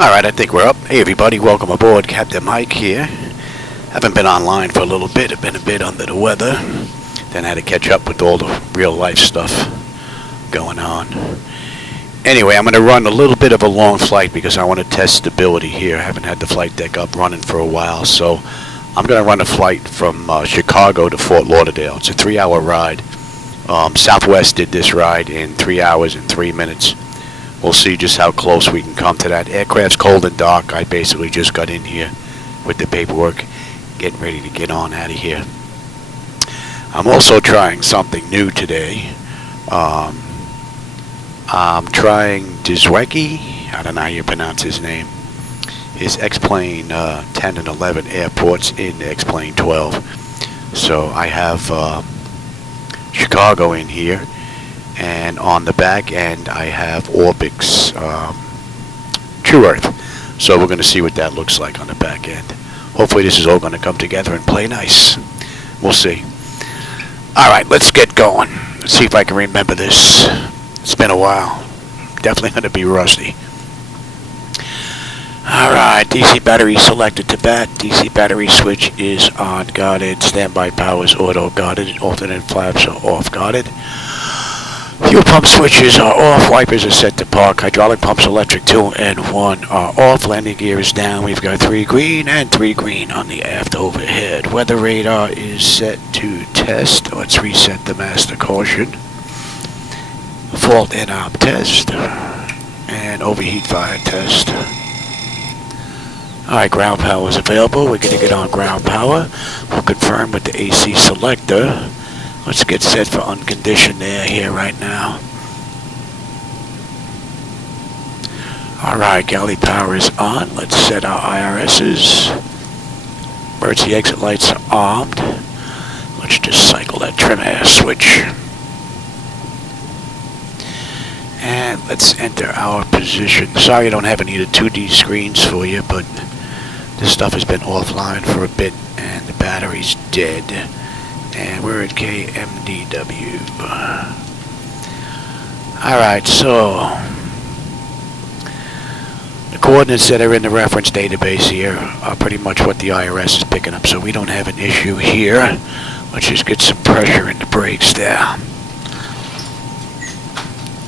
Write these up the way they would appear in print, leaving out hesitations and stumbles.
Alright, I think we're up. Hey everybody, welcome aboard. Captain Mike here. Haven't been online for a little bit. I've been a bit under the weather. Then I had to catch up with all the real life stuff going on. Anyway, I'm going to run a little bit of a long flight because I want to test stability here. I haven't had the flight deck up running for a while, so I'm going to run a flight from Chicago to Fort Lauderdale. It's a 3-hour ride. Southwest did this ride in 3 hours and 3 minutes. We'll see just how close we can come to that. Aircraft's cold and dark. I basically just got in here with the paperwork, getting ready to get on out of here. I'm also trying something new today. I'm trying Dzwecki. I don't know how you pronounce his name. His X-Plane 10 and 11 airports in X-Plane 12. So I have Chicago in here. And on the back end, I have Orbix True Earth. So we're going to see what that looks like on the back end. Hopefully this is all going to come together and play nice. We'll see. Alright, let's get going. Let's see if I can remember this. It's been a while. Definitely going to be rusty. Alright, DC battery selected to bat. DC battery switch is on guarded. Standby power is auto guarded. Alternate flaps are off guarded. Fuel pump switches are off. Wipers are set to park. Hydraulic pumps, electric 2 and 1 are off. Landing gear is down. We've got 3 green and 3 green on the aft overhead. Weather radar is set to test. Let's reset the master caution. Fault in op test. And overheat fire test. Alright, ground power is available. We're going to get on ground power. We'll confirm with the AC selector. Let's get set for unconditioned air here right now. Alright, galley power is on. Let's set our IRSs. Emergency exit lights are armed. Let's just cycle that trim air switch. And let's enter our position. Sorry I don't have any of the 2D screens for you, but this stuff has been offline for a bit and the battery's dead. And we're at KMDW. Alright, so the coordinates that are in the reference database here are pretty much what the IRS is picking up, so we don't have an issue here. Let's just get some pressure in the brakes there.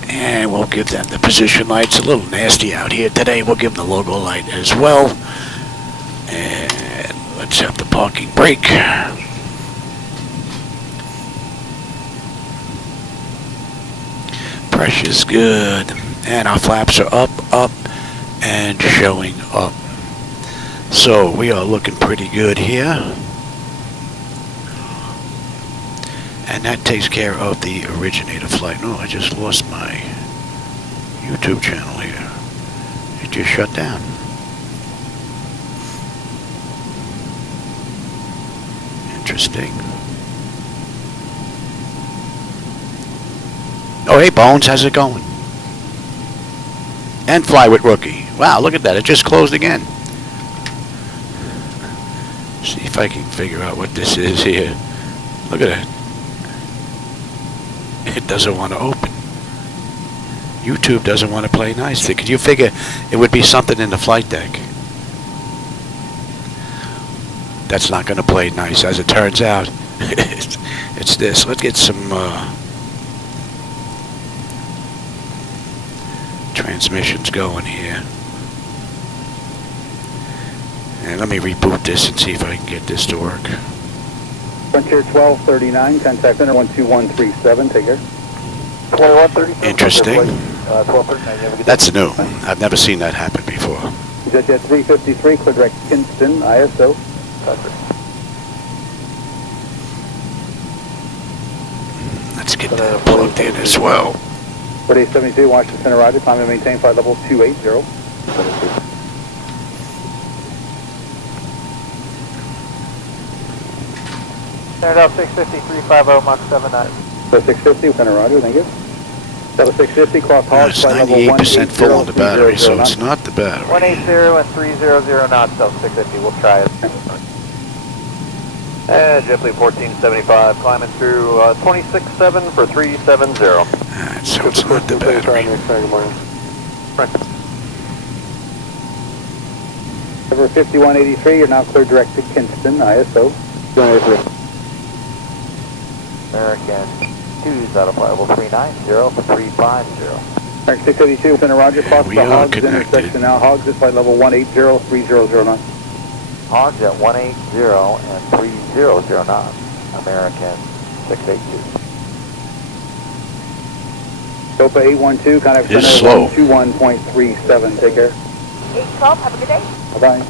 And we'll give them the position lights. A little nasty out here today. We'll give them the logo light as well. And let's have the parking brake. Pressure's good, and our flaps are up, and showing up. So we are looking pretty good here. And that takes care of the originator flight. No, I just lost my YouTube channel here. It just shut down. Interesting. Oh, hey, Bones, how's it going? And Fly with Rookie. Wow, look at that. It just closed again. See if I can figure out what this is here. Look at it. It doesn't want to open. YouTube doesn't want to play nice. Could you figure it would be something in the flight deck? That's not going to play nice, as it turns out. It's this. Let's get some transmissions going here. And let me reboot this and see if I can get this to work. Frontier 1239, contact center 12137, take care. 2137. Interesting. That's new. I've never seen that happen before. Jet 353, clear direct Kinston, ISO. Let's get that plugged in as well. 4872, Washington Center, roger. Climb and maintain flight level 280. Center out 650, 350, Mach 79. So 650, Center, roger, thank you. Level 650, cross hall, It's flight level 98% full on the battery, so it's not the battery. 180 and 300 knots, Delta 650, we'll try it. And JetBlue 1475, climbing through 26.7 for 370. Alright, so it's not the battery. over 5183, you're now clear direct to Kinston, ISO. 293. American 2's out of flight level 390 for 350. American 682, center Roger, cross We the are Hogs connected. intersection now. Hogs at flight level 180-3009. Hogs at 180 and 3009. American 682. Copa 812, contact It's center slow. 121.37, take care. 812, have a good day. Bye-bye.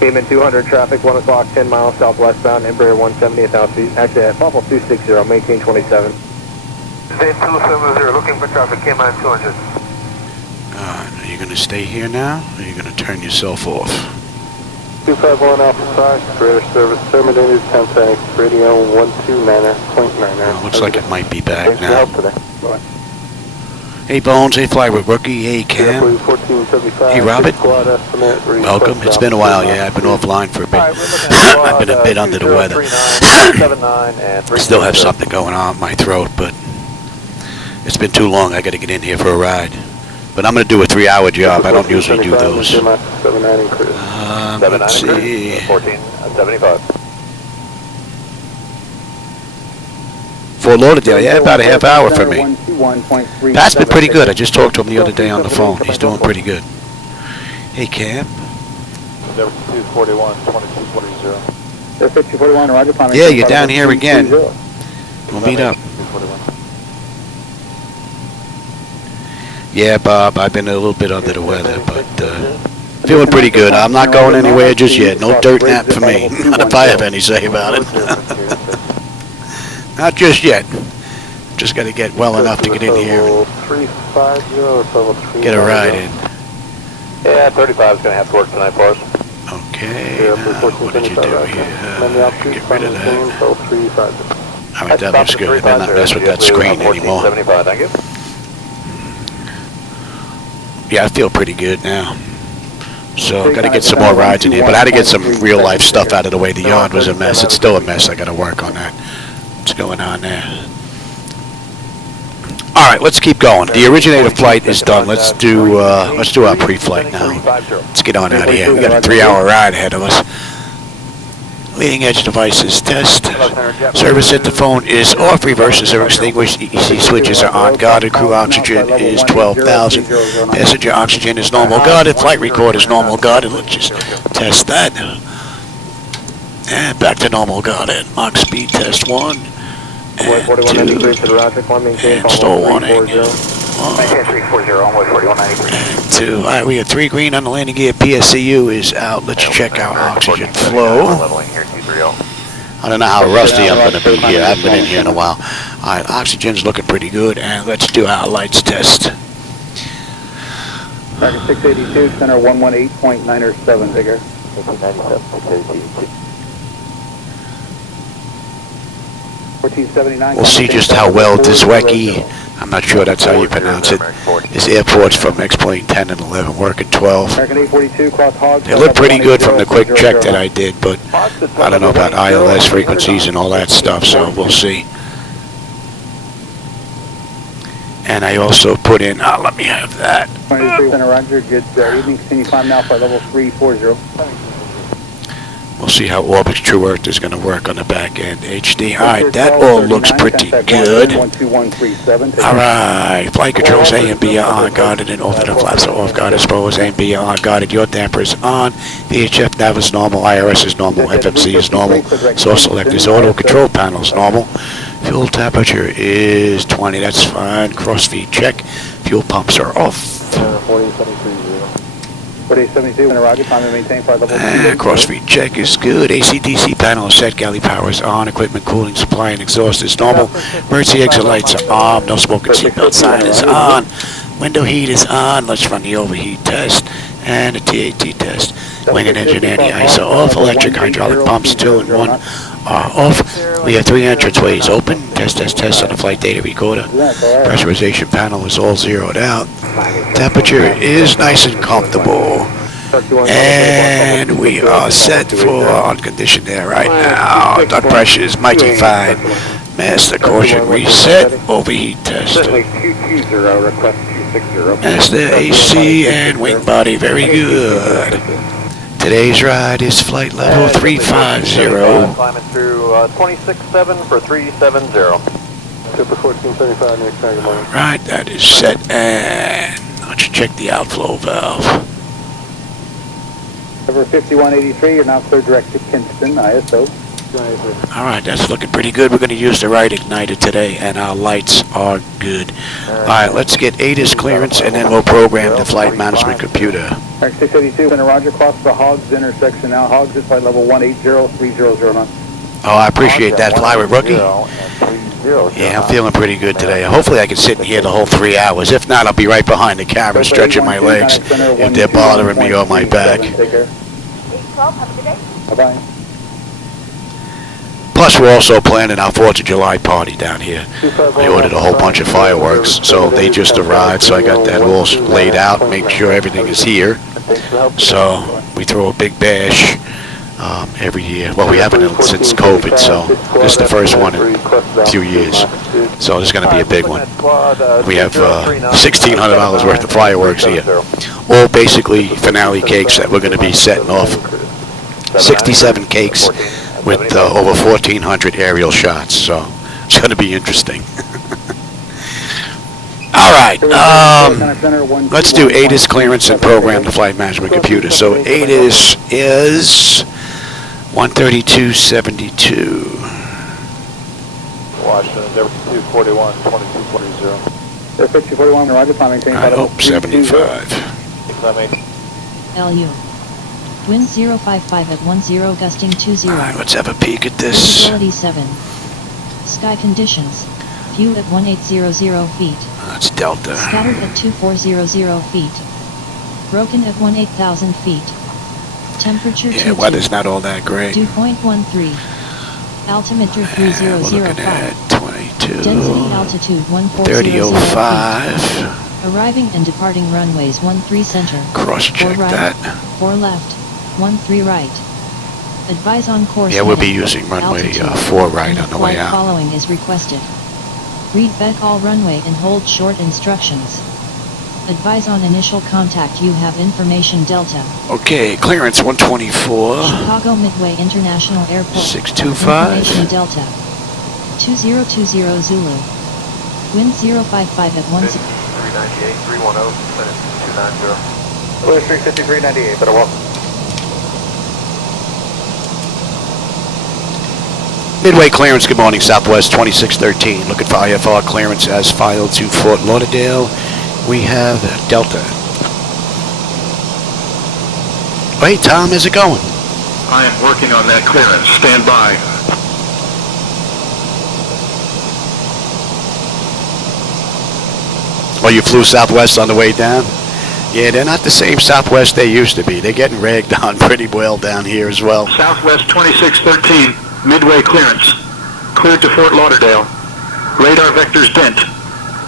Cayman 200 traffic, 1 o'clock, 10 miles southwestbound, Embraer 170 at altitude. Actually at Papa 260, maintain 27. Zay 270, looking for traffic, Cayman 200. Are you going to stay here now, or are you going to turn yourself off? 251 Alpha 5, radar service terminated, contact radio 129.9. Looks like it might be back Thanks for your now. help today. Bye. Hey Bones, hey Fly with Rookie, hey Cam. 1475. Hey, Robert. Squad estimate, Welcome. It's been a while, yeah. I've been offline for a bit. I've been a bit under the weather. Still have something going on in my throat, but it's been too long. I got to get in here for a ride. But I'm going to do a 3-hour job. I don't usually do those. Let's see. 1475. Fort Lauderdale, yeah, about a half hour for me. 121.37. Pat's been pretty good. I just talked to him the other day on the phone. He's doing pretty good. Hey Cam. 241, 2240. 5041, Roger. Climb Yeah, you're down here again. 320. We'll meet up. 241. Yeah, Bob, I've been a little bit under the weather, but feeling pretty good. I'm not going anywhere just yet. No dirt nap for me. Not if I have any say about it. Not just yet. Just got to get well enough to get in here and get a ride in. Yeah, 35 is going to have to work tonight for us. Okay, what did you do here? Get rid of that. All right, that looks good. I better not mess with that screen anymore. 75, thank you. Yeah, I feel pretty good now. So, got to get some more rides in here. But I had to get some real life stuff out of the way. The yard was a mess. It's still a mess. I got to work on that. What's going on there? All right, let's keep going. The originator flight is done. Let's do our pre-flight now. Let's get on out of here. We got a 3-hour ride ahead of us. Leading edge devices test. Service interphone is off. Reverses are extinguished. EEC switches are on. Guarded. Crew oxygen is 12,000. Passenger oxygen is normal. Guarded. Flight record is normal. Guarded. Let's just test that. And back to normal. Guarded. Mach speed test 1. And 2. And still 1. And 2. All right, we got 3 green on the landing gear. PSCU is out. Let's check our oxygen flow. I don't know how rusty I'm going to be here. I haven't been in here in a while. All right, oxygen's looking pretty good, and let's do our lights test. American 682, center 118.907, bigger. 1479. We'll see just how well Dzwecki, I'm not sure that's how you pronounce it, his airports from X-Plane 10 and 11 work at 12. American 842, cross Hogs. They look pretty good from the quick check that I did, but I don't know about ILS frequencies and all that stuff, so we'll see. And I also put in, let me have that. 23 center Roger, good evening. Continue climb now for level 340. We'll see how Orbit's True Earth is going to work on the back end. HD. All right, that all looks pretty good. 12137. All right, flight controls A and B are on guarded, and orbital flaps are off guarded. Spoilers A and B are on guarded. Your damper is on. VHF nav is normal. IRS is normal. FMC is normal. Source select is auto. Control panel is normal. Fuel temperature is 20. That's fine. Cross feed check. Fuel pumps are off. 4872, center Roger, climb and maintain flight level 2. Cross feed check is good. AC/DC panel is set. Galley power is on. Equipment cooling supply and exhaust is normal. Emergency exit lights are on. No smoking seatbelt sign is on. Window heat is on. Let's run the overheat test and a TAT test. Wing and engine anti-ice are off. Electric hydraulic pumps 2 and 1 are off. We have 3 entranceways open. Test on the flight data recorder. Pressurization panel is all zeroed out. Temperature is nice and comfortable. And we are set for unconditioned air right now. Duct pressure is mighty fine. Master caution reset. Overheat test. Certainly 220, request That's the AC and wing body, very good. Today's ride is flight level 350. Climbing through 26.7 for 370. Super 1475 next target morning. Right, that is set, and let's check the outflow valve. Over 5183, you're now clear direct to Kinston, ISO. All right, that's looking pretty good. We're going to use the right igniter today, and our lights are good. All right, let's get ATIS clearance, and then we'll program the flight management computer. Alright, 682, Center Roger, cross the Hogs intersection now. Hogs is flight level 180300 knots. Oh, I appreciate that, fly with rookie. Yeah, I'm feeling pretty good today. Hopefully I can sit in here the whole 3 hours. If not, I'll be right behind the camera stretching my legs if they're bothering me on my back. Take care. 812, have a good day. Bye-bye. Plus, we're also planning our 4th of July party down here. I ordered a whole bunch of fireworks, so they just arrived, so I got that all laid out, make sure everything is here. So we throw a big bash every year. Well, we haven't since COVID, so this is the first one in a few years. So this is going to be a big one. We have $1,600 worth of fireworks here. All basically finale cakes that we're going to be setting off. 67 cakes with over 1,400 aerial shots, so it's going to be interesting. All right, let's do ATIS clearance and program the flight management computer. So ATIS is 132.72. Washington, Endeavor 241, 2240. 5241, Roger, climbing. I hope 75. LU. Wind 055 at 10, gusting 20. All right, let's have a peek at this. Visibility 7. Sky conditions. View at 1800 feet. That's Delta. Scattered at 2400 feet. Broken at 18,000 feet. Temperature Yeah, weather's not all that great. Dew point 13. Altimeter 3005. We're looking at 22. Density altitude 1400 3005. feet. Arriving and departing runways 13 center. Cross-check 4 right, that. 4 left, 13 right. Advise on course. Yeah, we'll be heading, using runway altitude, 4 right and on the way flight out. following is requested. Read back all runway and hold short instructions. Advise on initial contact. You have information Delta. Okay, clearance 124. Chicago Midway International Airport. 625. Information Delta. 2020 Zulu. Wind 055 at 10. 398, 310, minutes 290. Clear 35398, better welcome. Midway clearance, good morning, Southwest 2613. Looking for IFR clearance as filed to Fort Lauderdale. We have Delta. Hey, Tom, how's it going? I am working on that clearance. Stand by. Oh, you flew Southwest on the way down? Yeah, they're not the same Southwest they used to be. They're getting ragged on pretty well down here as well. Southwest 2613, Midway clearance. Cleared to Fort Lauderdale. Radar vectors DENT.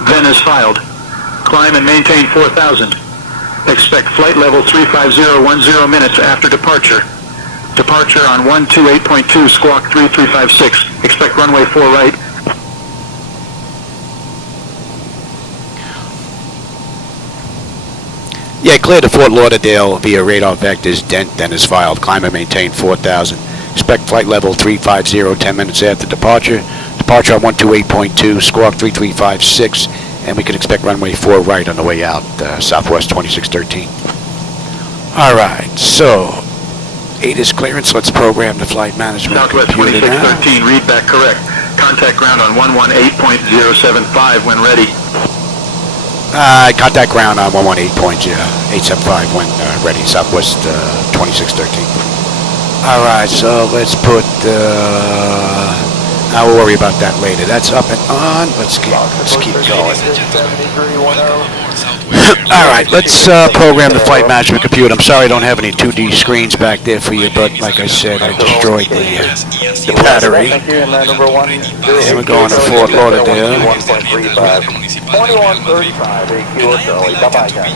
Then as filed. Climb and maintain 4,000. Expect flight level 35010 minutes after departure. Departure on 128.2, squawk 3356. Expect runway 4 right. Yeah, clear to Fort Lauderdale via radar vectors DENT, then is filed. Climb and maintain 4,000. Expect flight level 350 10 minutes after departure. Departure on 128.2, squawk 3356. And we can expect runway 4 right on the way out, Southwest 2613. All right, so ATIS clearance. Let's program the flight management Southwest computer now. 2613, read back correct. Contact ground on 118.075 when ready. Contact ground on 118.875 when ready, Southwest 2613. All right, so let's put. I'll worry about that later. That's up and on. Let's keep going. All right, let's program the flight management computer. I'm sorry I don't have any 2D screens back there for you, but like I said, I destroyed the battery. And we're going to Fort Lauderdale.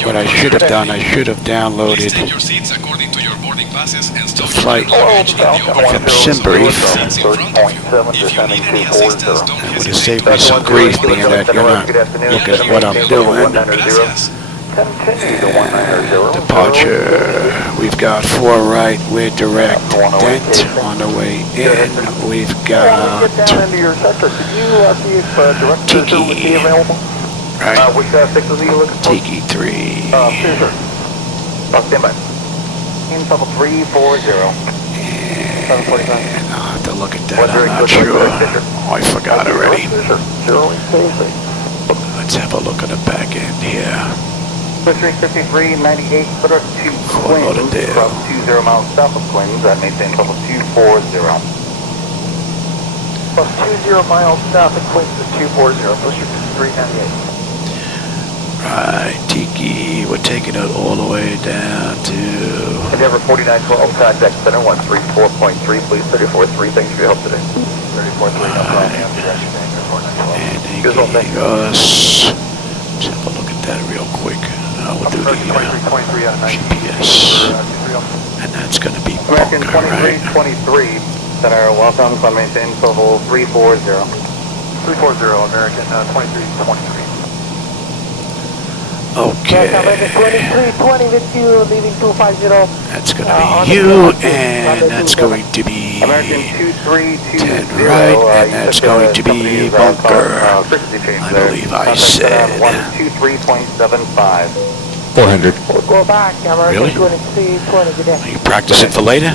What I should have done, I should have downloaded the flight from SimBrief. 7240. That would have saved me some grief being that you're not looking at what I'm doing. Continue to 190. Departure. We've got 4 right with direct dent on the way in. We've got Get down into your sector. Could you see if direct Tiki. would be available? right Which sector are you looking for? Tiki 3. Sure. Stand by. In level 340. And I'll have to look at that. I'm not sure. Oh, I forgot already. Let's have a look at the back end here. 353, 98, put us to Fort Queens, Lauderdale. from 20 miles south of Queens, that maintains level 240. From 20 miles south of Queens to 240, Booster 398. Right, Tiki, we're taking it all the way down to... Endeavor 4912, contact center 134.3, please 34.3, thanks for your help today. 34.3, no problem, direction, anchor 4912. And they gave us... Let's have a look at that real quick. We'll do the GPS. And that's going to be American Bunker, right? 2323, center, welcome, climb maintain level 340. 340, American 2323. Okay. 2320 with you, leaving 250. That's going to be you, and that's going to be American 2320, 10 right, and that's going to be Bunker. I believe I said 123.75. 400. We'll go back, American Really? 2320 today. Are you practicing for later?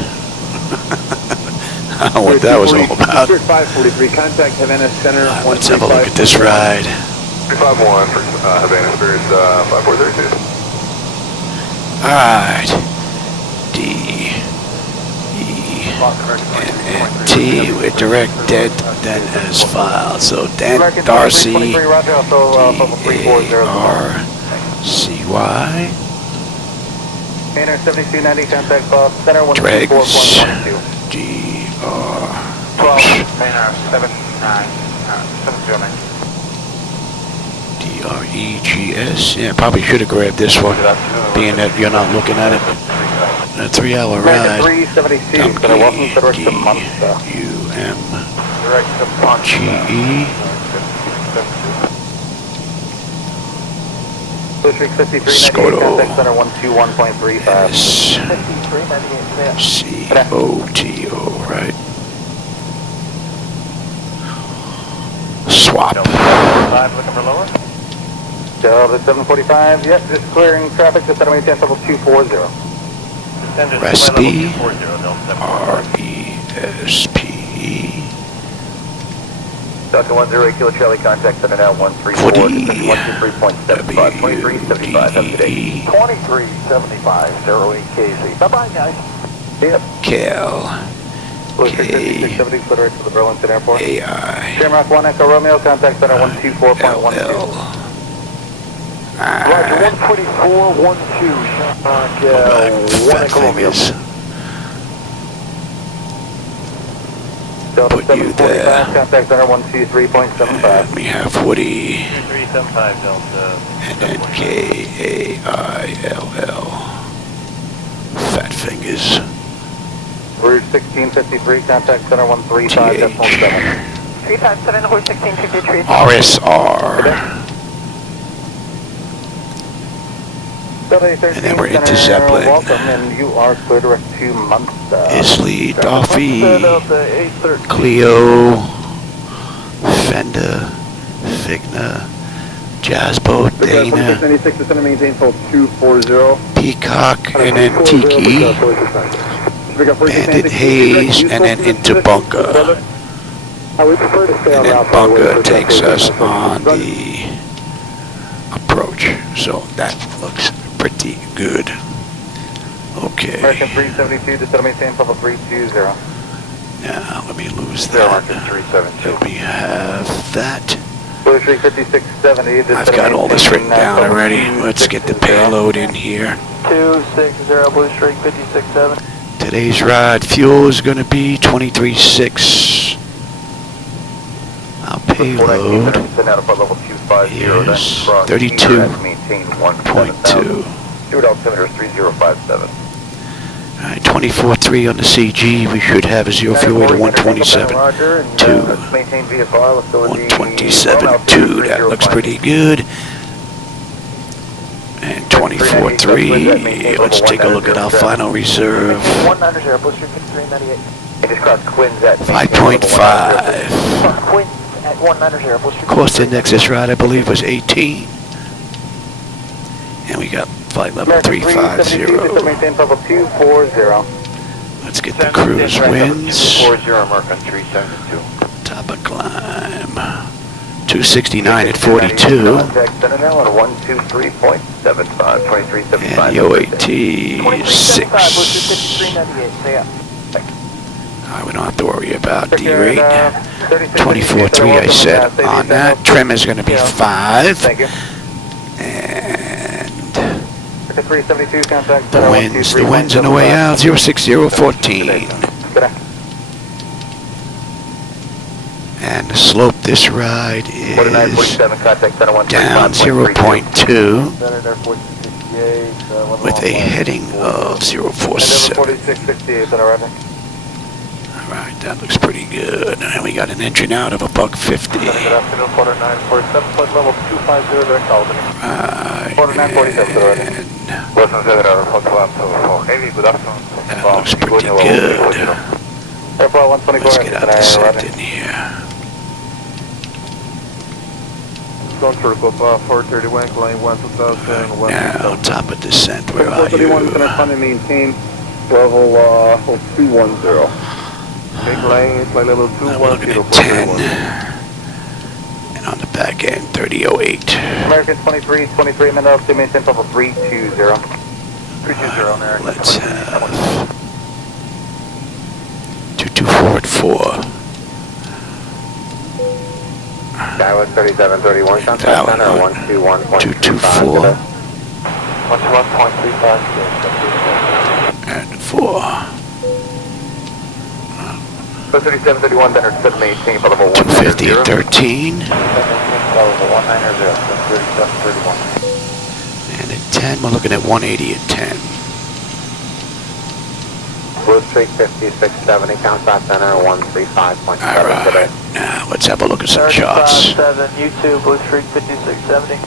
I don't know what that was all about. 543, contact Havana Center. Let's have a look at this ride. 351 for Havana Spirit 5432. Alright. D, E, and T with direct dent, then as filed. So Dent, Darcy, D-A-R-C-Y, Painter 7290, contact center Dregs, 124.12. D-R, 12, Painter 729. D-R-E-G-S. Yeah, probably should have grabbed this one, being that you're not looking at it. A 3-hour ride. American 372, center, welcome to direct to Munster. D-U-M-G-E. District 5398, Scoto. contact center 121.35. C-O-T-O, right? Swap. Looking for lower? Delta 745, yep, just clearing traffic to center maintain level 240. Recipe. R-E-S-P-E. Delta 10 Kilo Charlie, contact center now 134, 123.75, 2375, have a good day. 2375, 08 KZ. Bye-bye, guys. Yep. Cal. District 5670, clear to the Burlington Airport. A-I. Shamrock 1 Echo Romeo, contact center 124.12. L-L. Roger, 124.12, Shamrock 1 Echo Romeo. Delta Put you 745, there. contact center 123.75. We have Woody. 2375, Delta. And then K-A-I-L-L. Fat fingers. Route 1653, contact center 135.7. 357, Route 1653. RSR. And then we're into Zeppelin. Welcome, and you are clear direct to Munster. Isley, Duffy, Clio, Fender, Figna, Jazzboat, Dana, 96 to center maintain full 240. Peacock, and then Tiki, Bandit Haze, and then into Bunker. We prefer to stay And then Bunker takes us on the approach. So that looks pretty good. Okay. American 372 to center maintain level 320. Now let me lose that. Let me have that. Blue Street 5670. I've got all this written down already. Let's get the payload in here. 260 Blue Street 567. Today's ride fuel is going to be 23.6. Our payload is 32.2. Two altimeter 3057. Alright, 24.3 on the CG. We should have a zero fuel weight of 127.2. 127.2. That looks pretty good. And 24.3. Let's take a look at our final reserve. 5.5. Cost index this ride, I believe, was 18. And we got flight level 350. Let's get the cruise winds. Top of climb. 269 at 42. And the OAT 6. We don't have to worry about D-rate. 24.3 I said on that. Trim is going to be 5. And the winds on the way out, 06014. And the slope this ride is down 0.2 with a heading of 047. Alright, that looks pretty good. And we got an engine out of a $150. Right. That looks pretty good. Let's get out the set in here. Now, top of descent, where are you? Level 210. Level Now we're looking at 10. And on the back end, 3008. American 23, minute up to maintain level 320. 320, American. Let's have 224 at 4. Dallas 3731, contact center 121.25. 224 121.35. and 4. 3731, Denver 718, level 250 at 13. And at 10, we're looking at 180 at 10. Blue Street 5670, contact center 135.7 today. Alright, now let's have a look at some shots. 7, U2, Blue Street 5670.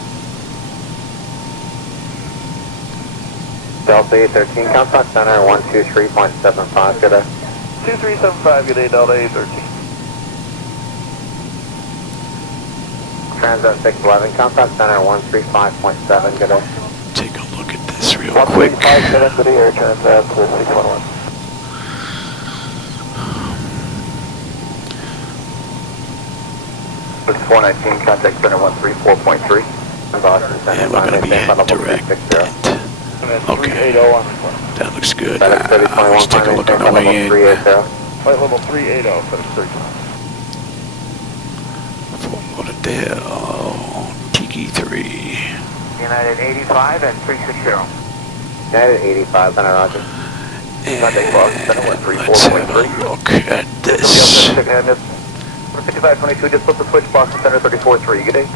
Delta 13, contact center 123.75 today. 2375, good day, Delta 13. Transat 611, contact center 135.7 good day. Take a look at this real quick. 5 minutes to the air Transat 611. It's 419, contact center 134.3. And we're going to be heading direct. Okay, that looks good. Let's take a look on the way in. Flight level 380, FedEx 13. Fort Lauderdale, Tiki 3. United 85 and 360. United 85, center roger. And let's have a look at this. 5522, just flip the switch box to center 34.3, good day.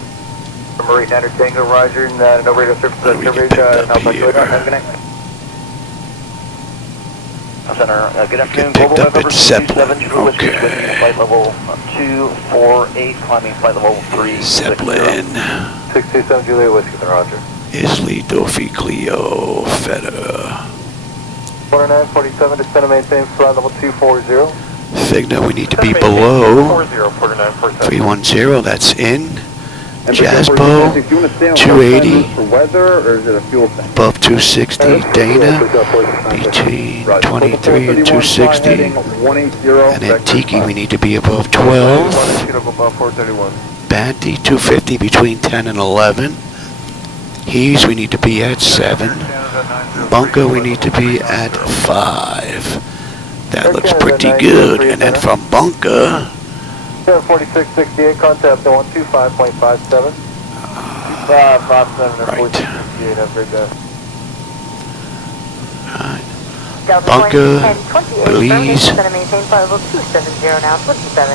Marine Niner Tango, roger, and no radio service coverage, Alpha Toyota, have a good night. Center, good afternoon, Picked Global up at Zeppelin, okay. Flight level 248, climbing flight level 3. Zeppelin. 627 Juliet Whiskey, roger. Isley, Dofi, Clio, Feta. 4947, descend and maintain flight level 240. Figna, we need to be below 310, that's in. Jasbo, 280, for weather, or is it a fuel tank? above 260, Dana, between 23 and 260, and then Tiki, we need to be above 12, Banty, 250, between 10 and 11, Hees, we need to be at 7, Bunker, we need to be at 5, that looks pretty good, and then from Bunker, 4668, contact 125.57. 557 and 4668, have a great day. Bunker, Belize, Maintain flight level 270 now, 27.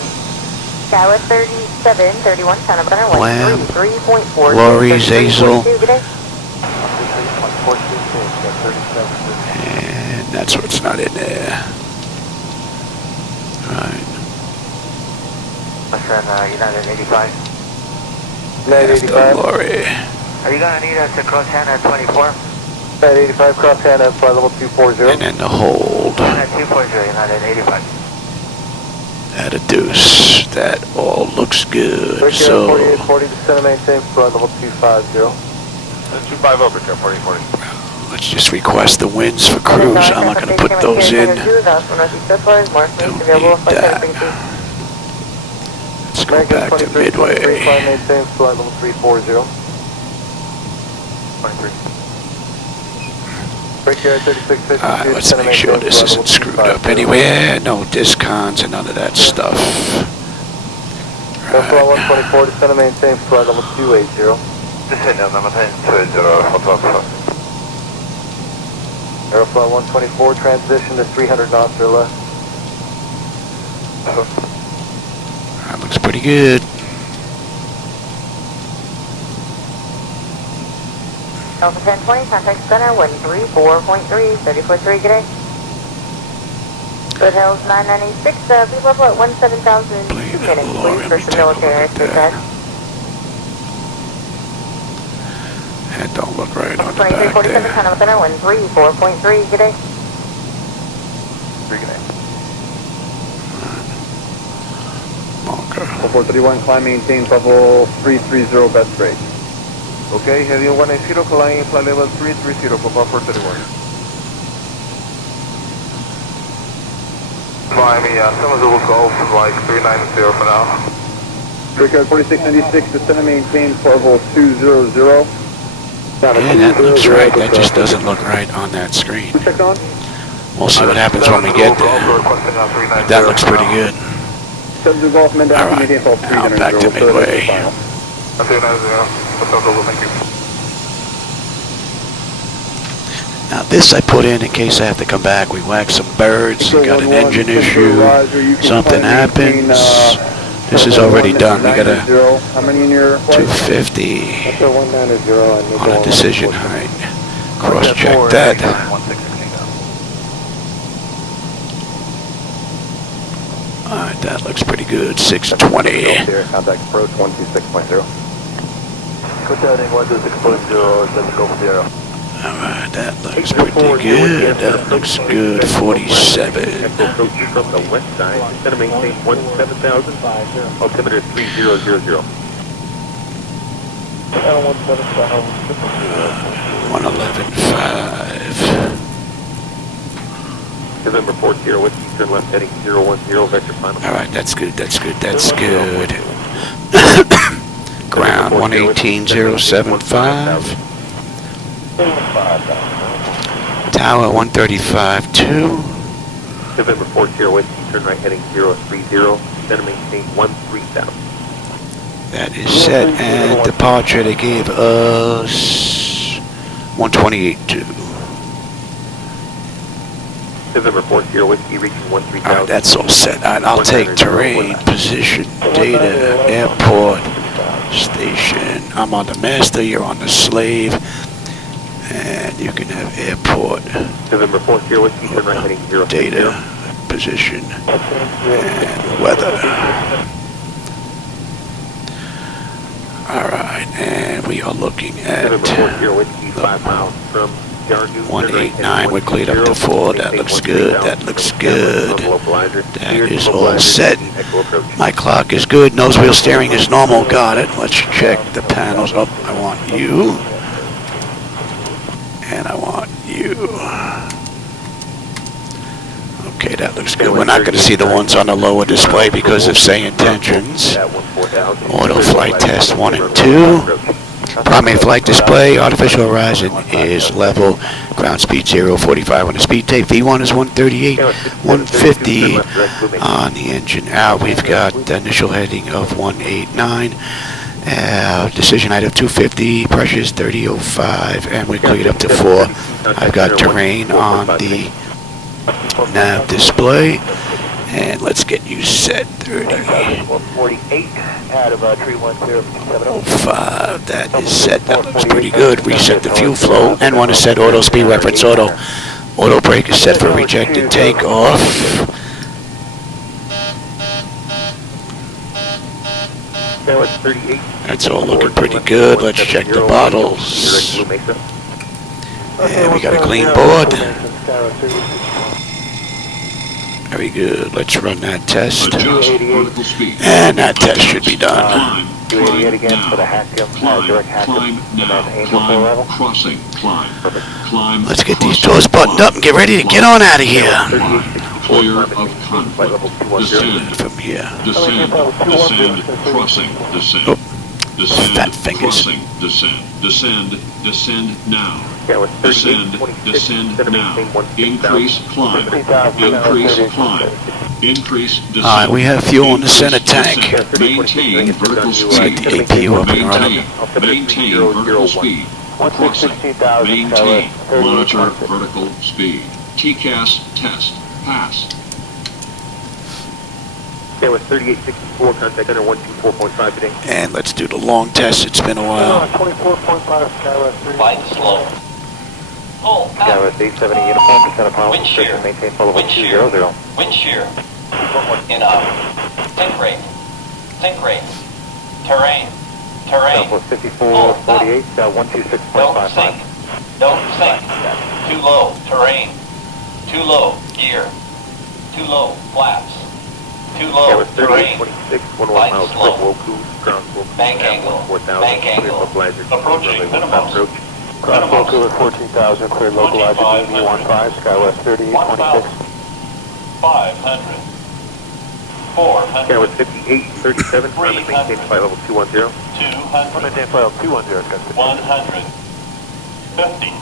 Dallas 3731, Santa Barbara, Blam, 133.4. Lori, Zazel, And that's what's not in there. Right. Western United 85. After Lorry. Are you going to need us to cross Hannah 24? United 85, cross Hannah, flight level 240. And then the hold. Hannah 240, United 85. At a deuce. That all looks good. So 4840, descend and maintain, flight level 250. 25 over, 4840. let's just request the winds for cruise. I'm not going to put those in. Don't need that. Let's go back to Midway. Maintain, flight level 340. 23. Alright, let's make sure this isn't screwed up anywhere. No discons and none of that stuff. Airflow 124, descend and maintain, flight level 280. Descend and maintain 280, Airflow 124, transition to 300 knots or less. That looks pretty good. Alpha 1020, contact center, 134.3, 34.3, good day. Foothills 996, be level at 17,000, 2 minutes, please, for some military airspace ahead. That don't look right on the back 2347, there. contact center, 134.3, good day. 3 good day. Bunker. 431, climb, maintain level 330, best rate. Okay, heading 180, climb, flight level 330, Papa 431. Miami, Summers Zulu Golf, like 390 for now. Brickyard 4696, descend and maintain level 200. Yeah, that looks right. That just doesn't look right on that screen. Check on. We'll see what happens when we get there. That looks pretty good. Subs Golf, men down, Alright, maintain level 300. now back to Midway. 390, thank you. Now this I put in case I have to come back. We whack some birds, we got an engine issue, something happens. This is already done. We got a 250 on a decision height. Cross check that. Alright, that looks pretty good. 620. Contact approach 126.0. Contact 126.0, send the go for 0. Alright, that looks pretty good. That looks good. 47. Approach from the west side, instead of maintain 17,000, altimeter 3000. 111.5. November 40, whiskey, turn left heading 010, vector final. Alright, that's good. That's good. That's good. Ground 118.075. Tower 135.2. November 40, whiskey, turn right heading 030, then maintain 13,000. That is set, and departure they gave us 128.2. November 40, whiskey, reaching 13,000. Alright, that's all set. Alright, I'll take terrain, position, data, airport, station. I'm on the master, you're on the slave. And you can have airport, November 40, whiskey, turn right heading 030. data, position, and weather. Alright, and we are looking at November 40, whiskey, 5 miles from Yardu. 189. We're cleared up to 4. That looks good. That looks good. That is all set. My clock is good. Nose wheel steering is normal. Got it. Let's check the panels. Oh, I want you. And I want you. Okay, that looks good. We're not going to see the ones on the lower display because of SayIntentions. Auto flight test 1 and 2. Primary flight display, artificial horizon is level. Ground speed 045 on the speed tape. V1 is 138, 150 on the engine out. We've got the initial heading of 189. Decision height of 250, pressure is 3005, and we cleared up to 4. I've got terrain on the nav display, And let's get you set 30. 48 out of 310. 05, that is set. That looks pretty good. Reset the fuel flow and want to set auto speed reference auto. Auto brake is set for rejected takeoff. That's all looking pretty good. Let's check the bottles. And we got a clean board. Very good. Let's run that test. And that test should be done. 288 again for the Hackam, direct Hackam, and then Angel 4 level. Crossing, climb. Let's get these doors buttoned up and get ready to get on out of here. Clear of conflict. Descend. From here. Descend. Crossing. Descend. Oh, Descend. fat fingers. Crossing. Descend. Descend now. Yeah, with Descend now. Increase climb. Increase climb. Increase descent. Alright, we have fuel in the center tank. Maintain vertical speed. Let's get the APU up and running. Maintain vertical speed. Crossing. Maintain. Monitor vertical speed. TCAS test. Pass. Yeah, with 3864, contact under 124.5 today. And let's do the long test. It's been a while. 24.5, Skywest 3. Flight slow. Pull out. Skywest 870 uniform, descend upon Wind shear. maintain full level Wind shear. 200. Wind shear. Enough. Sink rate. Sink rate. Terrain. Southwest 5448, 126.55. Don't sink. Don't sink. Too low. Terrain. Too low. Gear. Too low. Flaps. Too low. Terrain. 26, 11 Flight miles slow. from Woku, ground Woku. Bank angle. 4,000, Bank clear angle. for Blazer. Approaching minimums. Ground Woku at 14,000, clear localizer DB15, Skywest 3826. 500. 400. Skywest 5837, trying to maintain flight level 210. 200. Maintain flight level 210, Skywest 100. 50.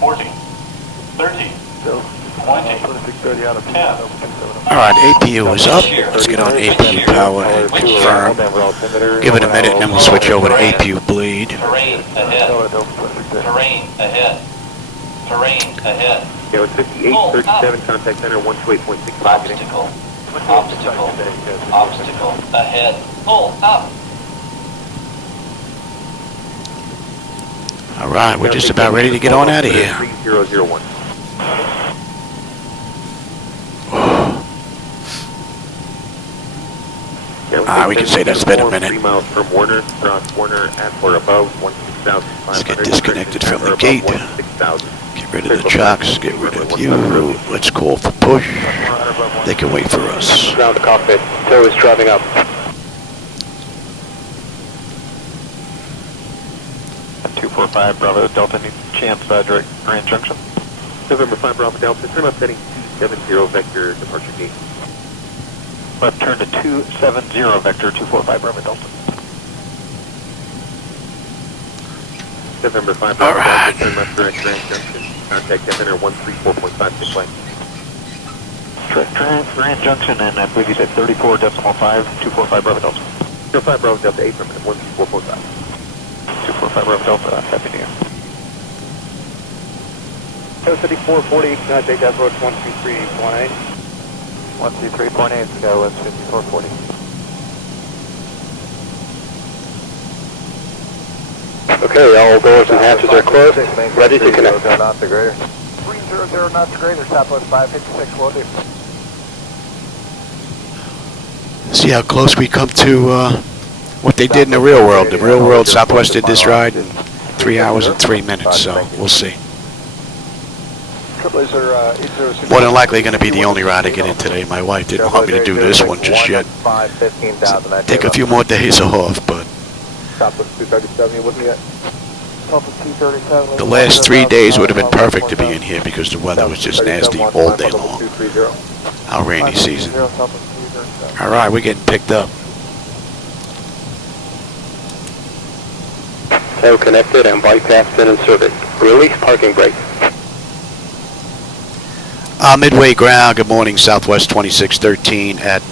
40. 30. 20. 10. Alright, APU is up. Let's get on APU power and confirm. Give it a minute and then we'll switch over to APU bleed. Terrain ahead. Terrain ahead. Terrain ahead. Skywest 5837, contact center 128.65 today. Obstacle. Obstacle. Obstacle ahead. Pull up. Alright, we're just about ready to get on out of here. 3001. We can say that's been a minute. 3 miles from Warner, cross Warner at or above 16,500. Let's get disconnected from the gate. Get rid of the chocks, get rid of you. Let's call for push. They can wait for us. Ground to cockpit. Tow is driving up. 245 Bravo Delta, any chance direct Grand Junction? November 5 Bravo Delta, turn left heading 270 vector departure gate. Left turn to 270 vector 245 Bravo Delta. November 5 Bravo Delta, turn left direct Grand Junction. Contact center 134.56 lane. Grand Junction, and I believe you said 34.5, 245 Bravo Delta. 05 Bravo Delta 8 from 134.5. 245 Bravo Delta, happy New Year. 5440, contact approach 123.8. 123.8, Skywest 5440. Okay, all doors and hatches are closed. Ready to connect. 300 knots to greater, Southwest 556, will do. See how close we come to what they did in the real world. The real world, Southwest did this ride in 3 hours and 3 minutes, so we'll see. More than likely going to be the only ride I get in today. My wife didn't want me to do this one just yet. Take a few more days off, but the last 3 days would have been perfect to be in here because the weather was just nasty all day long. Our rainy season. Alright, we're getting picked up. Tow connected and bypassed and in service. Release parking brake. Midway ground, good morning, Southwest 2613 at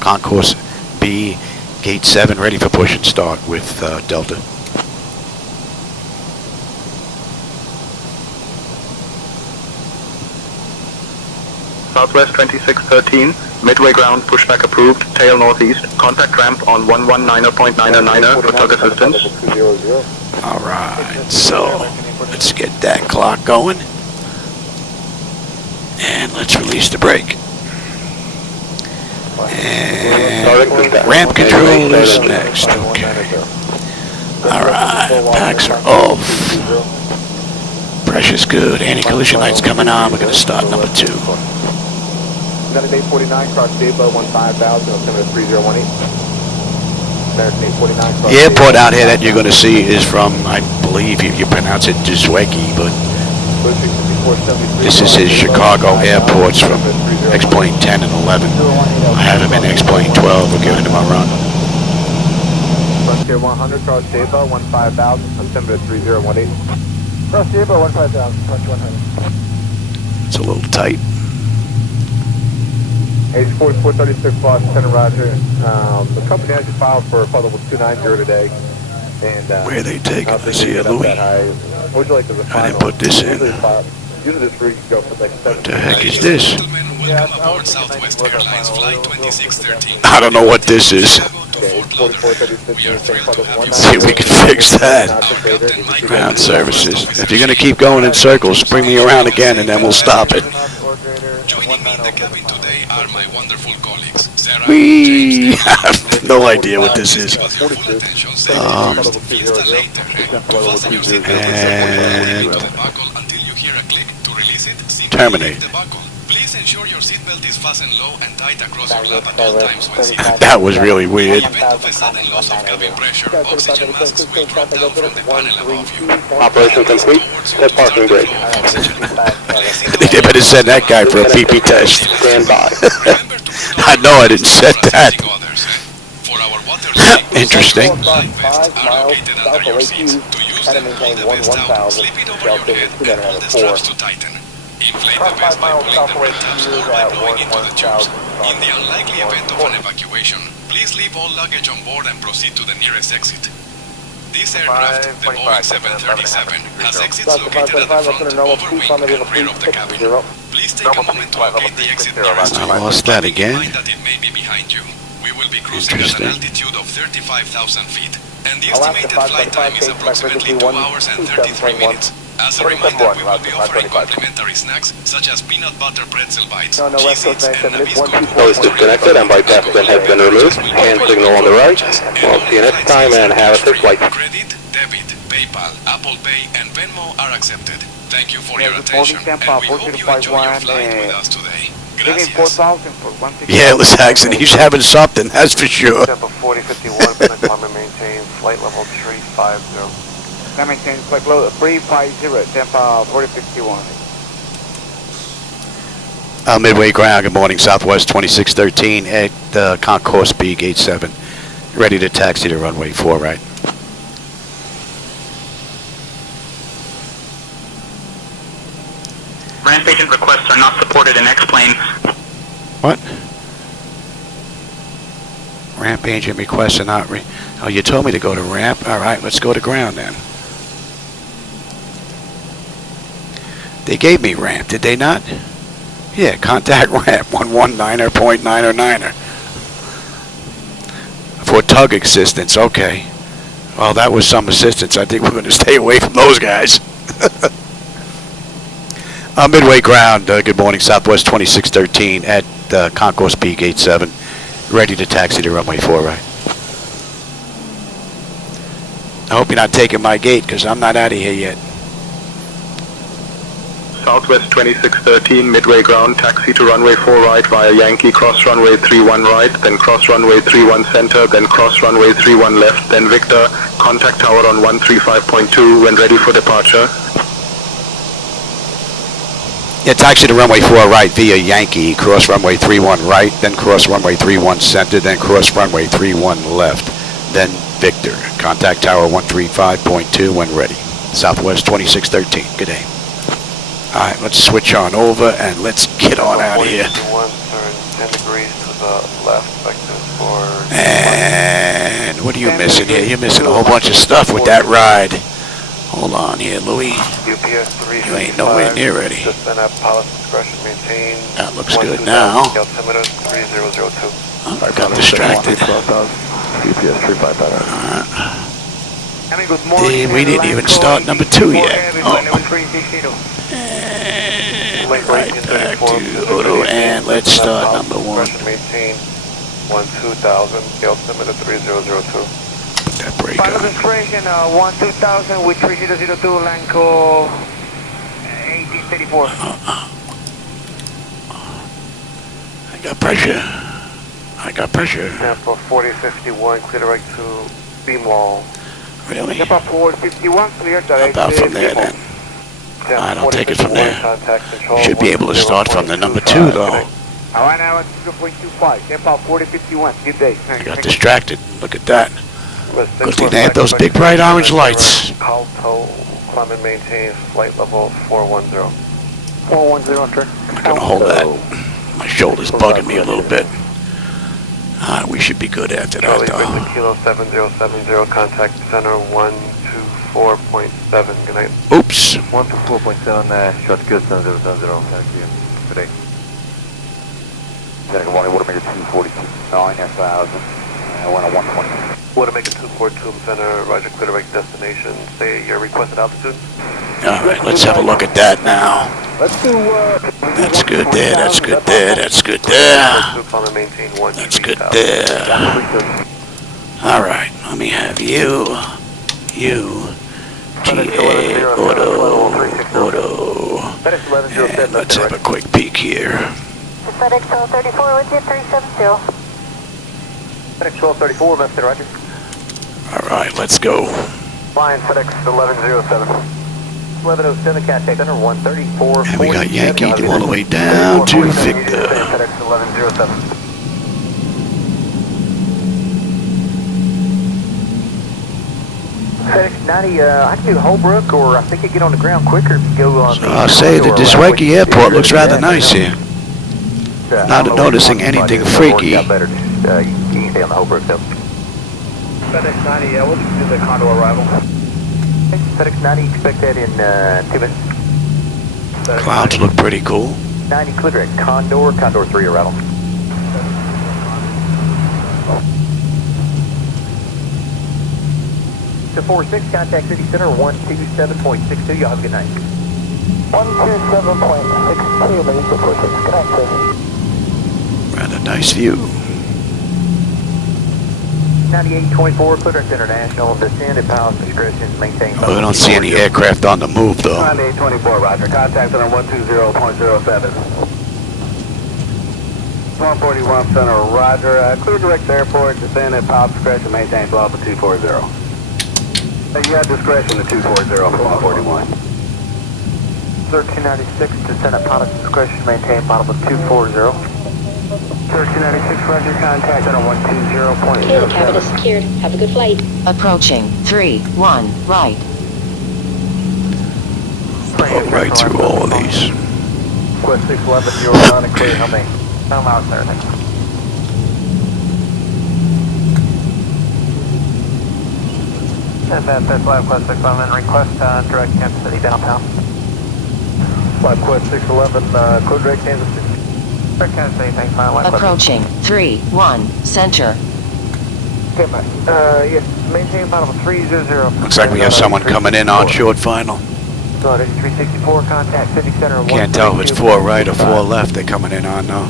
Concourse B, Gate 7, ready for push and start with Delta. Southwest 2613, midway ground, pushback approved, tail northeast, contact ramp on 119.909 for tug assistance. Alright, so let's get that clock going. And let's release the brake. And ramp control is next. Okay. Alright, packs are off. Pressure's good. Anti-collision lights coming on. We're going to start number 2. United 849, cross Zibo, 15,000, altimeter 3018. American 849, cross The airport out here that you're going to see is from, I believe you pronounce it Dzwecki, but this is his Chicago airports from X-Plane 10 and 11. I have him in X-Plane 12. We're giving him a run. Frontier 100, cross Zibo, 15,000, altimeter 3018. Cross Zibo, 15,000, Frontier 100. It's a little tight. H4436 Boston Center, Roger. The company has you filed for flight level 290 today. And, where are they taking us here, Louis? Would you like to I didn't put this in. Usually this route can go for like 7. What the heck is this? Welcome aboard Southwest Airlines Flight 2613. I don't know what this is. See if we can fix that. Ground services. If you're going to keep going in circles, bring me around again and then we'll stop it. Joining me in the cabin today are my wonderful colleagues. Sarah, Whee! I have no idea what this is. Terminate. Please ensure your seatbelt is fastened low and tight across your lap at all times when seated. That was really weird. In the event of a sudden loss of cabin pressure, oxygen masks will drop down from the panel above you. Operation complete. Set parking brake. They better send that guy for a PP test. Stand by. I know I didn't set that. For our water Interesting. life vests are located under your seats. To use them, hold the vest out, slip it over your head, and pull the straps to tighten. Inflate the vest by pulling the red tabs or by blowing into the tubes. In the unlikely event of an evacuation, please leave all luggage on board and proceed to the nearest exit. This aircraft, the Boeing 737, has exits located at the front, over wing, and rear of the cabin. Please take a moment to locate the exit nearest you. I lost that again. Keep in mind that it may be behind you. We will be cruising at an altitude of 35,000 feet, and the estimated flight time is approximately 2 hours and 33 minutes. As a reminder, we will be offering complimentary snacks such as peanut butter pretzel bites, cheez-its, and Nabisco. Nose disconnected and bypass pin has been removed. Hand signal on the right. We'll see you next time and have a safe flight. Credit, debit, PayPal, Apple Pay, and Venmo are accepted. Thank you for your attention, and we hope you enjoy your flight with us today. Gracias. Yeah, let's Saxon, he's having something, that's for sure. Tempo 4051, climb and maintain flight level 350. That maintains flight level 350, Tempo 4051. Midway ground, good morning, Southwest 2613 at Concourse B, Gate 7. Ready to taxi to runway 4, right? Ramp agent requests are not supported in X-plane. What? Ramp agent requests are not oh, you told me to go to ramp? Alright, let's go to ground then. They gave me ramp, did they not? Yeah, contact ramp 119.909er. For tug assistance, okay. Well, that was some assistance. I think we're going to stay away from those guys. Midway ground, good morning, Southwest 2613 at Concourse B, Gate 7. Ready to taxi to runway 4, right? I hope you're not taking my gate, because I'm not out of here yet. Southwest 2613, midway ground, taxi to runway 4 right via Yankee, cross runway 31 right, then cross runway 31 center, then cross runway 31 left, then Victor, contact tower on 135.2 when ready for departure. Yeah, taxi to runway 4 right via Yankee, cross runway 31 right, then cross runway 31 center, then cross runway 31 left, then Victor, contact tower 135.2 when ready. Southwest 2613, good day. Alright, let's switch on over and let's get on out of here. 10 degrees to the left, vectors for... And what are you missing here? You're missing a whole bunch of stuff with that ride. Hold on here, Louis. GPS 365. You ain't nowhere near ready. Descend at pilot's discretion, maintain. That looks good now. Altimeter 3002. Oh, I got distracted. GPS 355. We didn't even start number 2 yet. Oh. Right back to Odo, and let's start number 1. Maintain 12000, altimeter 3002. Put that brake Final on. destination 12000 with 3002, land call 1834. I got pressure. I got pressure. Tampa 4051, clear direct to beam wall. Really? Tampa 4051, clear direct About to from there beam wall. then. I don't take it from there. Should be able to start from the number 2 though. Alright, now it's 0.25. Tampa 4051, good day. I got distracted. Look at that. Good thing they had those big bright orange lights. Alto, climb and maintain flight level 410. 410 on track. I'm not gonna hold that. My shoulder's bugging me a little bit. We should be good after that Charlie though. Victor Kilo 7070, contact center 124.7. Good night. Oops. 124.7, shot good 7070, thank you. Today. Center 1, water maker 242, 9000, 120. Water maker 242, center, roger, clear direct destination. Say your requested altitude. Alright, let's have a look at that now. Let's do, That's good there, that's good there, that's good there. Climb and maintain That's good there. Alright, let me have you, GA, Auto. And let's have a quick peek here. FedEx 1234 with you, 372. FedEx 1234, Mr. Roger. Alright, let's go. Flying FedEx 1107. 1107, contact center 134. And we got Yankee all the way down to Victor. FedEx 1107. FedEx 90, I can do Holbrook, or I think you get on the ground quicker if you go on the... I'll say that this Waikiki airport looks rather nice here. Not noticing anything freaky. You can stay on the Holbrook though. FedEx 90, we'll do the Condor arrival. FedEx 90, expect that in 2 minutes. Clouds look pretty cool. 90, clear direct Condor 3 arrival. To 46, contact City Center 127.62. Y'all have a good night. 127.62, ladies, to 46. Good night, sir. Rather nice view. 9824, clear direct international. Descend at pilot's discretion. Maintain. Oh, we don't see any aircraft on the move though. 9824, roger. Contact center 120.07. 141 center, roger. Clear direct airport. Descend at pilot's discretion. Maintain level 240. You have discretion to 240 for 141. 1396, descend at pilot's discretion, maintain bottom of 240. 1396, roger, contact on 120.07. Okay, the cabin is secured. Have a good flight. Approaching 3-1 right. Go right through all of these. Quest 611, you're on and clear, help me. I'm out there, thank you. That's Flight Quest 611, request direct Kansas City downtown. Flight Quest 611, code direct Kansas City. Direct Kansas City, thanks, Approaching 3-1 center. Okay, man. Yes, maintain bottom of 300. Looks like we have someone coming in on short final. So it's 364, contact City Center. Can't tell if it's 4 right or 4 left they're coming in on now.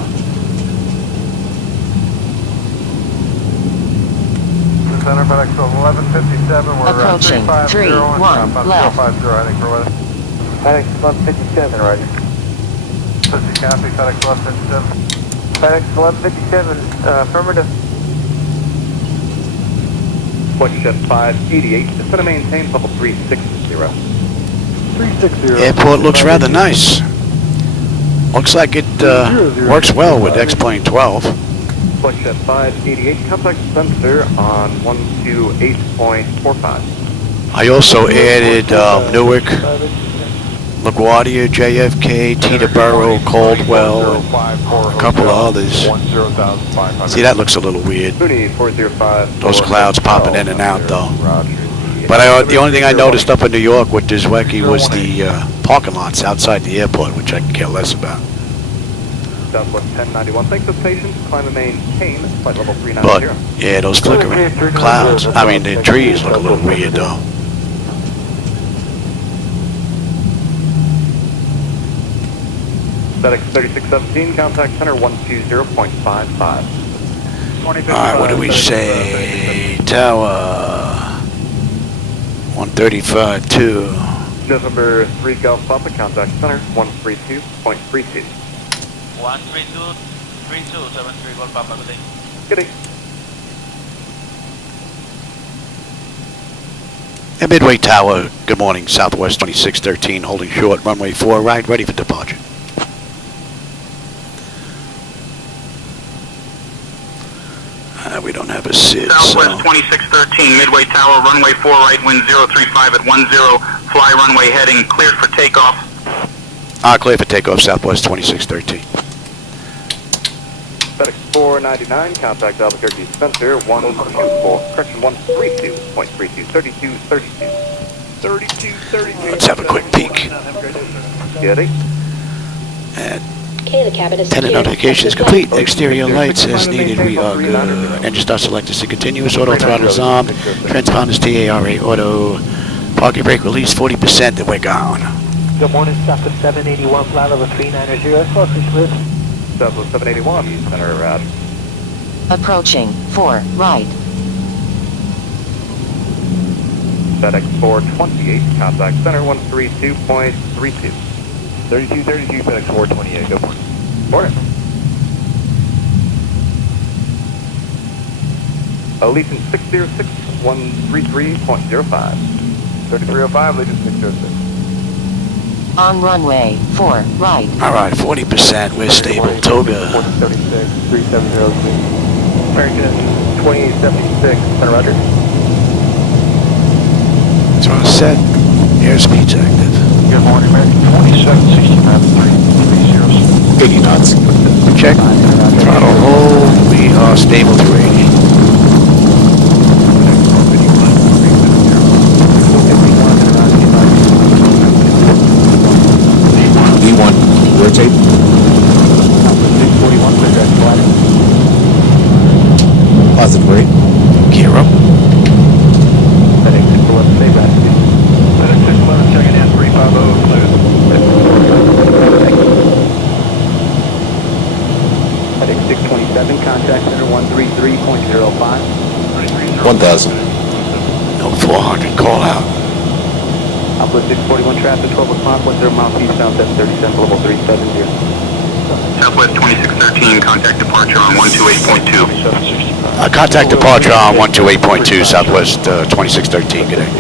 Center FedEx 1157. We're Approaching 3-1 left. 450, I think we're with. FedEx 1157, roger. 50 copy, FedEx 1157. FedEx 1157, affirmative. Flightdeck 588, just going to maintain level 360. 360. Airport looks rather nice. Looks like it works well with X-Plane 12. Flightdeck 588, contact sensor on 128.45. I also added Newark, LaGuardia, JFK, Teterboro, Caldwell, a couple of others. See, that looks a little weird. Those clouds popping in and out though. But the only thing I noticed up in New York with this wacky was the parking lots outside the airport, which I can care less about. Southwest 1091, thanks for the patience. Climb and maintain, flight level 390. But, yeah, those flickering clouds, I mean, the trees look a little weird, though. FedEx 3617, contact center 120.55. Alright, what do we say? Tower 135.2. November 3 Golf Papa, contact center 132.32. 132.73 Golf Papa, good day. Good day. And Midway Tower, good morning, Southwest 2613, holding short, runway 4 right, ready for departure. We don't have a SID, Southwest so... 2613, Midway Tower, runway 4 right, wind 035 at 10, fly runway heading, cleared for takeoff. Clear for takeoff, Southwest 2613. FedEx 499, contact Albuquerque Spencer 124, correction 132.32, 3232. Let's have a quick peek. Get it? And Okay, the cabin is tenant secured. notification is complete. Exterior lights as needed. We are good. Engine start selected to continuous. Auto throttle is on. Transponders TARA auto. Parking brake release 40%. Then we're gone. Good morning, Southwest 781, flight level 390. Closely, please. Southwest 781, center route. Approaching 4 right. FedEx 428, contact center 132.32. 3232, FedEx 428, good morning. Morning. Legion 606, 133.05. 3305, Legion 606. On runway 4 right. Alright, 40%. We're stable. Toga. 436, 3702. American 2876, center roger. It's on set. Airspeed's active. Good morning, American 2765, 330. 80 knots. Check. Throttle hold. We are stable to 80. V1, rotate. 641, Positive rate. Gear up. FedEx 611, stay back. FedEx 611, checking in 350, clear. FedEx 627, contact center 133.05. 1000. No 400. Call out. Alpha 641 traffic, 12 o'clock, 10 miles eastbound, 737, level 370. Southwest 2613, contact departure on 128.2. Contact departure on 128.2, Southwest 2613. Good day.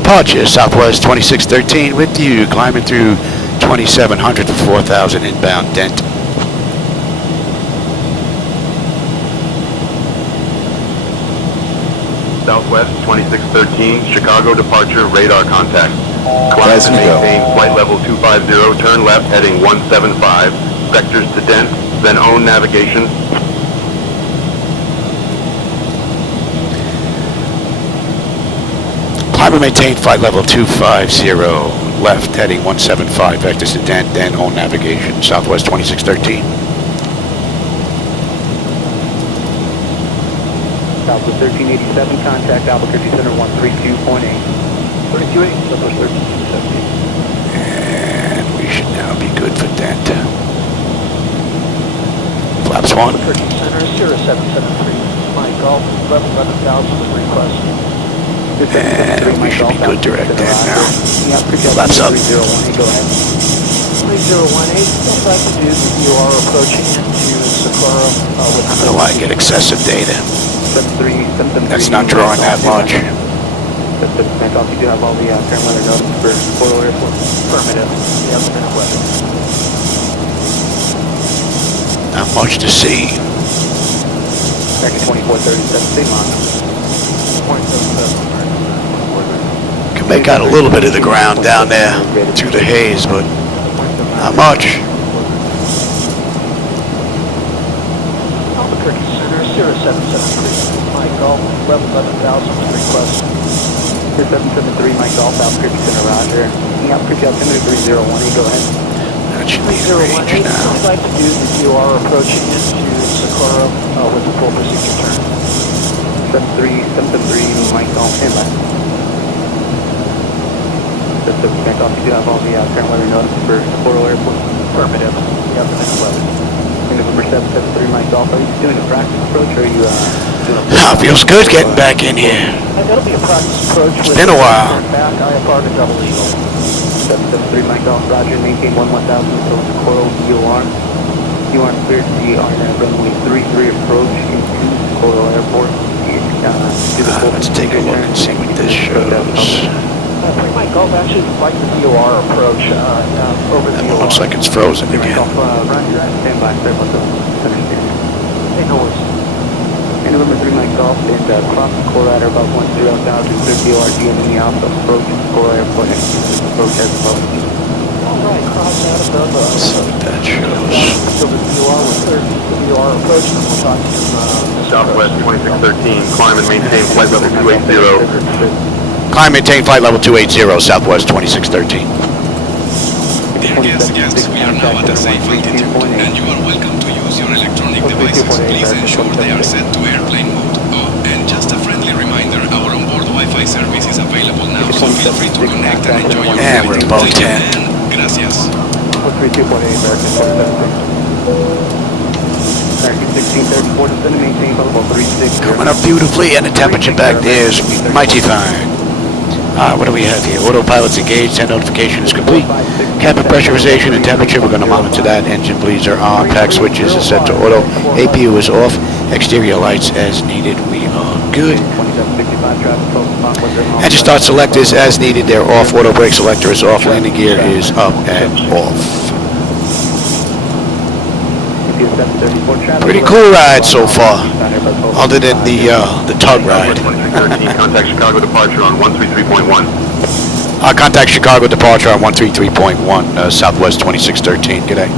Departure, Southwest 2613 with you, climbing through 2700 to 4000 inbound Dent. Southwest 2613, Chicago departure, radar contact. Climb and maintain flight level 250, turn left heading 175, vectors to Dent, then own navigation. Climb and maintain flight level 250, left heading 175, vectors to Dent, then own navigation, Southwest 2613. Southwest 1387, contact Albuquerque Center 132.8. 328, Southwest 1387. And we should now be good for Dent. Flaps 1. Albuquerque Center 0773, Mike Golf, 11,000 request. And we should be good direct Dent now. Flaps up. 3018, go ahead. 3018, what I can do, you are approaching into Socorro with... I don't know why I get excessive data. That's not drawing that much. You do have all the current weather notice for Portal Airport? Affirmative. Yep, and weather. Not much to see. American 2437, same on. Can make out a little bit of the ground down there through the haze, but not much. Albuquerque Center 0773 Mike Golf, level 11,000 request. 0773 Mike Golf, Albuquerque Center, Roger. Albuquerque altimeter 3018, go ahead. That should be in range now. What I'd like to do is you are approaching into Socorro with a full procedure turn. 773 Mike Golf, inlet. 773 Mike Golf, you do have all the current weather notice for Socorro Airport? Affirmative. You have the next level. November 773 Mike Golf, are you doing a practice approach or are you doing a... Feels good getting back in here. That'll be a practice approach. It's been a while. Back, IFR to double eagle. 773 Mike Golf, Roger, maintain 1000 until Socorro, UR. UR cleared to the RNAV runway 33 approach into Socorro Airport. Let's take a look and see what this shows. Mike Golf actually like the VOR approach over the VOR. Looks like it's frozen again. Roger, stand by, sir, what's up? Hey, no worries. And November 3 Mike Golf, and cross Socorro at about 10,000, clear VOR, DME Alpha, approach Socorro Airport, approach as above. Alright, cross out above us. So that shows. So the VOR was clear, the VOR approach, and we'll talk to Southwest 2613, climb and maintain flight level 280. Climb, maintain flight level 280, Southwest 2613. Dear guests, we are now at a safe altitude, and you are welcome to use your electronic devices. Please ensure they are set to airplane mode. Oh, and just a friendly reminder, our onboard Wi-Fi service is available now, so feel free to connect and enjoy your flight. And we're above 10. Gracias. 132.8 American 1634, maintain level 36. Coming up beautifully, and the temperature back there is mighty fine. What do we have here? Autopilot's engaged, and notification is complete. Cabin pressurization and temperature, we're going to monitor that. Engine bleeds are on, pack switches are set to auto, APU is off, exterior lights as needed, we are good. Engine start selectors as needed, they're off, auto brake selector is off, landing gear is up and off. Pretty cool ride so far, other than the tug ride. 13, contact Chicago departure on 133.1. Contact Chicago departure on 133.1, Southwest 2613. G'day.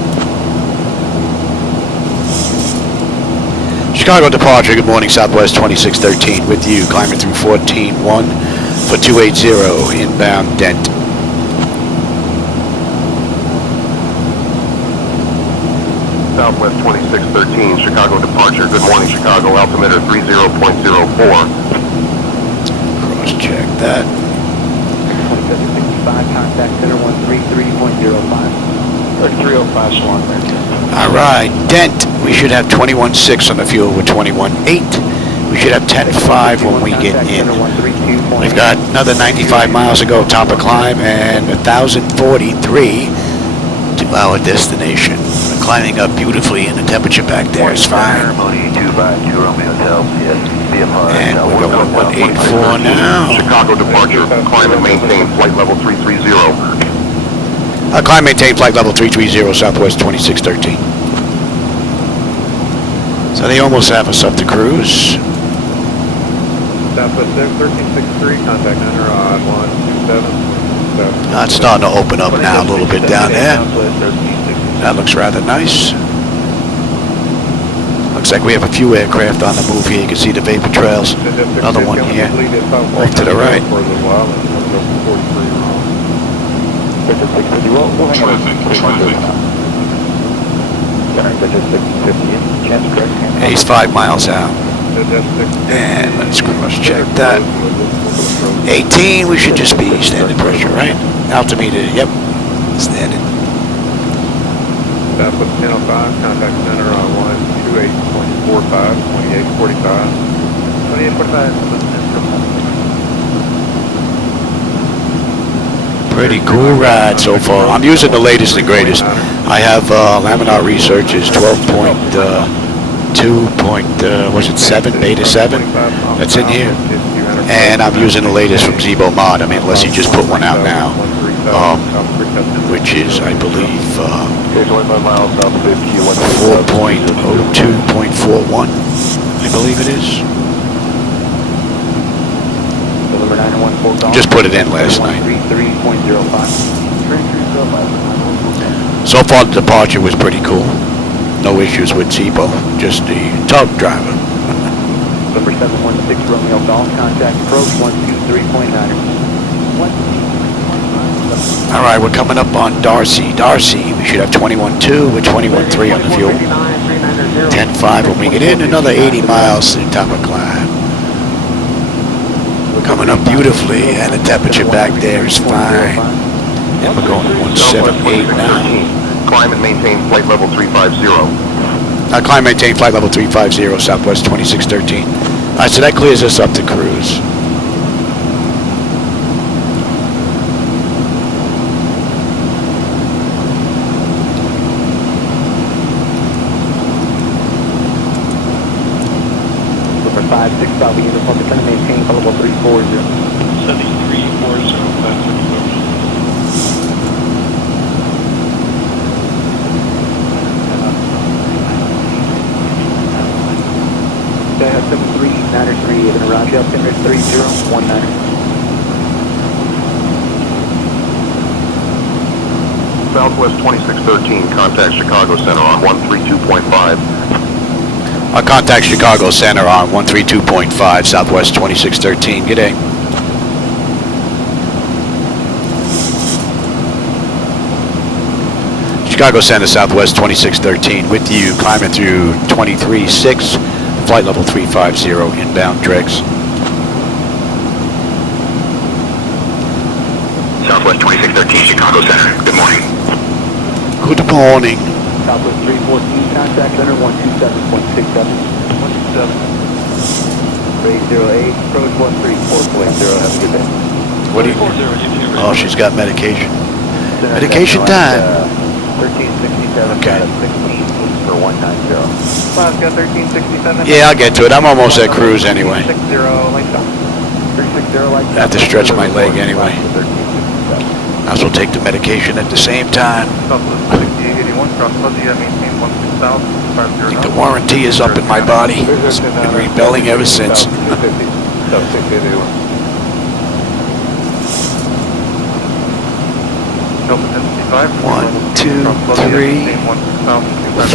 Chicago departure, good morning, Southwest 2613 with you, climbing through 14-1 for 280, inbound DENT. Southwest 2613, Chicago departure. Good morning, Chicago, altimeter 30.04. Cross-check that. 2765, contact center 133.05. 3305 Swan there. All right, DENT, we should have 21.6 on the fuel with 21.8. We should have 10.5 when we get in. We've got another 95 miles to go, top of climb, and 1,043 to our destination. We're climbing up beautifully, and the temperature back there is fine. And we're going 184 now. Chicago departure, climb and maintain flight level 330. Climb, maintain flight level 330, Southwest 2613. So they almost have us up to cruise. Southwest 1363, contact enter on 127. It's starting to open up now a little bit down there. That looks rather nice. Looks like we have a few aircraft on the move here. You can see the vapor trails. Another one here, off to the right. He's 5 miles out. And let's cross-check that. 18, we should just be standard pressure, right? Altimeter, yep, standard. Southwest 1005, contact center on 128.45, 2845. 2845. Pretty cool ride so far. I'm using the latest and greatest. I have Laminar Research's 12.2.7, beta 7, that's in here. And I'm using the latest from Zibo-Mod. I mean, unless he just put one out now, which is, I believe, 4.02.41, I believe it is. Just put it in last night. So far, the departure was pretty cool. No issues with Zibo, just the tug driver. Number 716 Romeo Golf, contact approach 123.9. All right, we're coming up on Darcy. Darcy, we should have 21.2 with 21.3 on the fuel. 10.5 when we get in, another 80 miles to the top of climb. We're coming up beautifully, and the temperature back there is fine. And we're going to 178 now. Climb and maintain flight level 350. Climb, maintain flight level 350, Southwest 2613. All right, so that clears us up to cruise. Number 5-6 Bravo uniform, it's going to maintain flight level 340. 7340, I have 7393, you're going to round you up, Henry 3019. Southwest 2613, contact Chicago Center on 132.5. Contact Chicago Center on 132.5, Southwest 2613. G'day. Chicago Center, Southwest 2613, with you, climbing through 23.6, flight level 350, inbound Dregs. Southwest 2613, Chicago Center. Good morning. Good morning. Southwest 314, contact center 127.67. 127. Rate 08, approach 134.0. Have a good day. What do you? Oh, she's got medication. Medication time. 1367, okay. 16 for 190. Alaska 1367. Yeah, I'll get to it. I'm almost at cruise anyway. 360, lights I have to stretch my leg anyway. I also take the medication at the same time. I think the warranty is up in my body. It's been rebelling ever since. 1, 2, 3,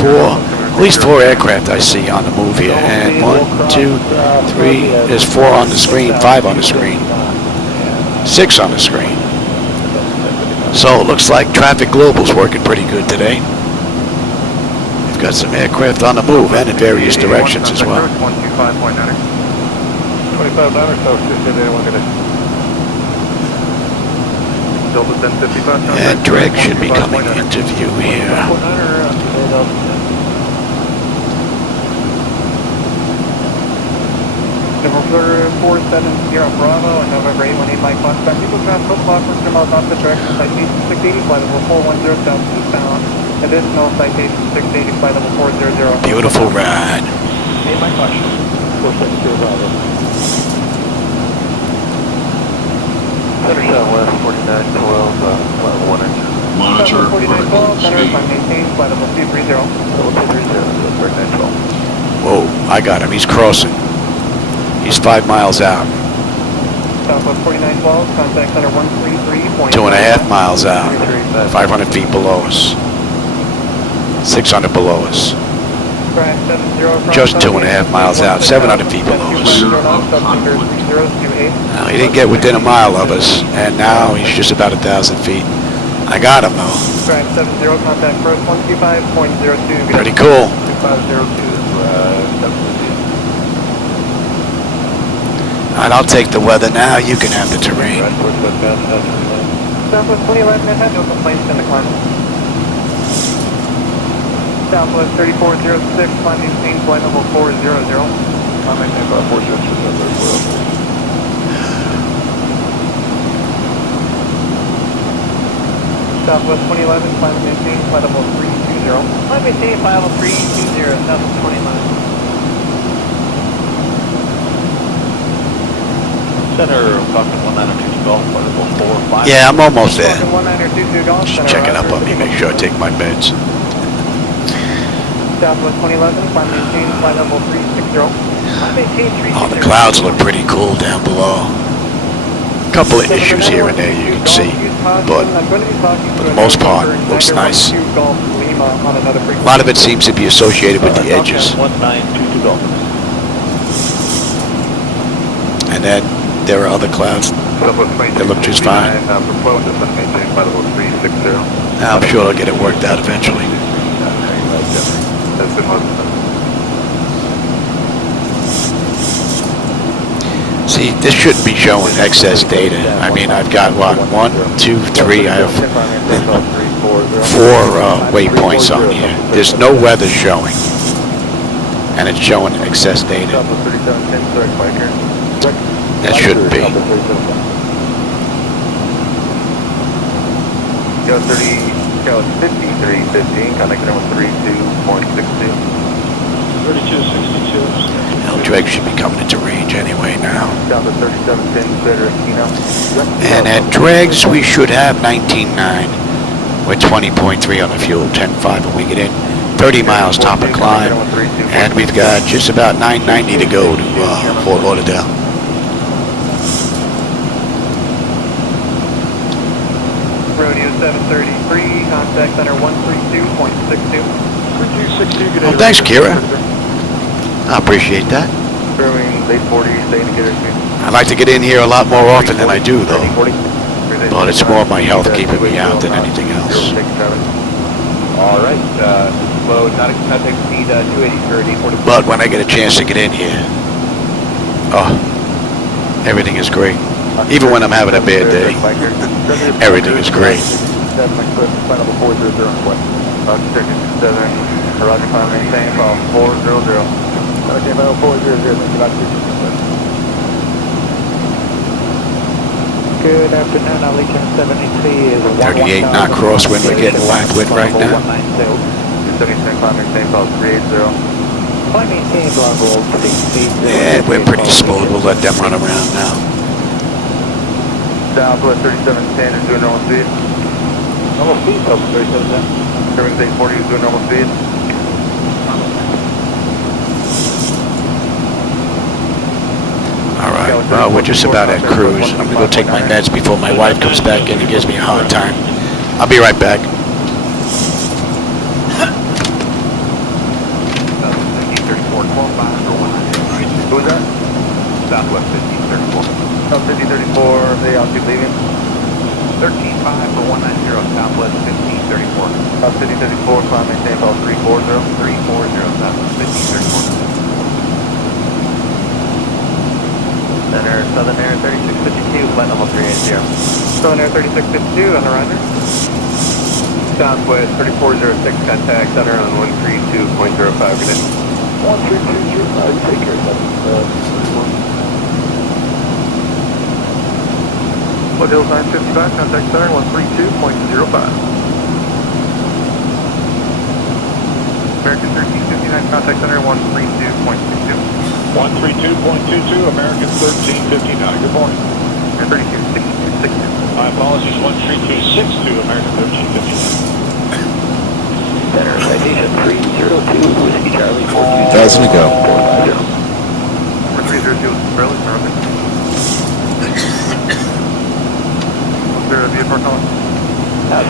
4. At least 4 aircraft I see on the move here. And 1, 2, 3. There's 4 on the screen, 5 on the screen, 6 on the screen. So it looks like Traffic Global's working pretty good today. We've got some aircraft on the move and in various directions as well. 25.9. 25.9, so did anyone get it? And Dreg should be coming into view here. November 470 Bravo and November 818 Mike Foxtrot. People transport clock for 2 miles opposite direction, citation 680, flight level 410 south eastbound. Additional citation 680, flight level 400. Beautiful ride. Hey, my question. 470 Bravo. Center Southwest 4912, flight level 1 Monitor vertical center, speed. maintain flight level 230. Level 230, 4912. Whoa, I got him. He's crossing. He's 5 miles out. Southwest 4912, contact center 133. 2.5 miles out. 500 feet below us. 600 below us. Just 2.5 miles out. 700 feet below us. Now, he didn't get within a mile of us, and now he's just about 1,000 feet. I got him though. Pretty cool. And I'll take the weather now. You can have the terrain. Southwest 2011, no complaints in the climb. Southwest 3406, climb maintain flight level 400. Climb maintain flight 400. Southwest 2011, climb maintain flight level 320. Climb maintain flight level 320, Southwest 2011. Center, Cockpit 1922 Golf, flight level 4, 5. Yeah, I'm almost there. 1922 Golf, Just checking up on me, make sure I take my meds. Southwest 2011, climb maintain flight level 360. Climb maintain 360. Oh, the clouds look pretty cool down below. A couple of issues here and there you can see, but for the most part, looks nice. team on another frequency. A lot of it seems to be associated with the edges. 1922 Golf. And then there are other clouds that look just fine. I'm sure they'll get it worked out eventually. See, this shouldn't be showing excess data. I mean, I've got what, 1, 2, 3, I have 4 waypoints on here. There's no weather showing, and it's showing excess data. That shouldn't be. Go 5315, contact number 32.62. 3262. Drake should be coming into range anyway now. Down to 3710, better Kino. And at Dregs, we should have 19.9 with 20.3 on the fuel, 10.5 when we get in. 30 miles top of climb, and we've got just about 990 to go to Fort Lauderdale. Rodeo 733, contact center 132.62. 3262. Well, thanks, Kira. I appreciate that. I'd like to get in here a lot more often than I do, though. But it's more my health keeping me out than anything else. All right, low contact speed 280. But when I get a chance to get in here, oh, everything is great. Even when I'm having a bad day, everything is great. Roger, 5 maintain, call 400. Okay, 400, Good afternoon, Ali 1073 is 38 knot crosswind, we're getting whacked with right now. 276, climb maintain, call 380. Climb maintain, block roll, 680. Yeah, we're pretty smooth, we'll let them run around now. Southwest 3710 is doing normal speed. Normal speed, 3710. Everything 40 is doing normal speed. Alright, well, we're just about at cruise. I'm gonna go take my meds before my wife comes back in and gives me a hard time. I'll be right back. Who was that? Southwest 1534. South 1534, they all keep leaving. 13.5 for 190, Southwest 1534. South 1534, climb maintain, call 340. 340, Southwest 1534. Southern Air 3652, flight level 380. Southern Air 3652 on the roger. Southwest 3406, contact center on 132.05, good day. 13205, take care of that. Hotel 955, contact center 132.05. American 1359, contact center 132.62. 132.22, American 1359. Good morning. And 3262. My apologies, 13262, American 1359. Center, citation 302, Whiskey Charlie 420. 1,000 to go. 302, Burley, perfect. What's there, VFR calling? That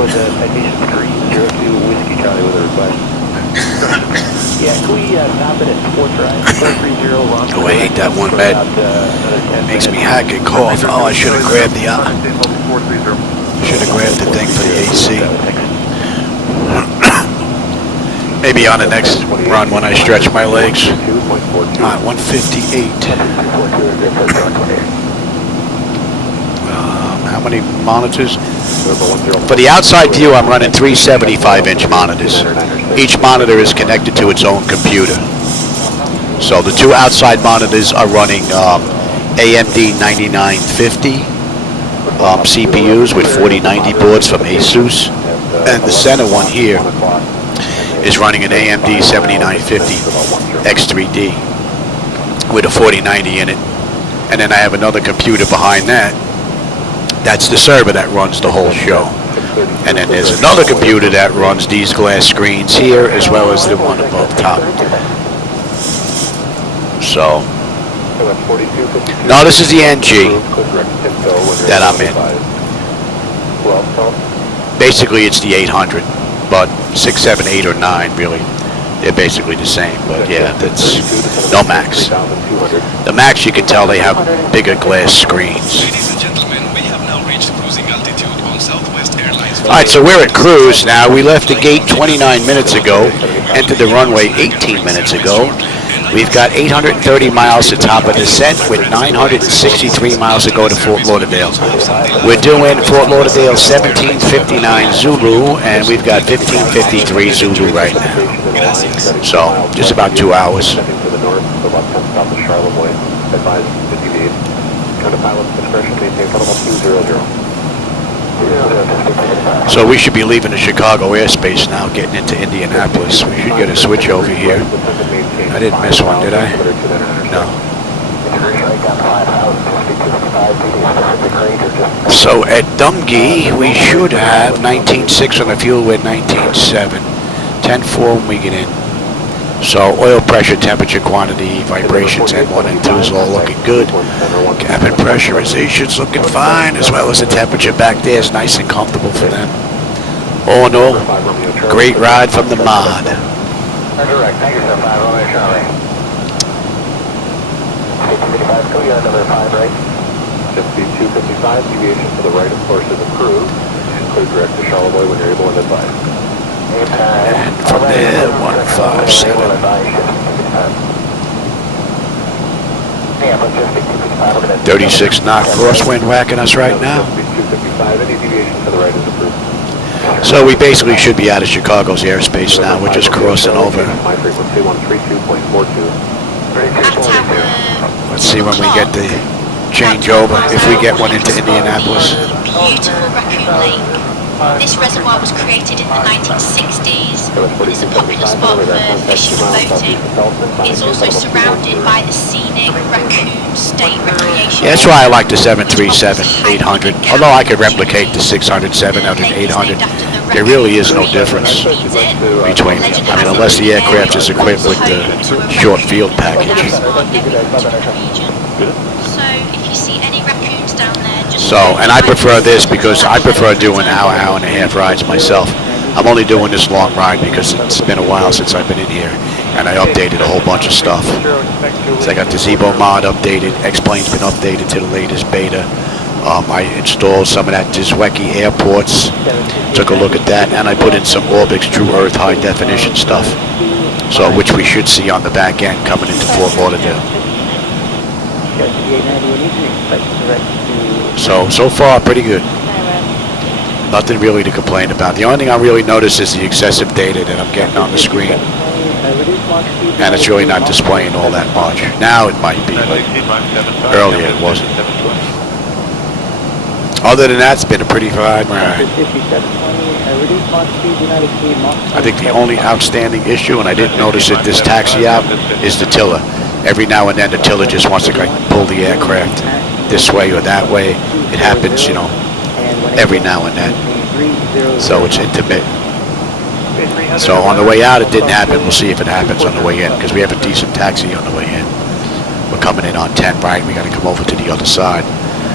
was a citation 302, Whiskey Charlie with a request. Yeah, can we stop it at 430 Ron? Oh, I hate that one bed. Makes me hack and cough. Oh, I should have grabbed the should have grabbed the thing for the AC. Maybe on the next run when I stretch my legs. Alright, 158. How many monitors? For the outside view, I'm running 3 75-inch monitors. Each monitor is connected to its own computer. So the 2 outside monitors are running AMD 9950 CPUs with 4090 boards from Asus. And the center one here is running an AMD 7950 X3D with a 4090 in it. And then I have another computer behind that. That's the server that runs the whole show. And then there's another computer that runs these glass screens here as well as the one above top. So, now this is the NG that I'm in. Basically it's the 800, but 6, 7, 8, or 9, really. They're basically the same, but yeah, that's no Max. The Max, you can tell they have bigger glass screens. Ladies and gentlemen, we have now reached cruising altitude on Southwest Airlines Flight. All right, so we're at cruise now. We left the gate 29 minutes ago, entered the runway 18 minutes ago. We've got 830 miles to top of descent with 963 miles to go to Fort Lauderdale. We're doing Fort Lauderdale 1759 Zulu, and we've got 1553 Zulu right now. So, just about 2 hours. So we should be leaving the Chicago airspace now, getting into Indianapolis. We should get a switch over here. I didn't miss one, did I? No. So at Dumgee, we should have 19.6 on the fuel with 19.7. 10.4 when we get in. So oil pressure, temperature, quantity, vibrations, N1 and 2 is all looking good. Cabin pressurization's looking fine, as well as the temperature back there is nice and comfortable for them. All in all, great ride from the mod. Direct, thank you, sir. 5 Romeo Charlie. 255, can we get another 5 right? Just be 255, deviation to the right, of course, is approved. Include direct to Charlevoix when you're able and advised. And from there, 157. 36 knot crosswind whacking us right now. 255, any deviation to the right is approved. So we basically should be out of Chicago's airspace now. We're just crossing over. My frequency 132.42. Let's see when we get the changeover, if we get one into Indianapolis. Beautiful Raccoon Lake. This reservoir was created in the 1960s. It's a popular spot for fishing and boating. It's also surrounded by the scenic Raccoon State Recreation. Yeah, that's why I like the 737-800. Although I could replicate the 600-700 and 800, there really is no difference between them. I mean, unless the aircraft is equipped with the short field package. So if you see any raccoons down there, just so, and I prefer this because I prefer doing hour and a half rides myself. I'm only doing this long ride because it's been a while since I've been in here, and I updated a whole bunch of stuff. So I got the Zibo-Mod updated, X-Plane's been updated to the latest beta. I installed some of that Zwiecki airports, took a look at that, and I put in some Orbix True Earth high definition stuff, so which we should see on the back end coming into Fort Lauderdale. So far, pretty good. Nothing really to complain about. The only thing I really notice is the excessive data that I'm getting on the screen. And it's really not displaying all that much. Now it might be, but earlier it wasn't. Other than that, it's been a pretty fine ride. I think the only outstanding issue, and I didn't notice it this taxi out, is the tiller. Every now and then the tiller just wants to like pull the aircraft this way or that way. It happens, you know, every now and then. So it's intermittent. So on the way out it didn't happen. We'll see if it happens on the way in, because we have a decent taxi on the way in. We're coming in on 10 right. We got to come over to the other side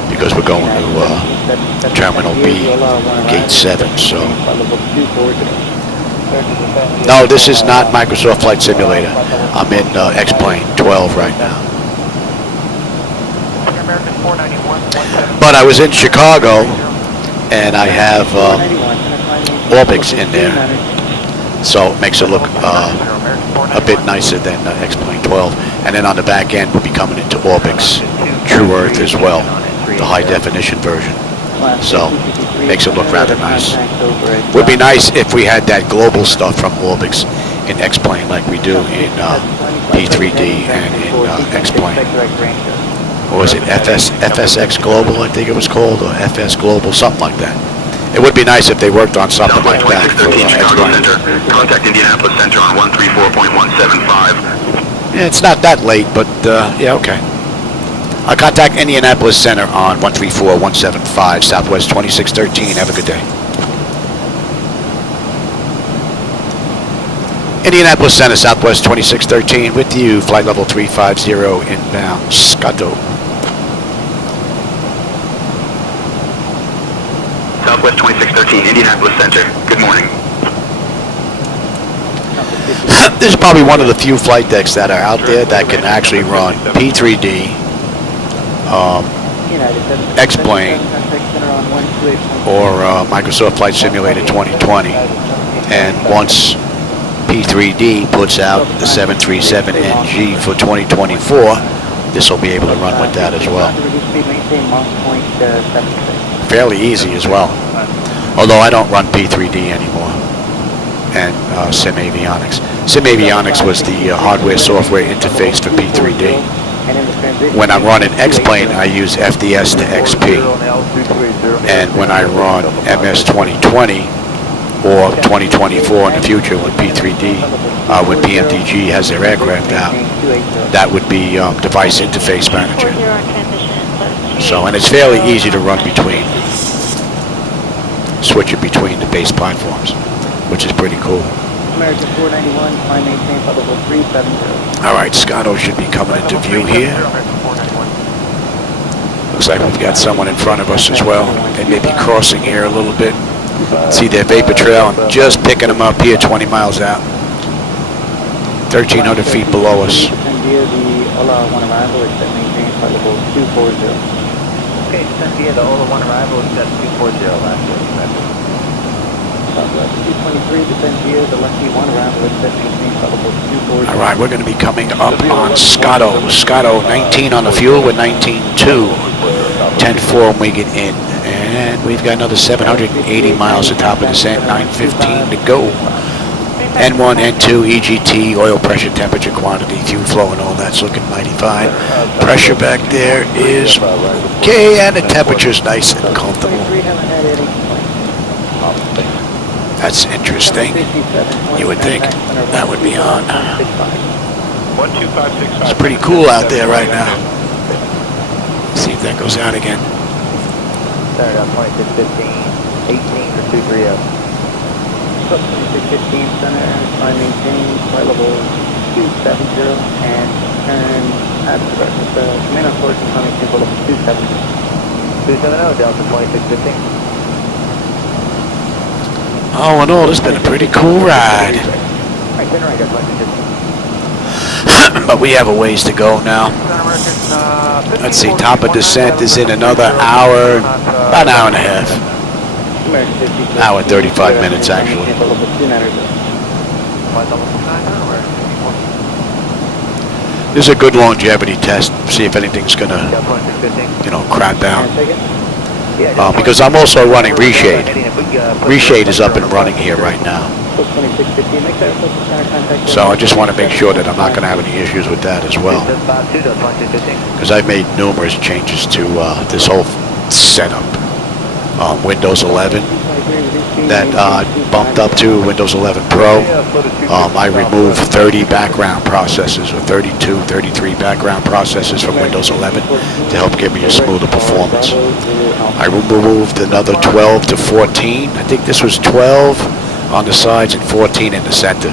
because we're going to Terminal B, Gate 7. So no, this is not Microsoft Flight Simulator. I'm in X-Plane 12 right now. But I was in Chicago, and I have Orbix in there, so it makes it look a bit nicer than X-Plane 12. And then on the back end, we'll be coming into Orbix True Earth as well, the high definition version. So makes it look rather nice. Would be nice if we had that global stuff from Orbix in X-Plane like we do in P3D and in X-Plane. Or was it FSX Global, I think it was called, or FS Global, something like that. It would be nice if they worked on something like that for X-Plane. Contact Indianapolis Center on 134.175. Yeah, it's not that late, but yeah, okay. I'll contact Indianapolis Center on 134.175, Southwest 2613. Have a good day. Indianapolis Center, Southwest 2613, with you, flight level 350 inbound, Scotto. Southwest 2613, Indianapolis Center. Good morning. This is probably one of the few flight decks that are out there that can actually run P3D, X-Plane, or Microsoft Flight Simulator 2020. And once P3D puts out the 737NG for 2024, this will be able to run with that as well. Fairly easy as well. Although I don't run P3D anymore. And Sim Avionics. Sim Avionics was the hardware-software interface for P3D. When I'm running X-Plane, I use FDS to XP. And when I run MS 2020 or 2024 in the future when P3D, when PMDG has their aircraft out, that would be Device Interface Manager. So, and it's fairly easy to run between, switch it between the base platforms, which is pretty cool. American 491, climb maintain flight level 370. All right, Scotto should be coming into view here. Looks like we've got someone in front of us as well. They may be crossing here a little bit. See their vapor trail. I'm just picking them up here 20 miles out. 1,300 feet below us. The Ola 1 arrival is set maintain flight level 240. Okay, send via the Ola 1 arrival is set 240. Last week. Southwest 223, descend via the Lucky 1 arrival is set maintain flight level 240. All right, we're going to be coming up on Scotto. Scotto, 19 on the fuel with 19.2. 10.4 when we get in. And we've got another 780 miles at top of descent, 9:15 to go. N1, N2, EGT, oil pressure, temperature, quantity, fuel flow, and all that's looking mighty fine. Pressure back there is okay, and the temperature's nice and comfortable. That's interesting. You would think that would be on. It's pretty cool out there right now. See if that goes out again. Start up 2615, 18 for 230. 2615 center, climb maintain, flight level 270, and turn at the command on course and climb maintain flight level 270. 270, Delta 2615. All in all, it's been a pretty cool ride. But we have a ways to go now. Let's see, top of descent is in another hour, about an hour and a half. Hour and 35 minutes, actually. This is a good longevity test. See if anything's gonna, crap down. Because I'm also running Reshade. Reshade is up and running here right now. So I just want to make sure that I'm not going to have any issues with that as well. Because I've made numerous changes to this whole setup. Windows 11 that bumped up to Windows 11 Pro. I removed 30 background processes, or 32, 33 background processes from Windows 11 to help give me a smoother performance. I removed another 12 to 14. I think this was 12 on the sides and 14 in the center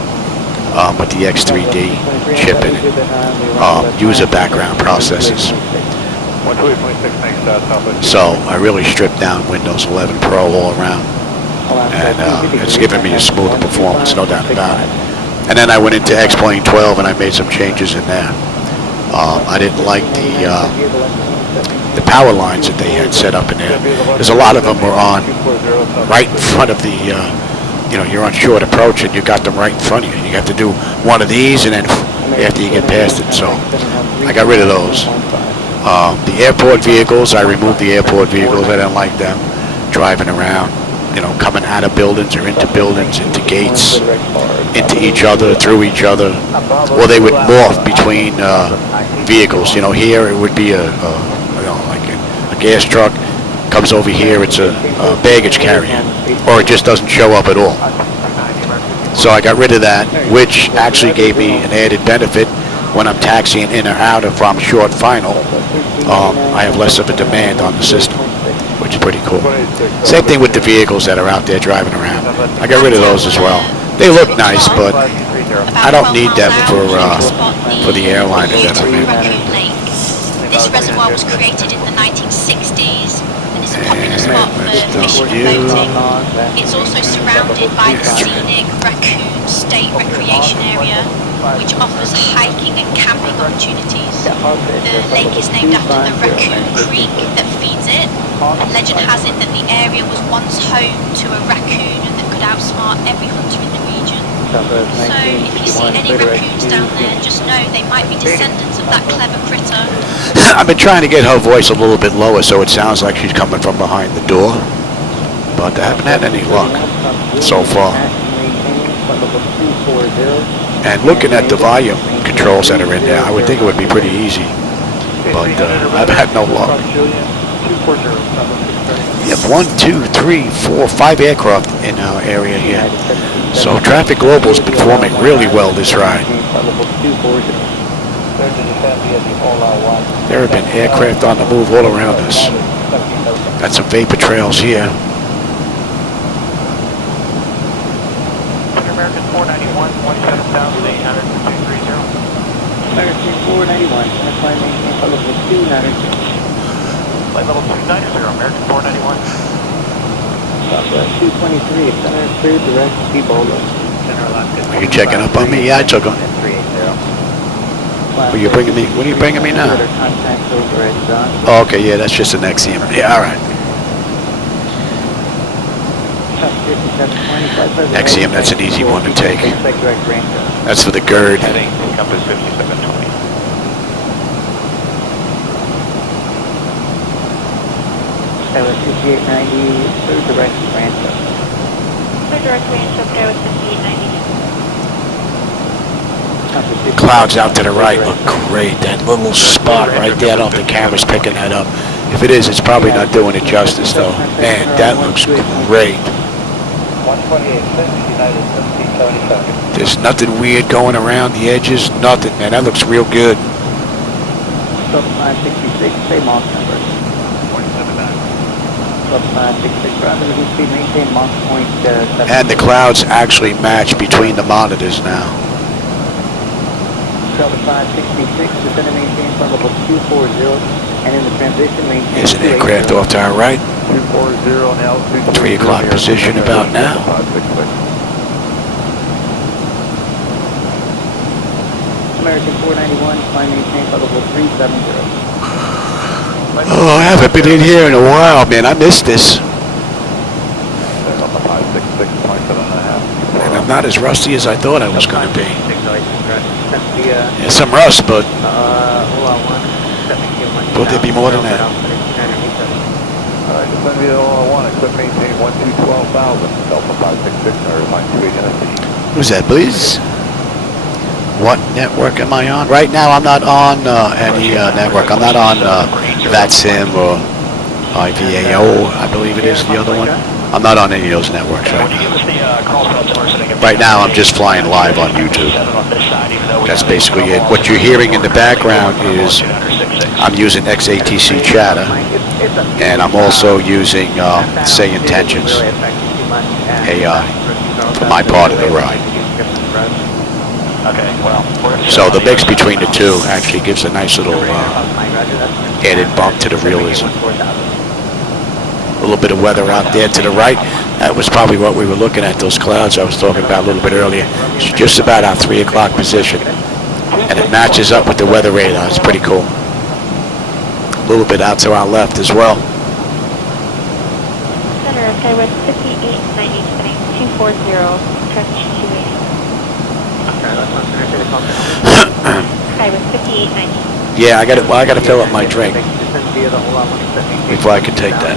with the X3D chip in it. User background processes. So I really stripped down Windows 11 Pro all around, and it's given me a smoother performance, no doubt about it. And then I went into X-Plane 12 and I made some changes in there. I didn't like the power lines that they had set up in there, because a lot of them were on right in front of the, you're on short approach and you got them right in front of you. You have to do one of these and then after you get past it, so I got rid of those. The airport vehicles, I removed the airport vehicles. I didn't like them driving around, coming out of buildings or into buildings, into gates, into each other, through each other. Or they would morph between vehicles. Here it would be like a gas truck. Comes over here, it's a baggage carrier, or it just doesn't show up at all. So I got rid of that, which actually gave me an added benefit. When I'm taxiing in or out, if I'm short final, I have less of a demand on the system, which is pretty cool. Same thing with the vehicles that are out there driving around. I got rid of those as well. They look nice, but I don't need them for the airliner that I'm in. This reservoir was created in the 1960s and is popular spot for fishing and boating. It's also surrounded by the scenic Raccoon State Recreation Area, which offers hiking and camping opportunities. The lake is named after the Raccoon Creek that feeds it. Legend has it that the area was once home to a raccoon that could outsmart every hunter in the region. So if you see any raccoons down there, just know they might be descendants of that clever critter. I've been trying to get her voice a little bit lower so it sounds like she's coming from behind the door, but I haven't had any luck so far. And looking at the volume controls that are in there, I would think it would be pretty easy, but I've had no luck. We have 1, 2, 3, 4, 5 aircraft in our area here. So Traffic Global's been performing really well this ride. There have been aircraft on the move all around us. Got some vapor trails here. American 491, 27,830. American 491, flight maintain flight level 290. Flight level 290, American 491. Southwest 223, center clear direct Zibo-Mod. Are you checking up on me? Yeah, I took them. What are you bringing me? What are you bringing me now? Oh, okay, yeah, that's just an XCM. Yeah, all right. XCM, that's an easy one to take. That's for the GERD. Compass 5720. That was 5890, third direct Rancho. Third direct Rancho, there was 5890. Clouds out to the right look great. That little spot right there, I don't think the camera's picking that up. If it is, it's probably not doing it justice though. Man, that looks great. 128, United 1777. There's nothing weird going around the edges, nothing, man. That looks real good. Sub 566, same Mach number. 179. Sub 566, rapidly speed, maintain Mach point 7. And the clouds actually match between the monitors now. Sub 566, descend and maintain flight level 240, and in the transition maintain. There's an aircraft off to our right. 240 now. 3 o'clock position about now. American 491, fly maintain flight level 370. Oh, I haven't been in here in a while, man. I missed this. And I'm not as rusty as I thought I was going to be. There's some rust, but will there be more than that? Descend via OL1, equip maintain 12,000, Delta 566, line 28 NSC. Who's that, please? What network am I on? Right now I'm not on any network. I'm not on VATSIM or IVAO, I believe it is the other one. I'm not on any of those networks right now. Right now I'm just flying live on YouTube. That's basically it. What you're hearing in the background is I'm using XATC Chatter, and I'm also using SayIntentions AI for my part of the ride. So the mix between the two actually gives a nice little added bump to the realism. A little bit of weather out there to the right. That was probably what we were looking at, those clouds I was talking about a little bit earlier. It's just about our 3 o'clock position. And it matches up with the weather radar. It's pretty cool. A little bit out to our left as well. Center, okay, with 5890, setting 240, trench 28. Okay, with 5890. Yeah, I gotta fill up my drink before I can take that.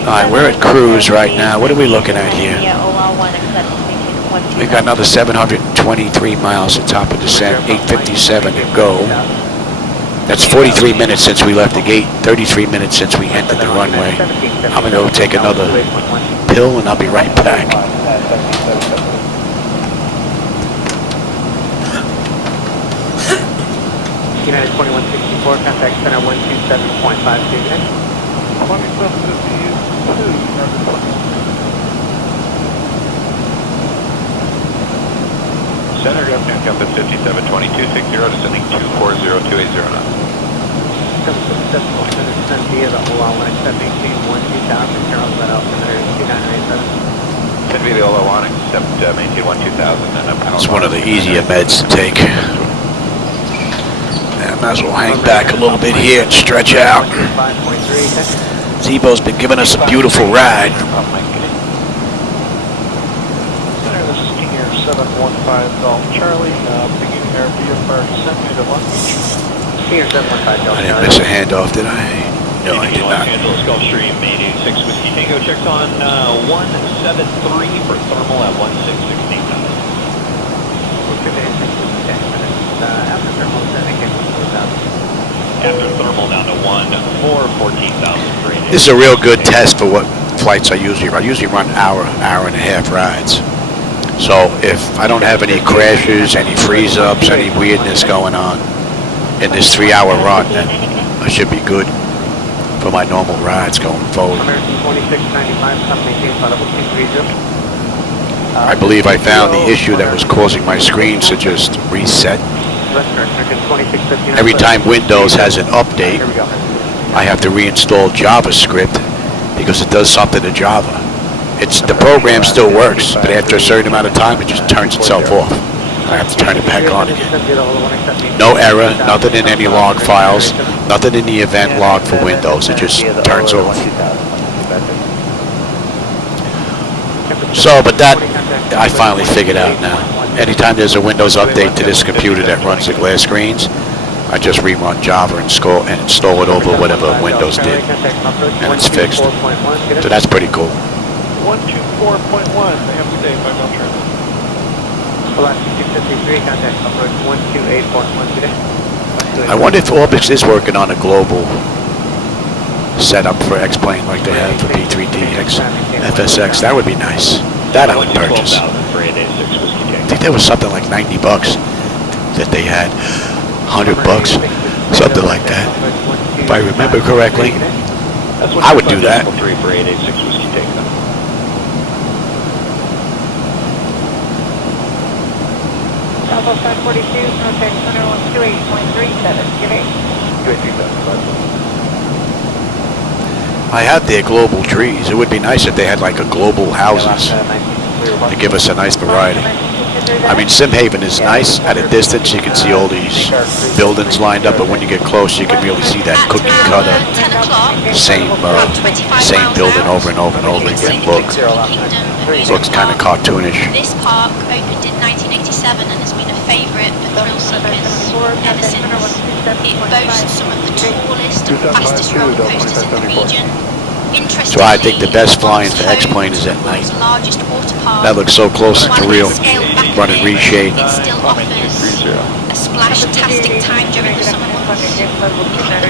Alright, we're at cruise right now. What are we looking at here? We've got another 723 miles at top of descent, 8:57 to go. That's 43 minutes since we left the gate, 33 minutes since we entered the runway. I'm gonna go take another pill and I'll be right back. United 2164, contact center 127.52. Center, good afternoon, Compass 572260, descending 240, 2809. It's one of the easier meds to take. Yeah, might as well hang back a little bit here and stretch out. Zibo's been giving us a beautiful ride. This is King Air 715 Golf Charlie, beginning our VFR descent to Long Beach. King Air 715 Golf I didn't miss a handoff, did I? No, I did not. Los Angeles Gulfstream, main 86 Whiskey Tango checks on 173 for thermal at 1616. After thermal down to 14,000. This is a real good test for what flights I usually run. I usually run hour and a half rides. So if I don't have any crashes, any freeze-ups, any weirdness going on in this 3-hour run, then I should be good for my normal rides going forward. I believe I found the issue that was causing my screens to just reset. Every time Windows has an update, I have to reinstall JavaScript because it does something to Java. The program still works, but after a certain amount of time, it just turns itself off. I have to turn it back on again. No error, nothing in any log files, nothing in the event log for Windows. It just turns off. So, but that I finally figured out now. Anytime there's a Windows update to this computer that runs the glass screens, I just rerun Java and install it over whatever Windows did, and it's fixed. So that's pretty cool. 124.1, have a good day, 5 mile transit. I wonder if Orbix is working on a global setup for X-Plane like they have for P3D, FSX. That would be nice. That I would purchase. I think there was something like $90 that they had. $100, something like that. If I remember correctly, I would do that. Bravo 542, contact center 128.37, give 8. I have their global trees. It would be nice if they had like a global houses to give us a nice variety. I mean, Simhaven is nice. At a distance, you can see all these buildings lined up, but when you get close, you can really see that cookie cutter, same building over and over and over again. Looks kind of cartoonish. This park opened in 1987 and has been a favourite for thrill seekers ever since. It boasts some of the tallest and fastest roller coasters in the region. So I think the best flying for X-Plane is at night. That looks so close to real, running reshade. It still offers a splash-tastic time during the summer months.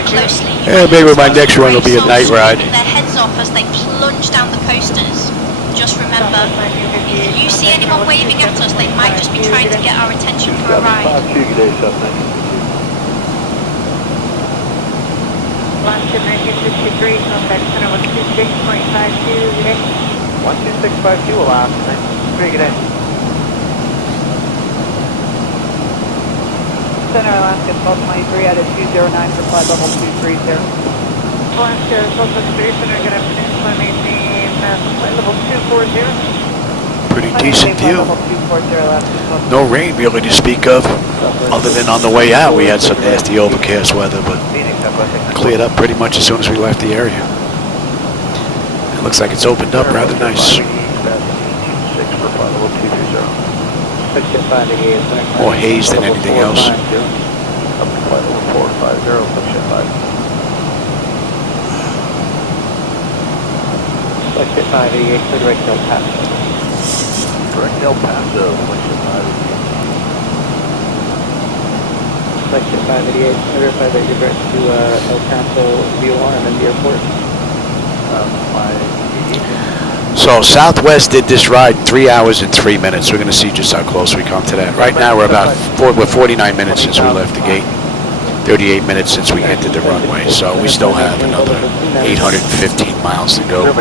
Closely. Yeah, maybe my next run will be a night ride. Their heads off as they plunge down the coasters. Just remember, if you see anyone waving at us, they might just be trying to get our attention for a ride. Launch in 1963, contact center 126.52, good day. 12652, Alaska, 93, good day. Center Alaska 1223 out of 209 for flight level 230. Alaska 1223, center, good afternoon, flight maintain flight level 240. Pretty decent view. No rain really to speak of, other than on the way out we had some nasty overcast weather, but cleared up pretty much as soon as we left the area. It looks like it's opened up rather nice. More haze than anything else. Direct El Paso, Section 588, verify that you're direct to El Paso, VOR, and then the airport. So Southwest did this ride 3 hours and 3 minutes. We're going to see just how close we come to that. Right now we're we're 49 minutes since we left the gate. 38 minutes since we entered the runway. So we still have another 815 miles to go.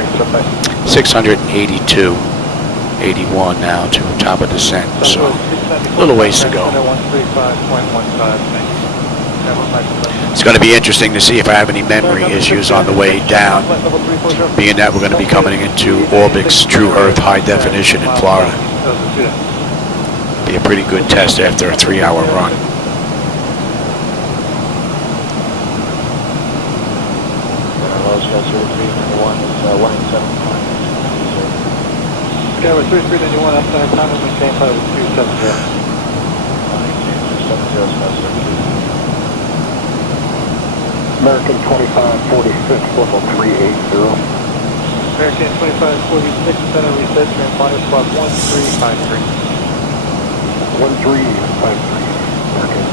682. 81 now to top of descent, so a little ways to go. It's going to be interesting to see if I have any memory issues on the way down, being that we're going to be coming into Orbic's True Earth High Definition in Florida. Be a pretty good test after a 3-hour run. Skyway 3391, up center, time and maintain flight level 270. American 2546, level 380. American 2546, center reset, transponder squad 1353. 1353. American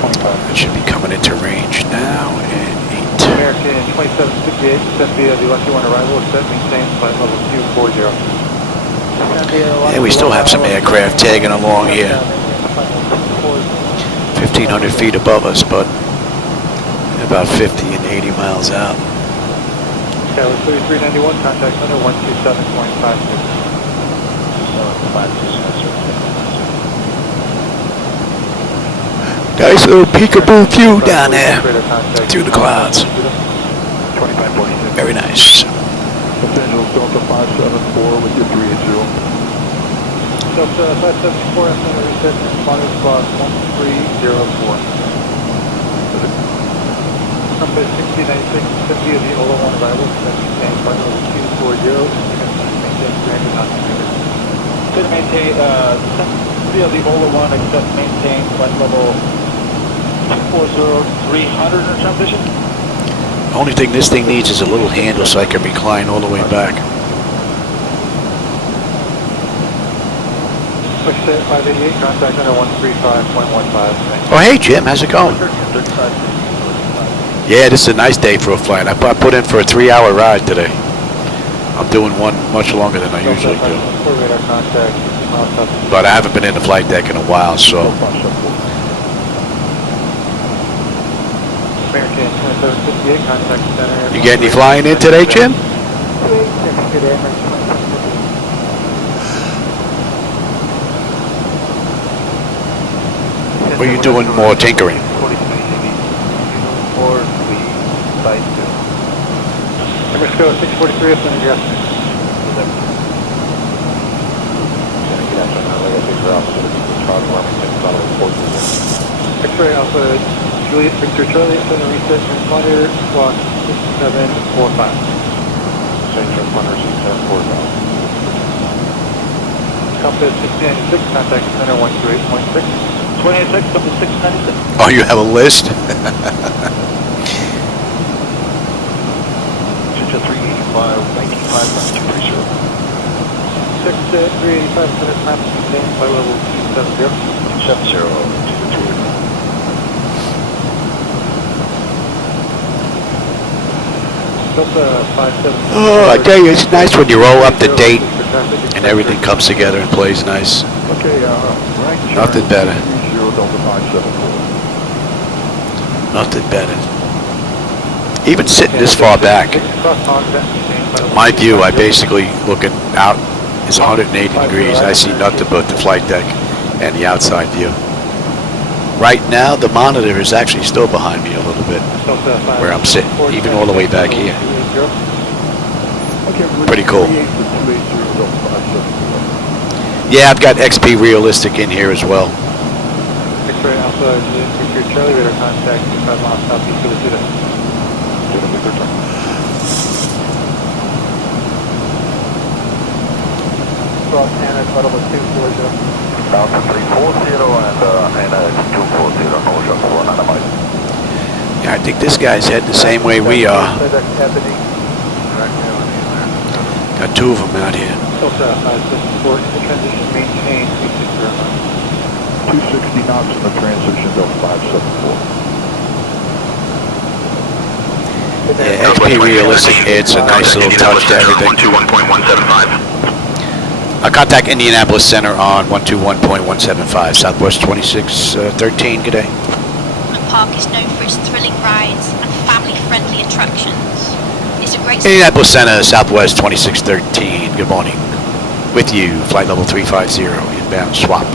25. It should be coming into range now in 8. American 2768, descent via the Lucky One arrival, set, maintain flight level 240. And we still have some aircraft tagging along here. 1,500 feet above us, but about 50 and 80 miles out. Skyway 3391, contact center 127.56. Nice little peekaboo view down there through the clouds. Very nice. Los Angeles Delta 574 with your 380. Delta 574, center reset, transponder squad 1304. Compass 6096, descent via the Ola 1 arrival, descent maintain flight level 240, maintain 300 knots per minute. Descent maintain, descent via the Ola 1, except maintain flight level 240, 300 in transition. The only thing this thing needs is a little handle so I can recline all the way back. Switch 588, contact center 135.15. Oh, hey, Jim, how's it going? Yeah, this is a nice day for a flight. I put in for a 3-hour ride today. I'm doing one much longer than I usually do. But I haven't been in the flight deck in a while, so. You get any flying in today, Jim? Or are you doing more tinkering? Mexico 643, up in the gas. X-ray Alpha Juliet Victor Charlie, center reset, transponder squawk 6745. Same transponder 6745. Compass 696, contact center 128.6. 286, compass 696. Oh, you have a list? 385, 385, center time, maintain flight level 270. 270, Oh, I tell you, it's nice when you roll up the date and everything comes together and plays nice. Okay, Nothing better. Nothing better. Even sitting this far back, my view, I basically looking out is 180 degrees. I see nothing but the flight deck and the outside view. Right now, the monitor is actually still behind me a little bit, where I'm sitting, even all the way back here. Pretty cool. Yeah, I've got XP Realistic in here as well. X-ray Alpha, Victor Charlie, radar contact 5 miles southeast of the city. Cross Canada, level 240. Alpha 340 and 240, no shot for 9 miles. Yeah, I think this guy's heading the same way we are. Got two of them out here. Delta 574, transition maintain 260 knots in the transition, Delta 574. Yeah, XP Realistic, it's a nice little touch to everything. 121.175. Contact Indianapolis Center on 121.175, Southwest 2613, good day. The park is known for its thrilling rides and family-friendly attractions. It's a great... Indianapolis Center, Southwest 2613, good morning. With you, flight level 350, inbound swap.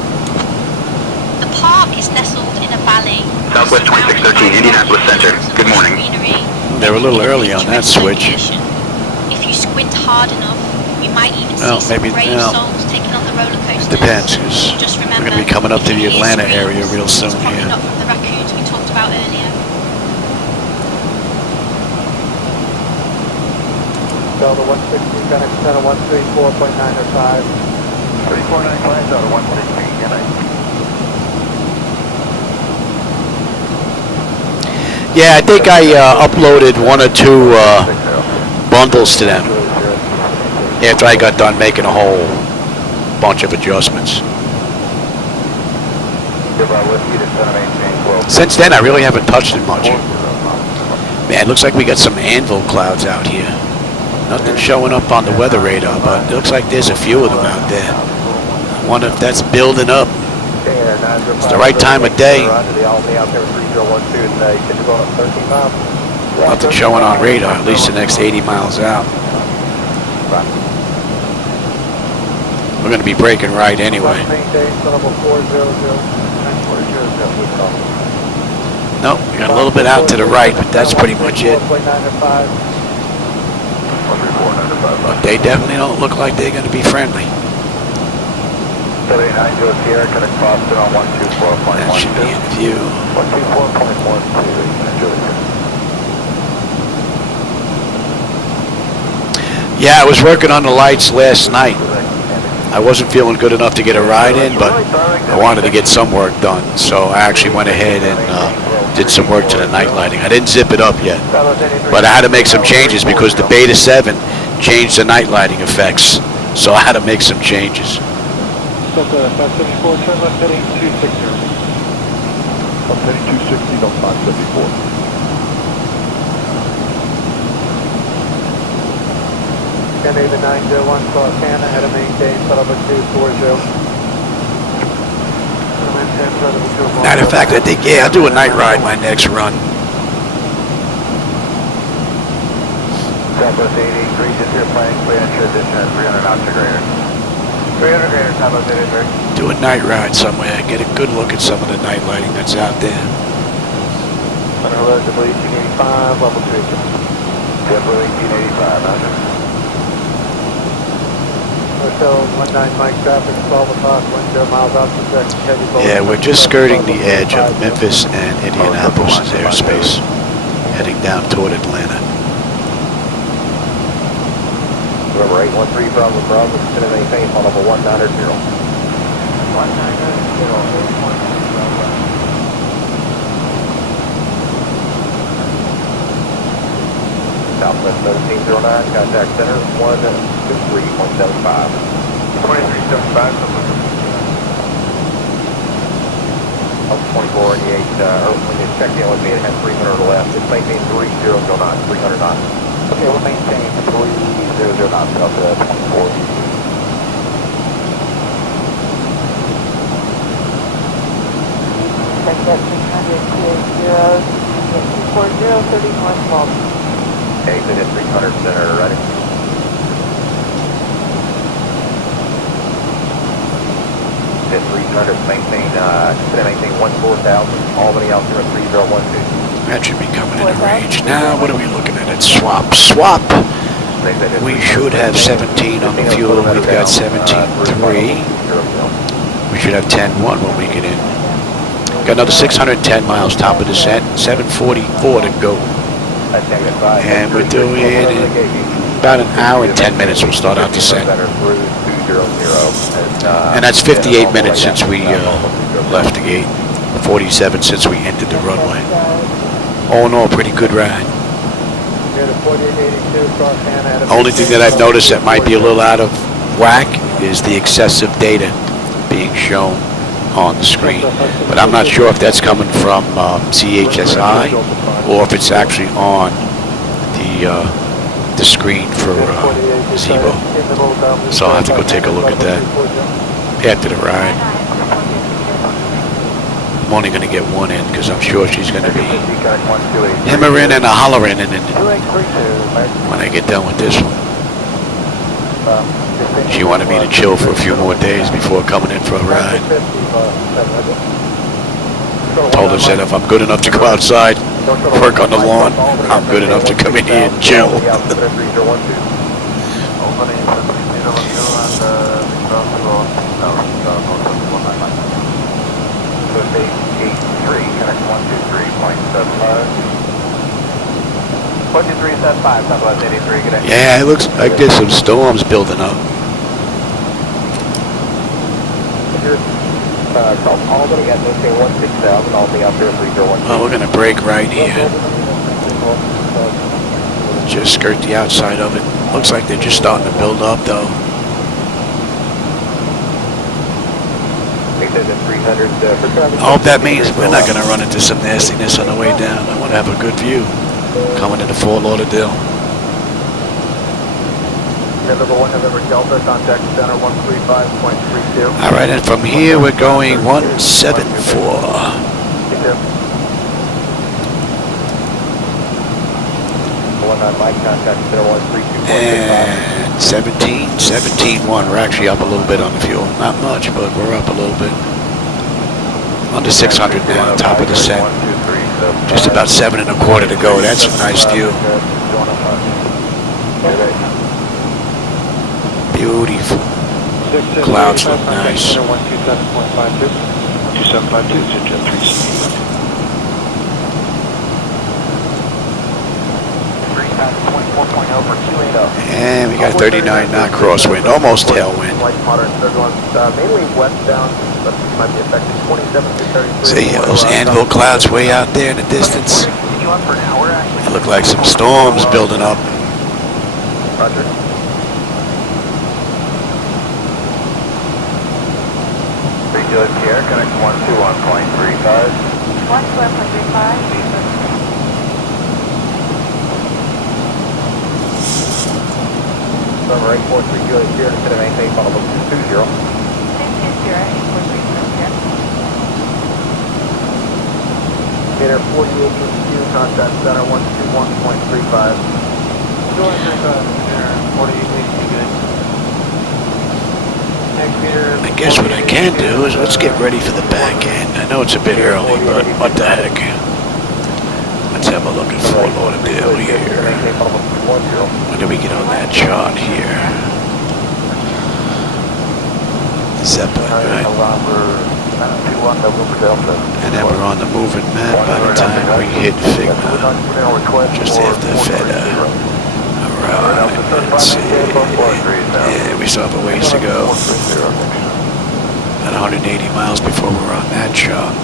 The park is nestled in a valley Southwest 2613, Indianapolis Center. Good morning. They're a little early on that switch. If you squint hard enough, you might even see Well, some maybe brave no. souls taking on the roller coasters. Depends, because Just we're remember, going to be coming up to if the you hear Atlanta screams, area real soon it's probably here. not from the raccoons we talked about earlier. Delta 160, Phoenix Center 134.905. 3495, Delta 160, good night. Yeah, I think I uploaded one or two bundles to them after I got done making a whole bunch of adjustments. Since then, I really haven't touched it much. Man, it looks like we got some anvil clouds out here. Nothing showing up on the weather radar, but it looks like there's a few of them out there. I wonder if that's building up. It's the right time of day. Nothing showing on radar, at least the next 80 miles out. We're going to be breaking right anyway. Nope, we got a little bit out to the right, but that's pretty much it. But they definitely don't look like they're going to be friendly. That should be in view. Yeah, I was working on the lights last night. I wasn't feeling good enough to get a ride in, but I wanted to get some work done. So I actually went ahead and did some work to the night lighting. I didn't zip it up yet, but I had to make some changes because the Beta 7 changed the night lighting effects. So I had to make some changes. Delta 574, turn left heading 260. Left heading 260, Delta 574. Canada 901, cross Hannah, had to maintain, set up at 240. Matter of fact, I think, yeah, I'll do a night ride my next run. Southwest 883, just here planning, clear and transition at 300 knots or greater. 300 greater, Southwest 883. Do a night ride somewhere, get a good look at some of the night lighting that's out there. Center road to 1885, level 2. Tempo 1885, Roger. Hotel 19 Mike traffic, 12 o'clock, 10 miles out to check. Yeah, we're just skirting the edge of Memphis and Indianapolis airspace, heading down toward Atlanta. Remember 813 Bravo Bravo, it's going to maintain on level 190. 190. Southwest 1709, contact center 123.75. 2375. 24 and 8, when you checked in with me, it had 300 left. It's maintained 30 knots, 300 knots. Okay, we'll maintain 300 knots up to 24. Contact 600, 280, 240, 31 Exit at 300 center, ready. At 300, maintain 14,000, Albany Altimeter 3012. That should be coming into range. Now, what are we looking at? It's swap. We should have 17 on the fuel. We've got 17.3. We should have 10.1 when we get in. Got another 610 miles top of descent, 744 to go. And we're doing it in about an hour and 10 minutes. We'll start out descent. And that's 58 minutes since we left the gate. 47 since we entered the runway. All in all, pretty good ride. Only thing that I've noticed that might be a little out of whack is the excessive data being shown on the screen. But I'm not sure if that's coming from CHSI or if it's actually on the screen for Zibo. So I'll have to go take a look at that after the ride. I'm only going to get one in because I'm sure she's going to be hammering and hollering when I get done with this one. She wanted me to chill for a few more days before coming in for a ride. Told us that if I'm good enough to go outside, work on the lawn, I'm good enough to come in here and chill. Yeah, it looks like there's some storms building up. Oh, we're gonna break right here. Just skirt the outside of it. Looks like they're just starting to build up though. I hope that means we're not gonna run into some nastiness on the way down. I want to have a good view coming into Fort Lauderdale. All right, and from here we're going 174. And 17.1. We're actually up a little bit on the fuel. Not much, but we're up a little bit. Under 600 now, top of the set. Just about 7 1/4 to go. That's a nice view. Beautiful. Clouds look nice. 2752, And we got 39 knot crosswind, almost tailwind. See those anvil clouds way out there in the distance? They look like some storms building up. Pierre, connect 121.35. 121.35. Number 843 Juliet Sierra, to maintain follow 220. Gator 4882, contact center 121.35. Juliet Sierra, 4882, good. I guess what I can do is let's get ready for the back end. I know it's a bit early, but what the heck. Let's have a look at Fort Lauderdale here. When do we get on that chart here? Zeppelin, right? And then we're on the moving map by the time we hit Figma. Just after Feta. Alright, let's see. Yeah, we still have a ways to go. About 180 miles before we're on that chart.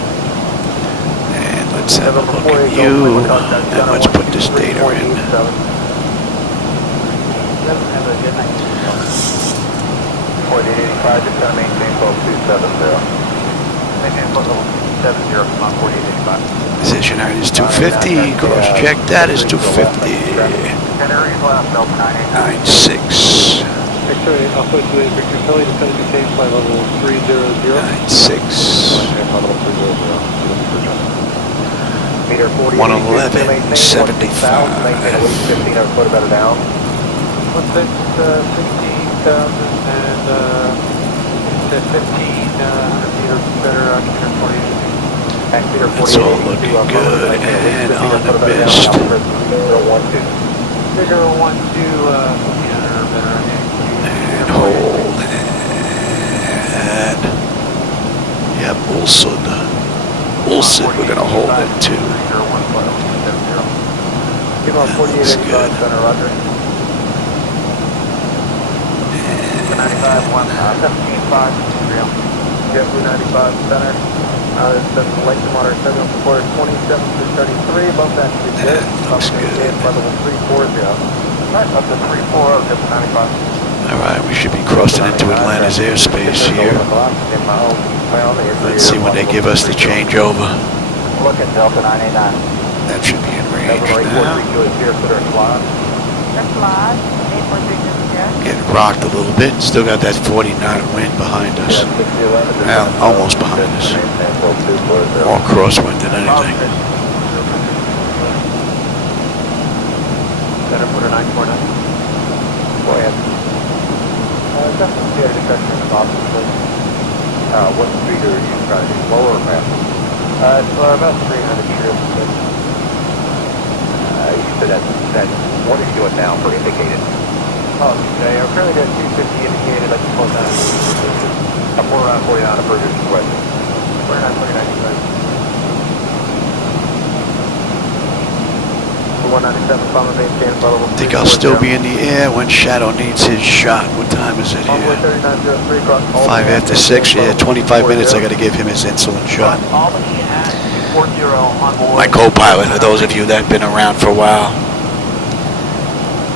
And let's have a look at you, and let's put this data in. 4885, just going to maintain flow 270. Maintain flow level 270, come on 4885. Position height is 250, cross check, that is 250. 96. Victory, Alpha 2 Victor Philly, descend to maintain flight level 300. 96. Meter 111, 75. 15 foot better down. 16,000 and 1500 meters better on meter 48. It's all looking good and on the mist. Figure 1-2, 1500 or better. And hold and yep, Ulsid, we're gonna hold it too. That looks good. 95 center. This is late to moderate 7 support 27 to 33. Above that should be good. Looks good. Level 340. Alright, up to 340, just 95. Alright, we should be crossing into Atlanta's airspace here. Let's see when they give us the changeover. Look at Delta 989. That should be in range now. Getting rocked a little bit. Still got that 40 knot wind behind us. Well, almost behind us. More crosswind than anything. Center footer 949. Go ahead. Definitely see a discussion in the box, please. What speed are you trying to do? Lower or faster? About 300 trips. You said that, what are you doing now for indicated? Oh, okay, I'm currently at 250 indicated, let's close down. I'm 49 approaches request. 49, 49, 197, follow maintain, follow. I think I'll still be in the air when Shadow needs his shot. What time is it here? 5 after 6, yeah, 25 minutes I gotta give him his insulin shot. My co-pilot, for those of you that have been around for a while.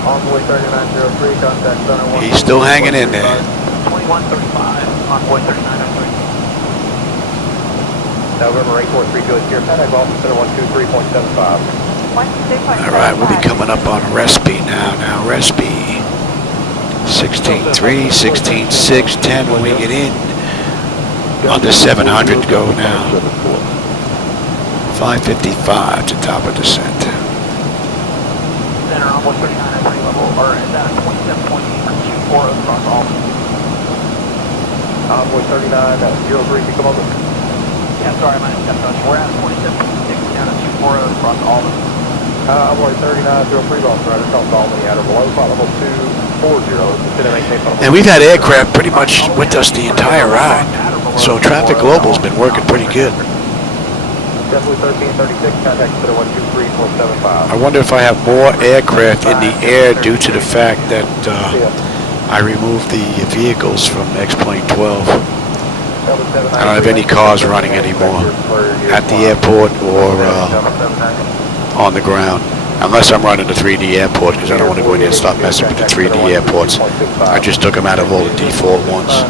Envoy 3903, contact center 1. He's still hanging in there. 2135, Envoy 3903. November 843 goes here, contact officer 123.75. Alright, we'll be coming up on Respi now. Now, Respi. 16.3, 16.6, 10 when we get in. Under 700 go now. 555 to top of descent. Center on 139 at pretty level, or is that 27.8 for 24 across all? Envoy 39, 03, come over. Yeah, sorry, my name's Captain. We're at 27.6 down at 240 across all. Envoy 39, 03, Ross Rider, South Albany, out of below, flight level 240. And we've had aircraft pretty much with us the entire ride. So Traffic Global's been working pretty good. Definitely 1336, contact to the 123.75. I wonder if I have more aircraft in the air due to the fact that I removed the vehicles from X-Plane 12. I don't have any cars running anymore at the airport or on the ground. Unless I'm running the 3D airport, because I don't want to go in there and start messing with the 3D airports. I just took them out of all the default ones.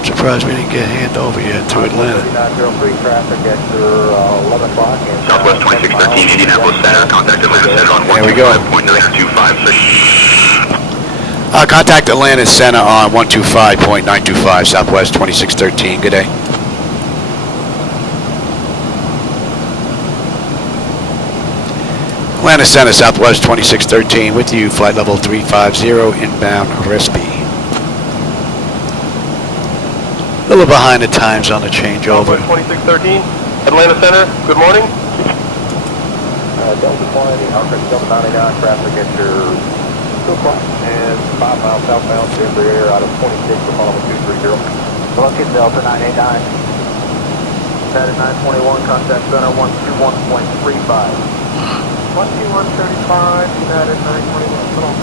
I'm surprised we didn't get a hand over yet to Atlanta. Southwest 2613, Indianapolis Center, contact Atlanta Center on 125.9256. Contact Atlanta Center on 125.925, Southwest 2613. Good day. Atlanta Center, Southwest 2613, with you, flight level 350, inbound Respi. A little behind the times on the changeover. 2613, Atlanta Center, good morning. Delta 20, Delta 99, traffic at your 2 o'clock and 5 miles southbound, Denver Air out of 26 for follow 230. Looking Delta 989. United 921, contact center 121.35. 12135, United 921, come on.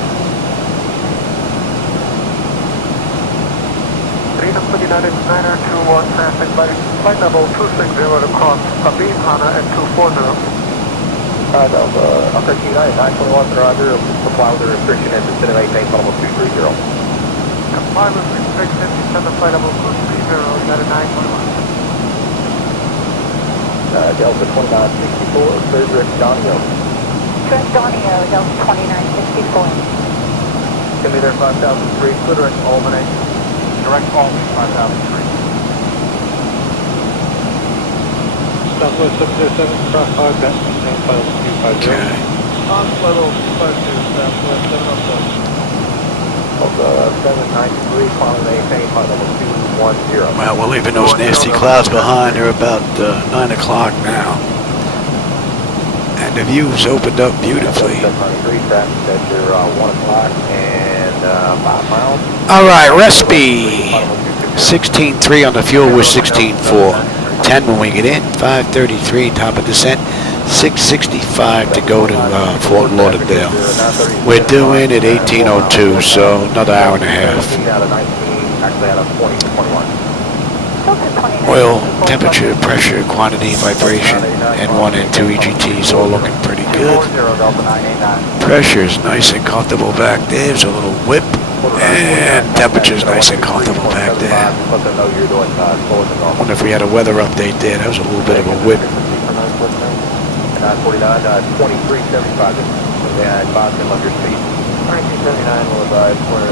Freedom for United 921, traffic by flight level 260 to cross Habib Hana at 240. Okay, United 921, roger, comply with the restriction and descend and maintain flight level 230. Comply with restriction, descend to flight level 230, United 921. Delta 2964, third direct Donio. Direct Donio, Delta 2964. Give me there 5003, clear direct Albany. Direct Albany 5003. Southwest 707, cross 5, best same file 250. On level 252, Southwest 707. Delta 793, final maintain, flight level 210. Well, we're leaving those nasty clouds behind. They're about 9 o'clock now. And the view's opened up beautifully. 793, traffic at your 1 o'clock and 5 miles. All right, Respi. 16.3 on the fuel, we're 16.4. 10 when we get in, 533 top of descent, 665 to go to Fort Lauderdale. We're due in at 1802, so another hour and a half. Oil, temperature, pressure, quantity, vibration, N1 and 2 EGTs all looking pretty good. Pressure's nice and comfortable back there. There's a little whip, and temperature's nice and comfortable back there. I wonder if we had a weather update there. That was a little bit of a whip. 949, 2375. Yeah, I advised him under speed. 1979 will advise for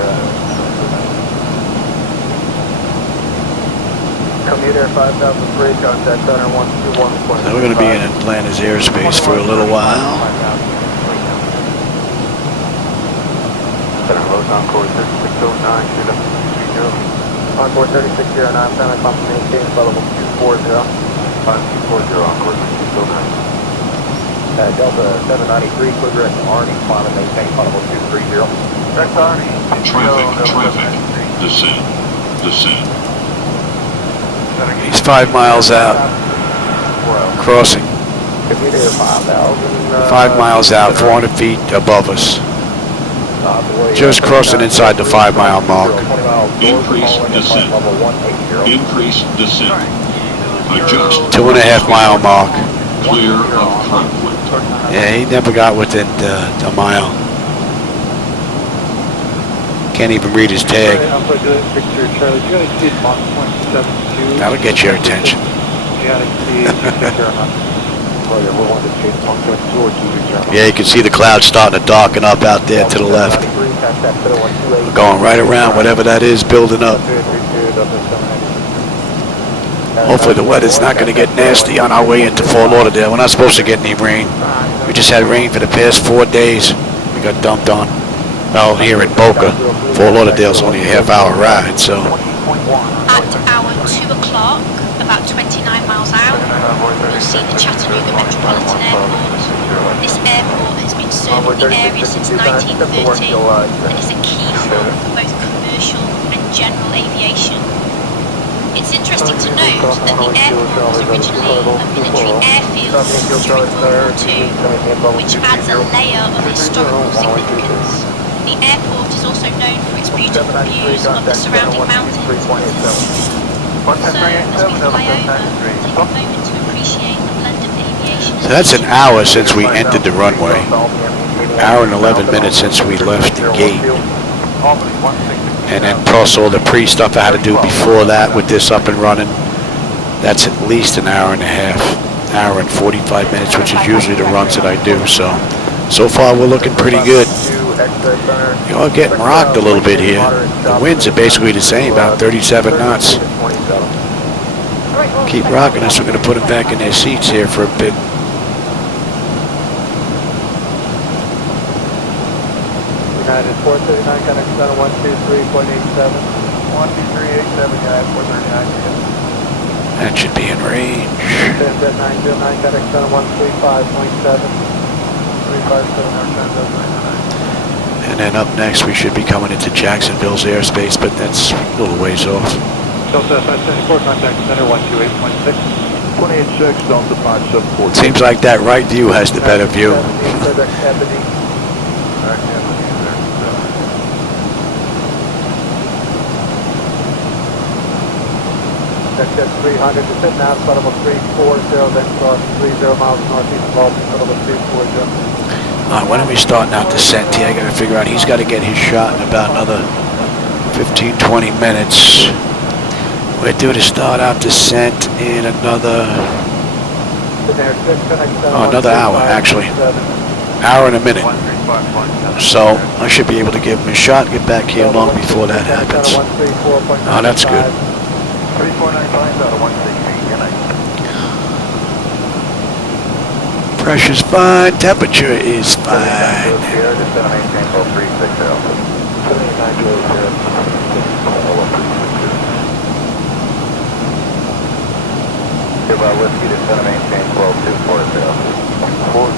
commuter 5003, contact center 121. So we're going to be in Atlanta's airspace for a little while. Center Los Encore 609, shoot up 230. Encore 3609, semi pump maintain flight level 240. 240, Encore 209. Delta 793, clear direct to Arnie, climb and maintain flight level 230. Direct to Arnie. Traffic. Descend. He's 5 miles out. Crossing. 5 miles out, 400 feet above us. Just crossing inside the 5 mile mark. Increase descent. Adjust. 2.5 mile mark. Clear of conflict. Yeah, he never got within the mile. Can't even read his tag. That'll get your attention. Yeah, you can see the clouds starting to darken up out there to the left. We're going right around whatever that is building up. Hopefully the weather's not going to get nasty on our way into Fort Lauderdale. We're not supposed to get any rain. We just had rain for the past 4 days. We got dumped on. Well, here in Boca, Fort Lauderdale's only a half-hour ride, so. At hour 2 o'clock, about 29 miles out, you'll see the Chattanooga Metropolitan Airport. This airport has been serving the area since 1930 and is a key hub for both commercial and general aviation. It's interesting to note that the airport was originally a military airfield during World War II, which adds a layer of historical significance. The airport is also known for its beautiful views of the surrounding mountains. So, as we fly over, take a moment to appreciate the blend of aviation. So that's an hour since we entered the runway. Hour and 11 minutes since we left the gate. And then plus all the pre-stuff I had to do before that with this up and running. That's at least an hour and a half. Hour and 45 minutes, which is usually the runs that I do. So far we're looking pretty good. You are getting rocked a little bit here. The winds are basically the same, about 37 knots. Keep rocking us. We're going to put them back in their seats here for a bit. United 439, connect center 123.87. 123.87, United 439. That should be in range. 909, connect center 135.7. 357, our time does 99. And then up next we should be coming into Jacksonville's airspace, but that's a little ways off. Delta 574, contact center 128.6. 286, Delta 574. Seems like that right view has the better view. Check 300, descend now, flight level 340, then cross 30 miles northeast of Baltimore, flight level 240. When are we starting out descent here? I got to figure out. He's got to get his shot in about another 15, 20 minutes. We're due to start out descent in another hour, actually. Hour and a minute. So I should be able to give him a shot, get back here long before that happens. Oh, that's good. 3495 out of 168, good night. Pressure's fine, temperature is fine. Goodbye, Whiskey, to center maintain 12240. 40.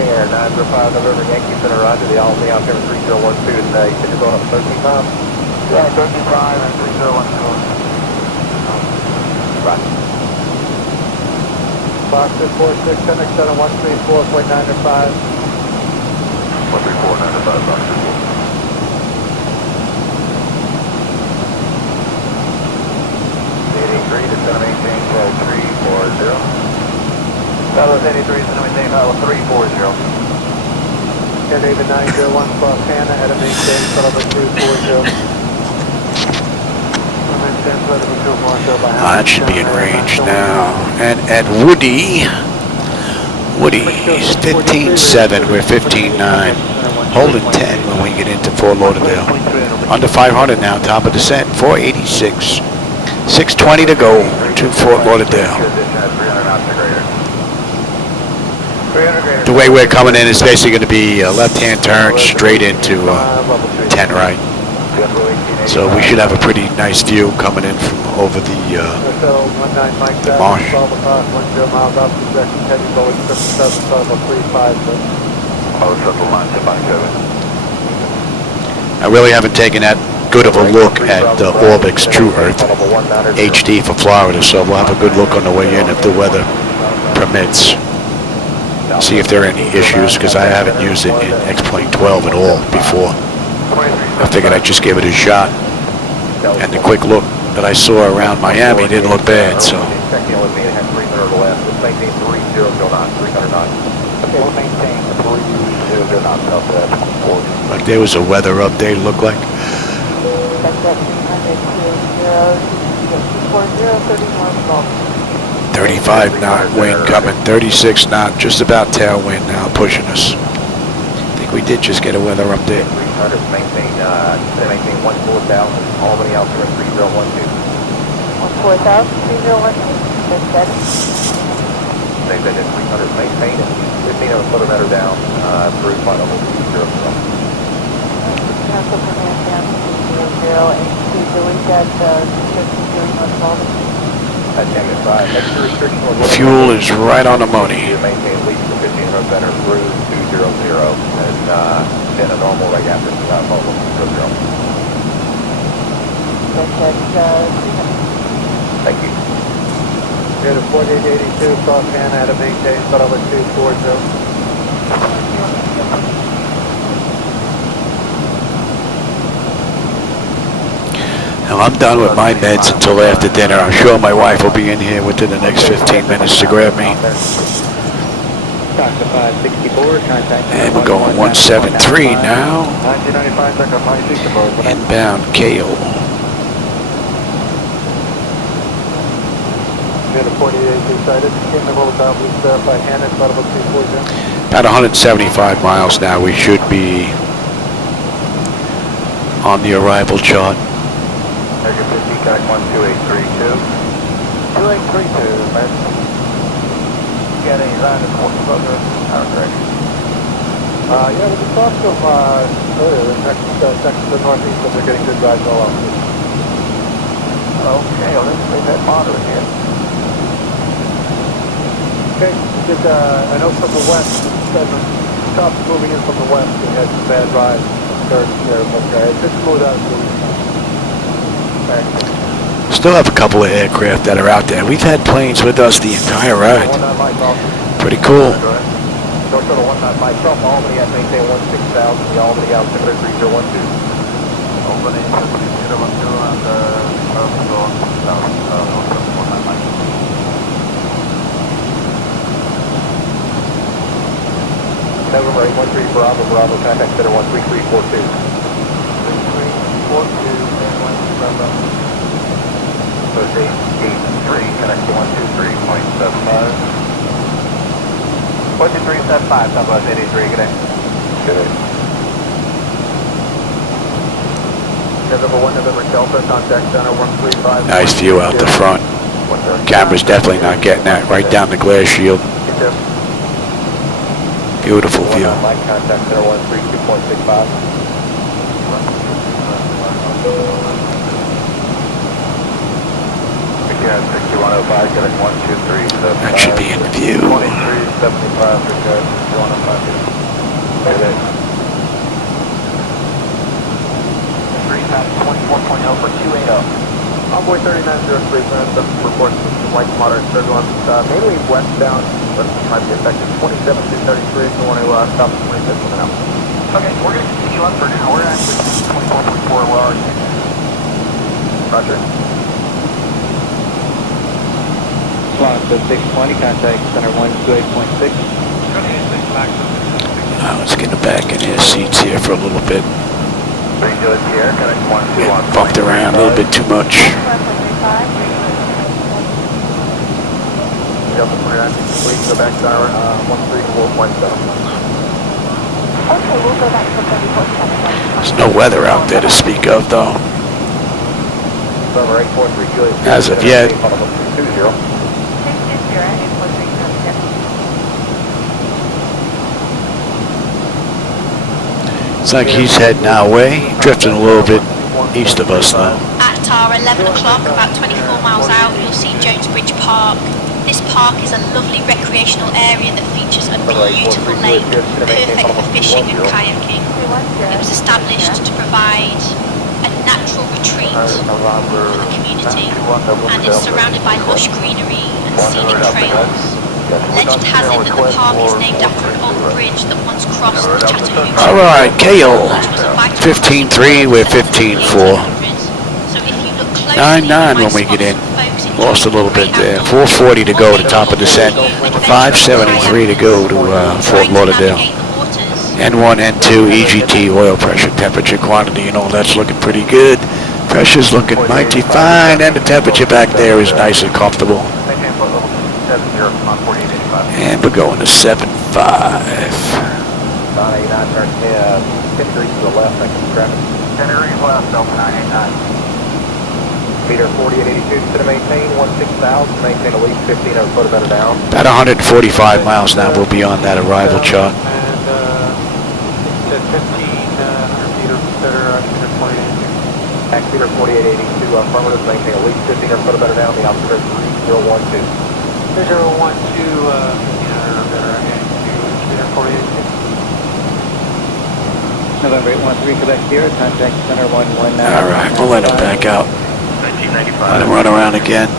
Air 905 November Yankee Center, roger, the all out there 3012 today. You're going up 13 miles? Yeah, 35 and 3012. Right. Fox 246, connect center 134.905. 134.905, Fox 246. 83 to center maintain 12340. Southwest 83 is going to maintain level 340. Air David 901, cross Hannah, at a maintain, flight level 240. That should be in range now. And at Woody's 15.7, we're 15.9. Holding 10 when we get into Fort Lauderdale. Under 500 now, top of descent, 486. 620 to go to Fort Lauderdale. The way we're coming in is basically going to be a left-hand turn straight into 10 right. So we should have a pretty nice view coming in from over the marsh. I really haven't taken that good of a look at Orbic's True Earth HD for Florida, so we'll have a good look on the way in if the weather permits. See if there are any issues, because I haven't used it in X-Plane 12 at all before. I figured I'd just give it a shot, and the quick look that I saw around Miami didn't look bad, so. Like there was a weather update, it looked like. 35 knot wind coming, 36 knot, just about tailwind now pushing us. I think we did just get a weather update. Maintain 14000, Albany out there 3012. 14000, 3012, that's better. They said it's 300 maintain and 15 of a footer meter down through final 20. Cancel command down to 00 and to delete that restriction during North Albany. Fuel is right on the money. Maintain at least 15 of a better through 200 and then a normal right after 00. Thank you. Go to 4882, cross Canada, maintain, but over 240. Now I'm done with my meds until after dinner. I'm sure my wife will be in here within the next 15 minutes to grab me. And we're going 173 now. Inbound Kale. About 175 miles now. We should be on the arrival chart. American 50, connect 12832. 2832, man. Got any line in the brother? Our direction. Yeah, we just talked to them earlier, the next section to the northeast, but they're getting good rides all along. Okay, well, they've had moderate here. Okay, just, I know from the west, the cops moving in from the west, we had some bad rides from there, but it should smooth out. Still have a couple of aircraft that are out there. We've had planes with us the entire ride. Pretty cool. North Shuttle 19 myself, Albany, I maintain 16,000, the Albany out 3012. Albany 3012 and November 813 Bravo, Bravo, contact center 13342. 3342 and 177. So it's 883, connect to 123.75. 12375, Southwest 883, good day. Good day. November 1, November Delta, contact center 135. Nice view out the front. Camera's definitely not getting that right down the glass shield. Beautiful view. Mike, contact center 132.65. Yeah, 6105, getting 123. That should be in view. 2375, for good. 6105. Mayday. 3 times 24.0 for 280. Envoy 3903, report light moderate turbulence, mainly westbound, but might be affected. 27233 if you want to stop at 26 coming out. Okay, we're going to continue up for now. We're actually 24.4 well. Roger. So 620, contact center 128.6. Now let's get back in his seats here for a little bit. Get bumped around a little bit too much. Please go back to our 134.7. There's no weather out there to speak of, though. As of yet. Looks like he's heading our way, drifting a little bit east of us now. At our 11 o'clock, about 24 miles out, you'll see Jonesbridge Park. This park is a lovely recreational area that features a beautiful lake, perfect for fishing and kayaking. It was established to provide a natural retreat for the community, and it's surrounded by lush greenery and scenic trails. Legend has it that the park is named after an old bridge that once crossed the Chattahoochee. All right, KO. 15-3, we're 15-4. 9-9 when we get in. Lost a little bit there. 440 to go to top of descent. 573 to go to Fort Lauderdale. N1, N2, EGT, oil pressure, temperature, quantity, and all that's looking pretty good. Pressure's looking mighty fine, and the temperature back there is nice and comfortable. And we're going to 7.5. 989, turn 10 degrees to the left, I can grab it. 10 degrees left, Delta 989. Meter 4882, to maintain 16,000, maintain at least 1,500 foot of better down. About 145 miles now, we'll be on that arrival chart. And it's at 1,500 feet or better, meter 4882. Max meter 4882, affirmative, maintain at least 1,500 foot of better down, the altimeter 3012. 3012, 1,500 or better, again, meter 4882. November 813, Quebec here, contact center 119. All right, we'll let him back out. 1995. Let him run around again.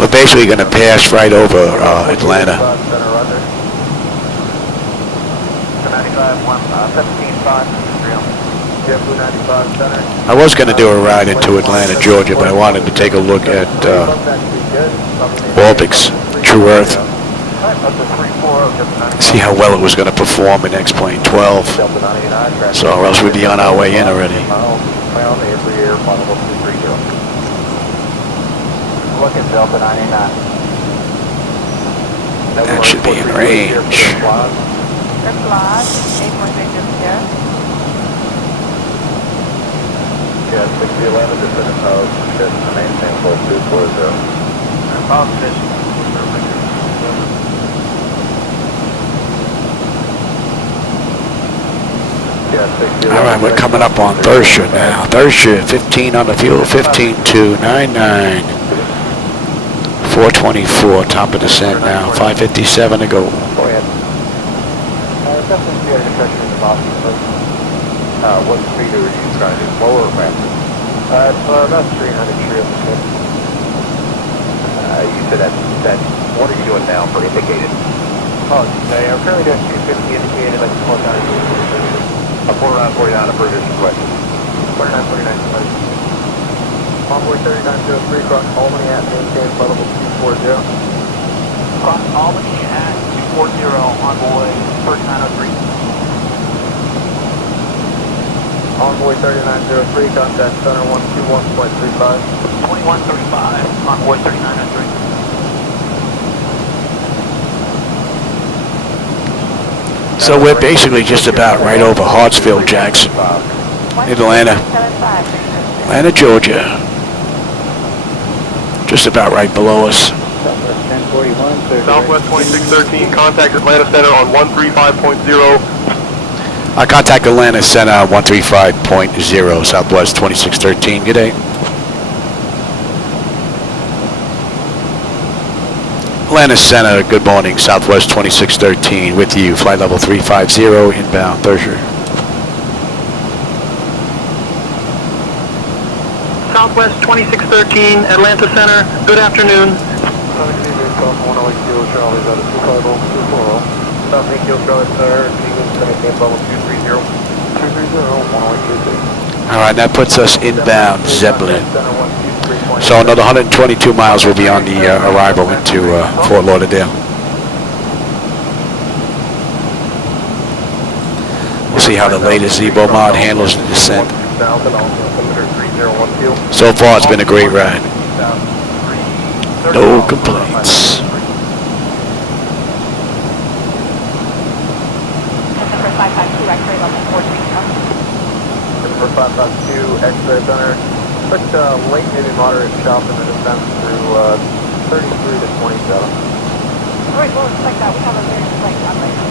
We're basically going to pass right over Atlanta. I was going to do a ride into Atlanta, Georgia, but I wanted to take a look at Orbic's True Earth. See how well it was going to perform in X-Plane 12. So or else we'd be on our way in already. That should be in range. Yeah, 6011, descendant of maintain full 240. All right, we're coming up on Thursday now. Thursday, 15 on the fuel, 15.299. 424, top of descent now. 557 to go. Go ahead. Definitely see a depression in the bottom. What speed are you trying to do? Lower or faster? It's about 300 trip. You said that. What are you doing now for indicated? Oh, okay. I'm currently doing 250 indicated. Like to close down to 49 approved this question. 49 Envoy 3903 across Albany at maintain flight level 240. Across Albany at 240, Envoy 3903. Envoy 3903, contact center 121.35. 2135, Envoy 3903. So we're basically just about right over Hartsfield, Jackson, Atlanta, Georgia. Just about right below us. Southwest 2613, contact Atlanta Center on 135.0. I contact Atlanta Center on 135.0, Southwest 2613. Good day. Atlanta Center, good morning, Southwest 2613, with you, flight level 350, inbound, Thursday. Southwest 2613, Atlanta Center, good afternoon. All right, that puts us inbound, Zeppelin. So another 122 miles will be on the arrival into Fort Lauderdale. We'll see how the latest Zibo-Mod handles the descent. So far, it's been a great ride. No complaints. Number 552, X-ray level 14. Number 552, X-ray center. Quick late, maybe moderate chop in the descent through 33 to 27. Alright, well, it's like that. We have a very like that right now.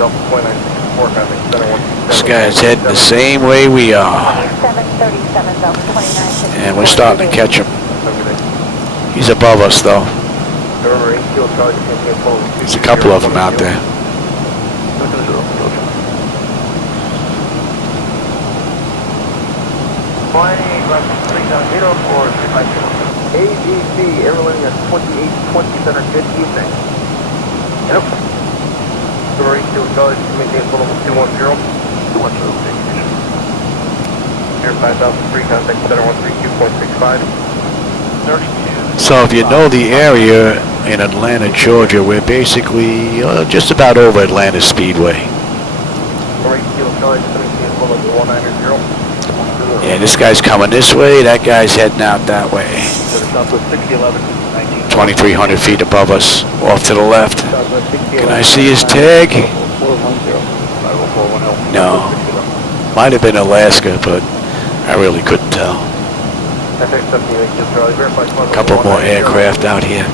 Delta 2964, traffic center 127. This guy's heading the same way we are. 737, Delta 29. And we're starting to catch him. He's above us though. There's a couple of them out there. AGC, Airlines 2820 Center, good evening. Yep. Story, Charlie, maintain full level 210. 210, Air 5003, contact center 132.65. So if you know the area in Atlanta, Georgia, we're basically just about over Atlanta Speedway. Yeah, this guy's coming this way, that guy's heading out that way. 2,300 feet above us, off to the left. Can I see his tag? No. Might have been Alaska, but I really couldn't tell. A couple more aircraft out here.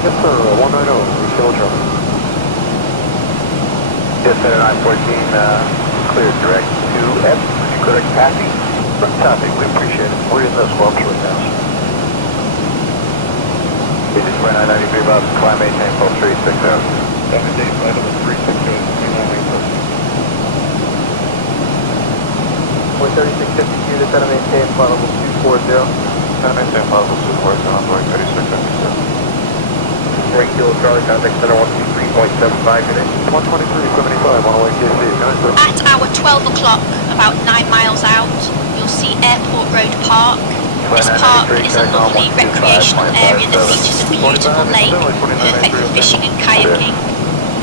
Yes, Center 914, cleared direct to F, correct passing. Traffic, we appreciate it. We're in those squawks right now. This is Flight 993 about climb maintain full 360. 7 days, flight level 360, 13652 to center maintain flight level 240. Center maintain flight level 240, onboard 3657. Ring kilo Charlie, contact center 123.75 today. 123.75 on the way KC. At our 12 o'clock, about 9 miles out, you'll see Airport Road Park. This park is a lovely recreational area that features a beautiful lake, perfect for fishing and kayaking.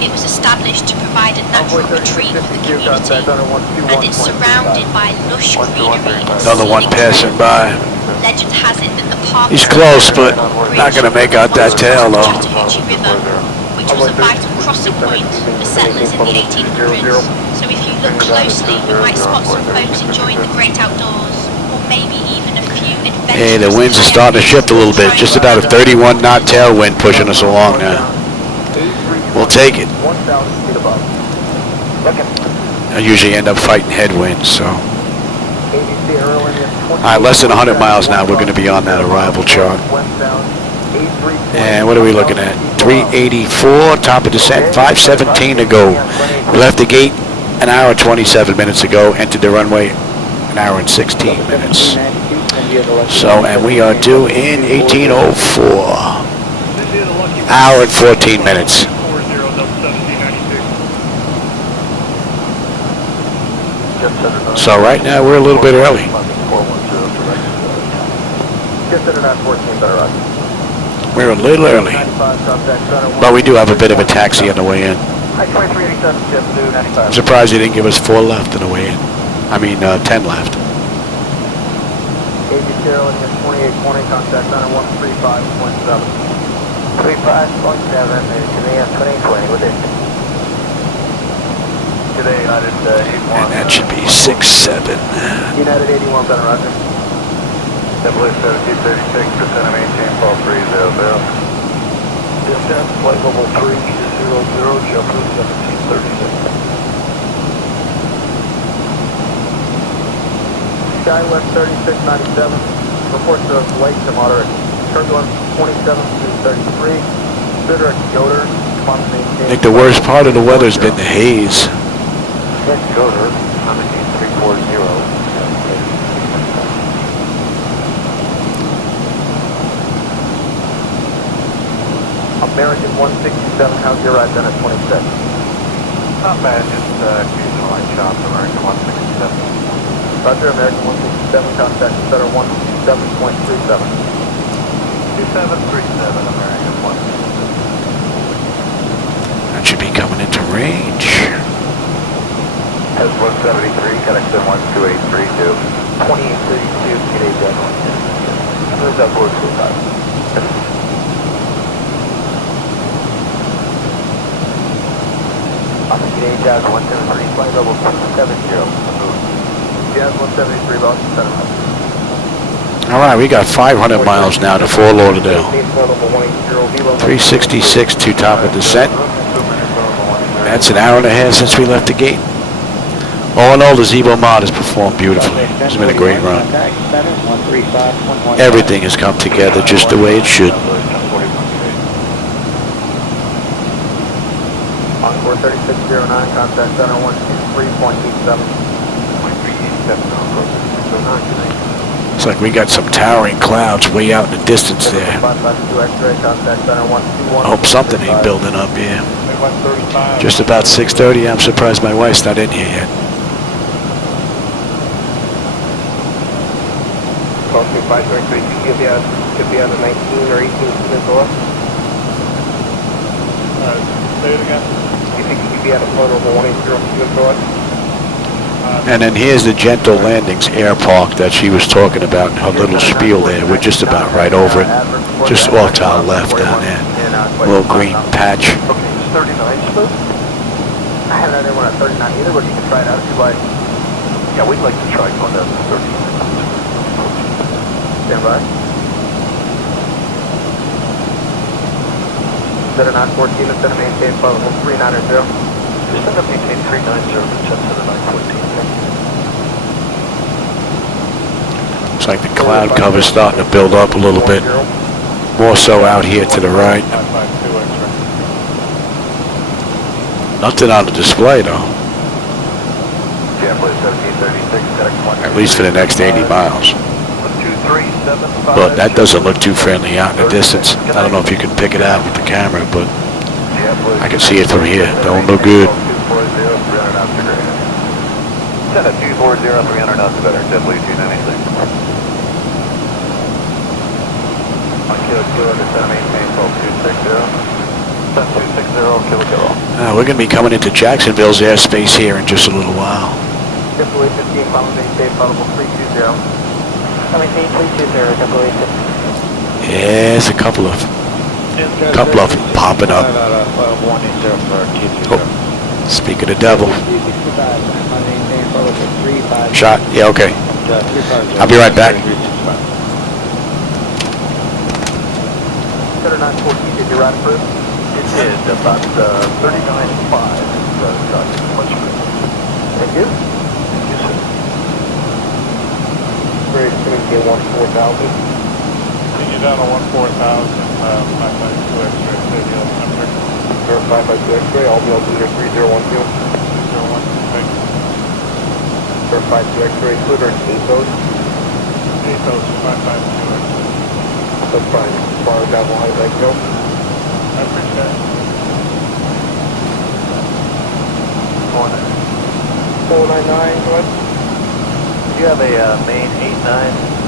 It was established to provide a natural retreat for the community, and it's surrounded by lush greenery. Another one passing by. Legend has it that the park He's close, but not going to make out that tail though. Chattahoochee River, which was a vital crossing point for the settlers in the 1800s. So if you look closely, you might spot some folks enjoying the great outdoors, or maybe even a few adventurous. Hey, the winds are starting to shift a little bit. Just about a 31 knot tailwind pushing us along now. We'll take it. I usually end up fighting headwinds, so. Alright, less than 100 miles now, we're going to be on that arrival chart. And what are we looking at? 384, top of descent, 517 to go. We left the gate an hour and 27 minutes ago, entered the runway an hour and 16 minutes. So, and we are due in 1804. Hour and 14 minutes. So right now we're a little bit early. We're a little early. But we do have a bit of a taxi on the way in. I'm surprised they didn't give us 4 left on the way in. I mean 10 left. Today, United 81. And that should be 6-7. United 81, better roger. WS 1736, percent of maintain, fall 300. Descent, flight level 300, JetBlue 1736. Skywest 3697, reports of light to moderate turbulence 27 to 33. Consider a Yoder, come on maintain. I think the worst part of the weather has been the haze. Yoder, 18340. American 167, how's your ride done at 26? Not bad, just occasional light chops, American 167. Roger, American 167, contact center 127.37. 2737, American 167. That should be coming into range. Has 173, connect to 12832. 2832, Canadian General. There's that board 25. On the Canadian Jazz 173, flight level 270. Jazz 173, Boston Center. Alright, we got 500 miles now to Fort Lauderdale. 366 to top of descent. That's an hour and a half since we left the gate. All in all, the Zibo-Mod has performed beautifully. It's been a great run. Everything has come together just the way it should. Encore 3609, contact center 123.87. Looks like we got some towering clouds way out in the distance there. I hope something ain't building up here. Just about 6:30. I'm surprised my wife's not in here yet. Could be out of 19 or 18 Peninsula. Say it again. You think you could be at a float over 180 Peninsula? And then here's the Gentle Landings Air Park that she was talking about, her little spiel there. We're just about right over it, just off to our left down there. A little green patch. Okay, 39 split. I haven't had anyone at 39 either, but you can try it out if you like. Yeah, we'd like to try going down to 39. Stand by. Center 914, instead of maintain flight level 390. Instead of maintain 390, jet center 914. Looks like the cloud cover's starting to build up a little bit. More so out here to the right. Nothing on the display though. At least for the next 80 miles. But that doesn't look too friendly out in the distance. I don't know if you can pick it out with the camera, but I can see it from here. Don't look good. 240, 300 knots better, JetBlue 296. Kilo, descend maintain 12260. 260, We're going to be coming into Jacksonville's airspace here in just a little while. JetBlue 15, final maintain flight level 320. Maintain 320, JetBlue 15. Yeah, there's a couple of them popping up. Oh, speak of the devil. Shot. Yeah, okay. I'll be right back. Center 914, did you ride approved? It did, about 39.5. Thank you. Great, it's going to be 14,000. Continue down to 14,000, 552 X-ray, say the altimeter. Verify by 2 X-ray, all the altimeter 3012. 301, thank you. Verify 2 X-ray, Twitter and ATOS. ATOS, 552 X-ray. That's fine, as far as that line, thank you. I appreciate it. 499, go ahead. Do you have a main 89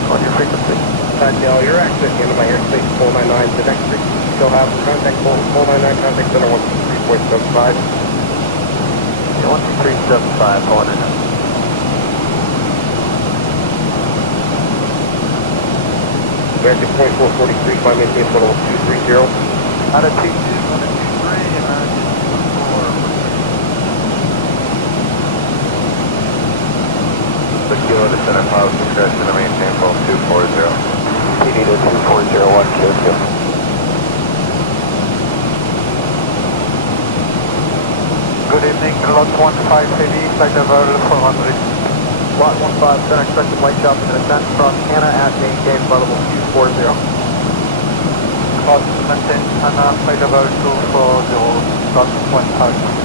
on your frequency? No, you're actually at the end of my airspace 499. The next frequency you still have contact 499, contact center 123.75. Yeah, 123.75, going in. American 2443, climb maintain level 230. Out of 22, 123, and 4. The kilo to center cloud discretion to maintain level 240. You need a 2401 kilo. Good evening, lot 1580, flight diverted 400. Lot 15, center expected light shop and descent from Hannah at maintain flight level 240. Cost to maintain Hannah, flight diverted 240, lot 1,000.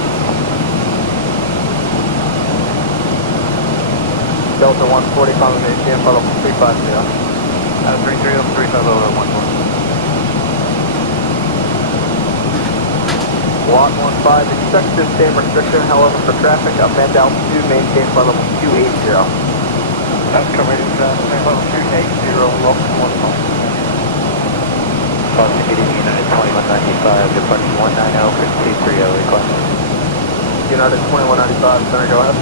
Delta 140, follow maintain flight level 350. 330, 350, 11. Lot 15, expect the same restriction, however, for traffic up and altitude, maintain flight level 280. That's coming flight level 280, local 1 Caution meeting United 2195, departing 190 for C30 request. United 2195, center, go ahead.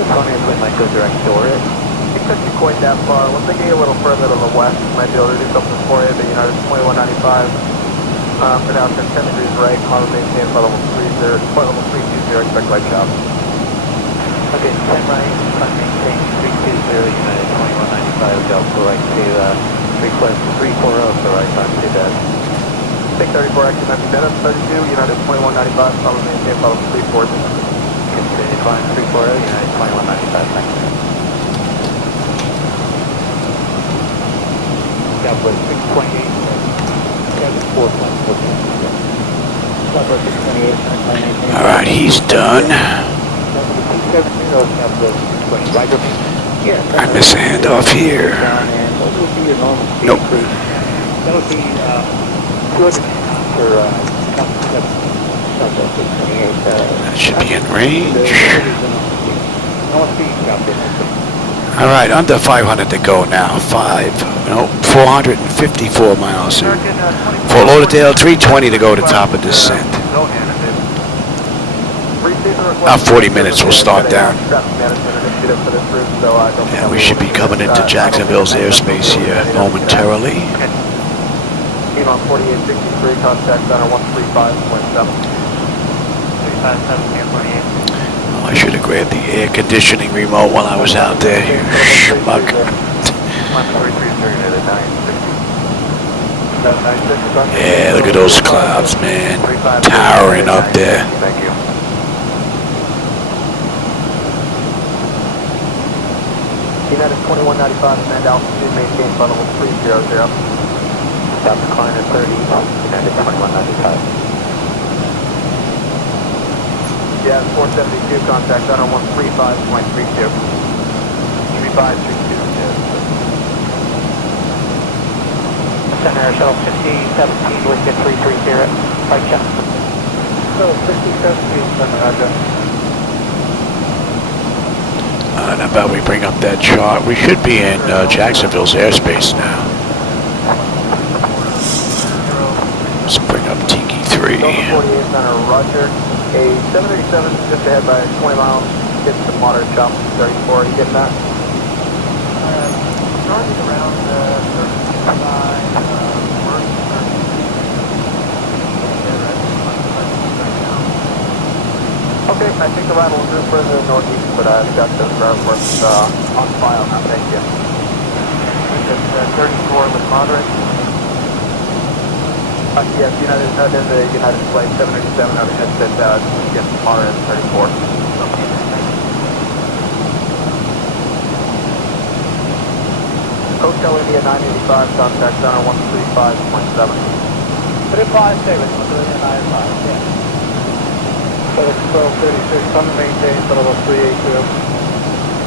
The Tony is might go direct to it. It couldn't be quite that far. Once they get a little further to the west, you might be able to do something for you, but United 2195. For now, 10 degrees right, climb maintain flight level 30, flight level 320, expect light shop. Okay, 10 right, maintain 320, United 2195, Delta, like to request 340 for right time to that. 634, active empty bed up 32, United 2195, follow maintain, follow 340. Continue climb 340, United 2195, thank you. Southwest 628, Kevin 4.14. Southwest 628, All right, he's done. I miss a handoff here. Nope. That would be 200 for Southwest 628. That should be in range. All right, under 500 to go now. 454 miles. Fort Lauderdale, 320 to go to top of descent. About 40 minutes, we'll start down. Yeah, we should be coming into Jacksonville's airspace here momentarily. Team on 4863, contact center 135.7. Oh, I should have grabbed the air conditioning remote while I was out there, you schmuck. Yeah, look at those clouds, man. Towering up there. Thank you. United 2195, command altitude, maintain flight level 300. Stop decline at 30, United 2195. Yeah, 472, contact on 135.32. 3532, Center shuttle 5017, wind 330, flight check. So 5017, Center, Roger. And how about we bring up that chart? We should be in Jacksonville's airspace now. Let's bring up Tiki 3. 48 Center, Roger. A 787 just ahead by 20 miles. Get some moderate chop. 34. Are you getting that? Starting around 35. Okay, I think the ride will move further northeast, but I've got those route works on file now. Thank you. Just 34 with moderate. Yes, United, there's a United flight 787 out of headset, yes, moderate 34. Hotel India 985, contact center 135.7. 35, stay with 135, yeah. So it's 1236, on the maintain, but level 380.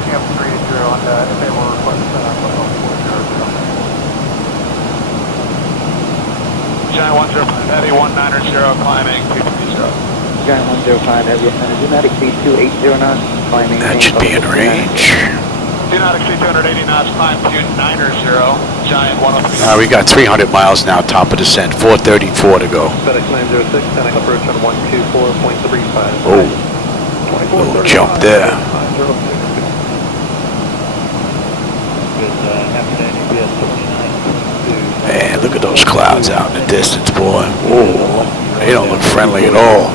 Camp 380 on that, if they were requested, level 400. Giant 105 Heavy 190, climbing 230. Giant 105 Heavy, do not exceed 280 knots, climbing. That should be in range. Do not exceed 280 knots, climb 290, Giant 103. We got 300 miles now, top of descent, 434 to go. FedEx 906, sending approach on 124.35. Oh, little jump there. Man, look at those clouds out in the distance, boy. Whoa, they don't look friendly at all.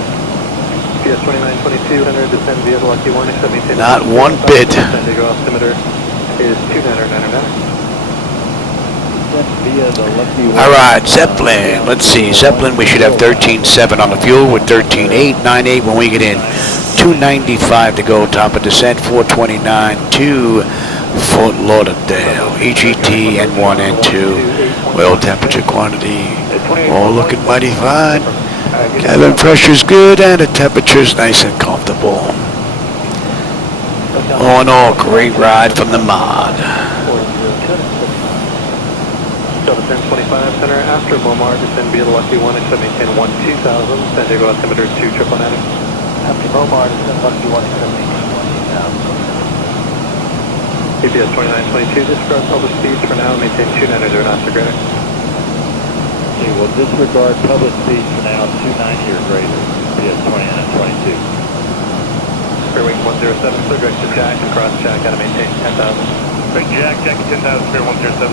PS 2922, descend via the Lucky 1, not one bit. Your altimeter is 2999. All right, Zeppelin. Let's see, Zeppelin. We should have 13.7 on the fuel with 13.8, 9.8 when we get in. 295 to go, top of descent. 429 to Fort Lauderdale. EGT N1, N2. Well, temperature, quantity, all looking mighty fine. Cabin pressure's good and the temperature's nice and comfortable. All in all, great ride from the mod. Delta 1025 Center, after Momar, descend via the Lucky 1, except maintain 12000, San Diego altimeter 2999. After Momar, descend Lucky 1, except maintain 12000. EPS 2922, disregard public speeds for now, maintain 290 knots or greater. Okay, we'll disregard public speeds for now, 290 or greater, EPS 2922. Fairway 107, clear direct to Jack, across Jack, gotta maintain 10,000. Big Jack, Jack 10,000, clear 107.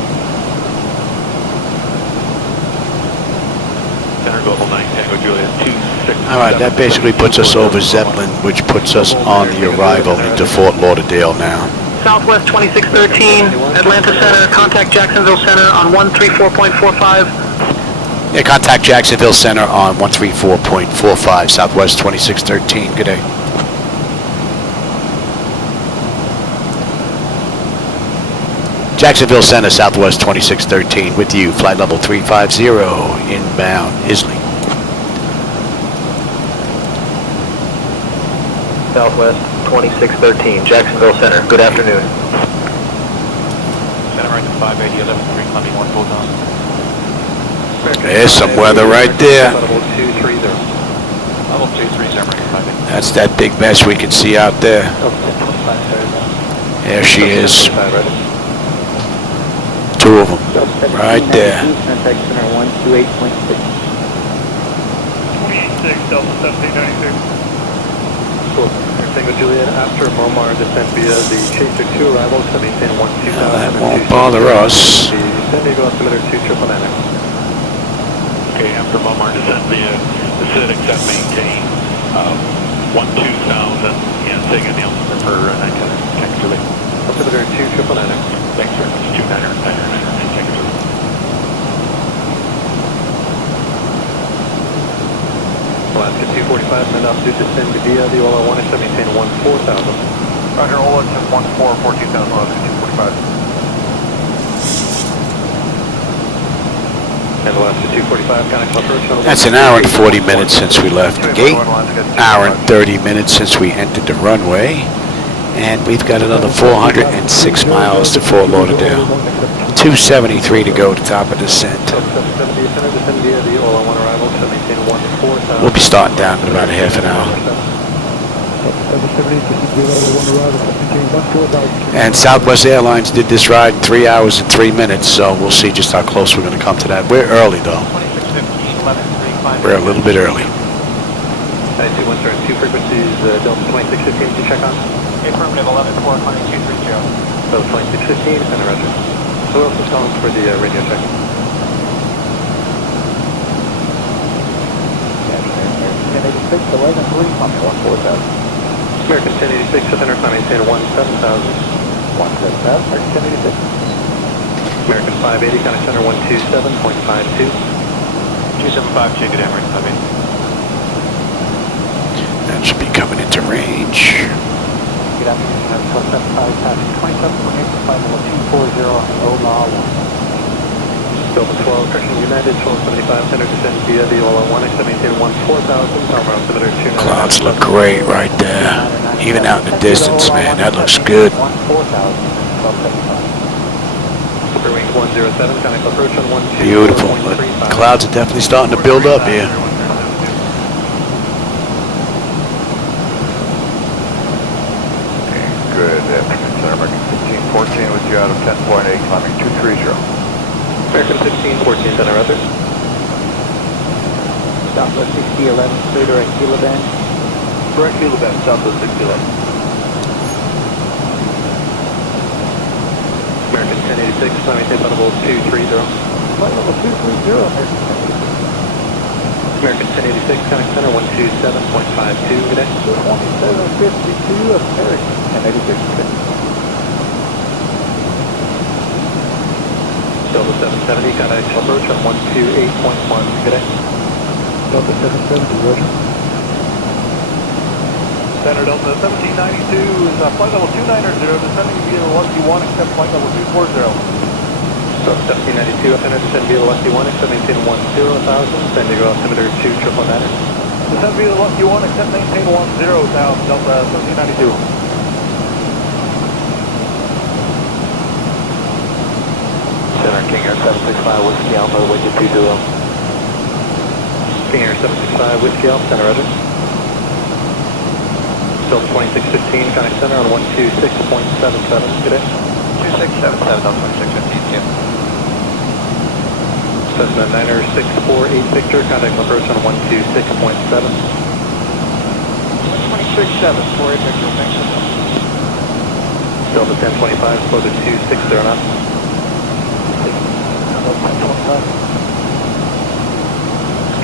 Center, Global 9 Tango Juliet 26. Alright, that basically puts us over Zeppelin, which puts us on the arrival into Fort Lauderdale now. Southwest 2613, Atlanta Center, contact Jacksonville Center on 134.45. Yeah, contact Jacksonville Center on 134.45, Southwest 2613. Good day. Jacksonville Center, Southwest 2613, with you, flight level 350, inbound Isley. Southwest 2613, Jacksonville Center. Good afternoon. Center right to 580, 11, 3, climbing 1 full down. There's some weather right there. Level 230. Level 230, right to 580. That's that big mess we can see out there. There she is. Two of them, right there. Contact center 128.6. 28.6, Delta 1796. Tango Juliet, after Momar, descend via the Chaser 2 arrival to maintain 12000. That won't bother us. The San Diego altimeter 299. Okay, after Momar, descend via the SID, except maintain 12000 and take a nail number for 910. Tango Juliet. Altimeter 299. Thanks very much. 29er, 9er, 9er, Tango Juliet. Alaska 245, and altitude descend via the OLA 1 to maintain 14,000. Roger, OLA 14, 14,000, Alaska 245. And Alaska 245, connect approach. That's an hour and 40 minutes since we left the gate, hour and 30 minutes since we entered the runway, and we've got another 406 miles to Fort Lauderdale. 273 to go to top of descent. We'll be starting down in about a half an hour. And Southwest Airlines did this ride in 3 hours and 3 minutes, so we'll see just how close we're going to come to that. We're early though. We're a little bit early. 921, sir, 2 frequencies, Delta 2615 to check on. Affirmative 11, 4, climbing 230. Delta 2615, and roger. So we're also calling for the radio check. American 1086, Center, climbing 17,000. 177, American 1086. American 580, contact center 127.52. 2752, good American 580. That should be coming into range. Good afternoon, I'm 1275, passing 27 for Maple Flight level 240 on OLA 1. Delta 12, correction United, 1275, center descend via the OLA 1, except maintain 14,000, power altimeter 29. Clouds look great right there. Even out in the distance, man, that looks good. Wings 107, connect approach on 12. Beautiful. But clouds are definitely starting to build up here. Good afternoon, Center. American 1514 with you out of 10.8, climbing 230. American 1514, center, other. Southwest 6011, clear direct Kilo band. Direct Kilo band, Southwest 6011. American 1086, climbing tape level 230. Flight level 230, American 1086, connect center 127.52, good day. 2752, American 1086. Delta 770, contact approach on 128.1, good day. Delta 770, roger. Center Delta 1792 is flight level 290, descending via the Lucky 1, except flight level 240. Delta 1792, center descend via the Lucky 1, except maintain 10,000, San Diego altimeter 2999. Descend via the Lucky 1, except maintain 10,000, Delta 1792. Center King Air 765, Whiskey Alpha, widget 20. King Air 765, Whiskey Alpha, center, roger. Delta 2615, connect center on 126.77, good day. 2677, Delta 2615, yeah. Cessna 9er 648 Victor, contact approach on 126.7. 267, 48 Victor, thanks. Delta 1025, slow to 260 knots.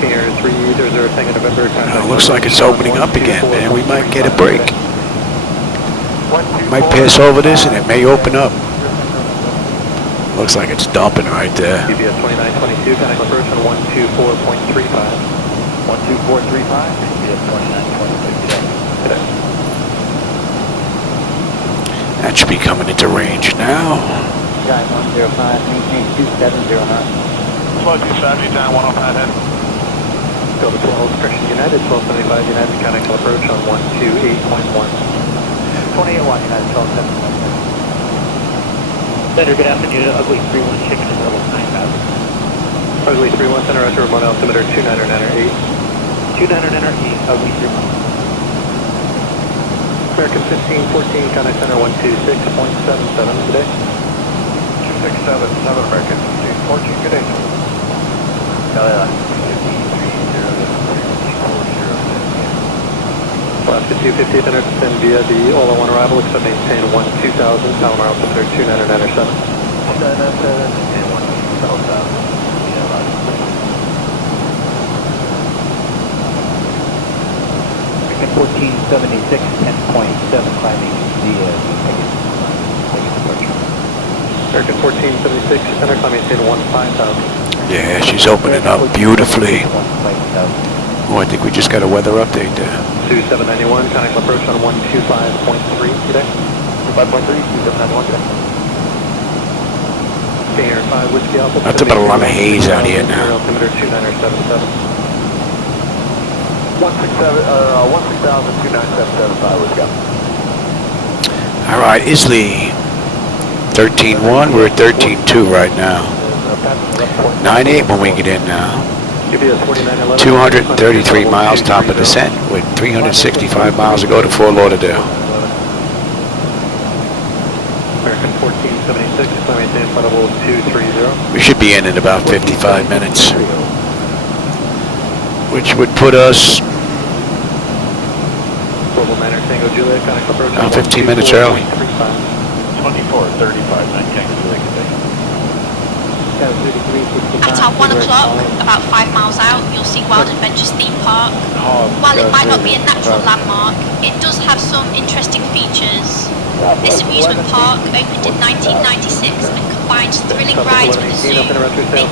Senior 300 Tango November. Looks like it's opening up again, man. We might get a break. Might pass over this and it may open up. Looks like it's dumping right there. CBS 2922, connect approach on 124.35. 12435, CBS 2922 today. That should be coming into range now. Sky 105, maintain 2709. Slow 270, down 105 head. Go to 12, Correction United, 1275 United, connect approach on 128.1. 28-1, United 1275. Center, good afternoon. Ugly 3-1 chicken and level 9000. Ugly 3-1 center, roger, remote altimeter 29908. 29908, Ugly 3-1. American 1514, connect center 126.77 today. 2677, American 1514, good day. Alaska 250, center descend via the all-in-one arrival, except maintain 2000, Palomar altimeter 29907. 29907, and 12000. American 1476, 10.7, climbing the American 1476, center climb maintain 15,000. Yeah, she's opening up beautifully. Oh, I think we just got a weather update there. 2791, connect approach on 125.3 today. 5.3, 2791 today. Senior 5 Whiskey Alpha. That's about a lot of haze out here now. Altimeter 2977. 16000-2977, Whiskey Alpha. All right, Isley. 13.1, we're at 13.2 right now. 9.8 when we get in now. 233 miles top of descent with 365 miles to go to Fort Lauderdale. American 1476, maintain flight level 230. We should be in about 55 minutes, which would put us about 15 minutes early. 2435, 9 Tango Juliet, good day. At our 1 o'clock, about 5 miles out, you'll see Wild Adventures Theme Park. While it might not be a natural landmark, it does have some interesting features. This amusement park opened in 1996 and combines thrilling rides with a zoo, making it the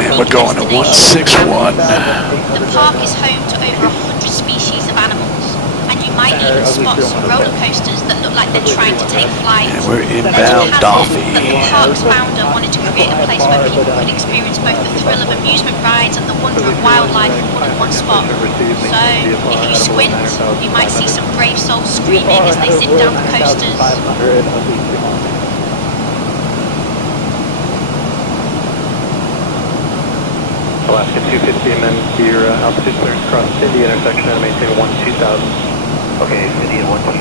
And we're going to 161. The park is home to over 100 species of animals, and you might even spot some roller coasters that look like they're trying to take flight. And we're inbound Dolphy. The park's founder wanted to create a place where people could experience both the thrill of amusement rides and the wonder of wildlife all in one spot. So, if you squint, you might see some brave souls screaming as they zip down the coasters. Alaska 250, amend your altitude clearance across Indy intersection and maintain 2000. Okay, Indy at 112,000.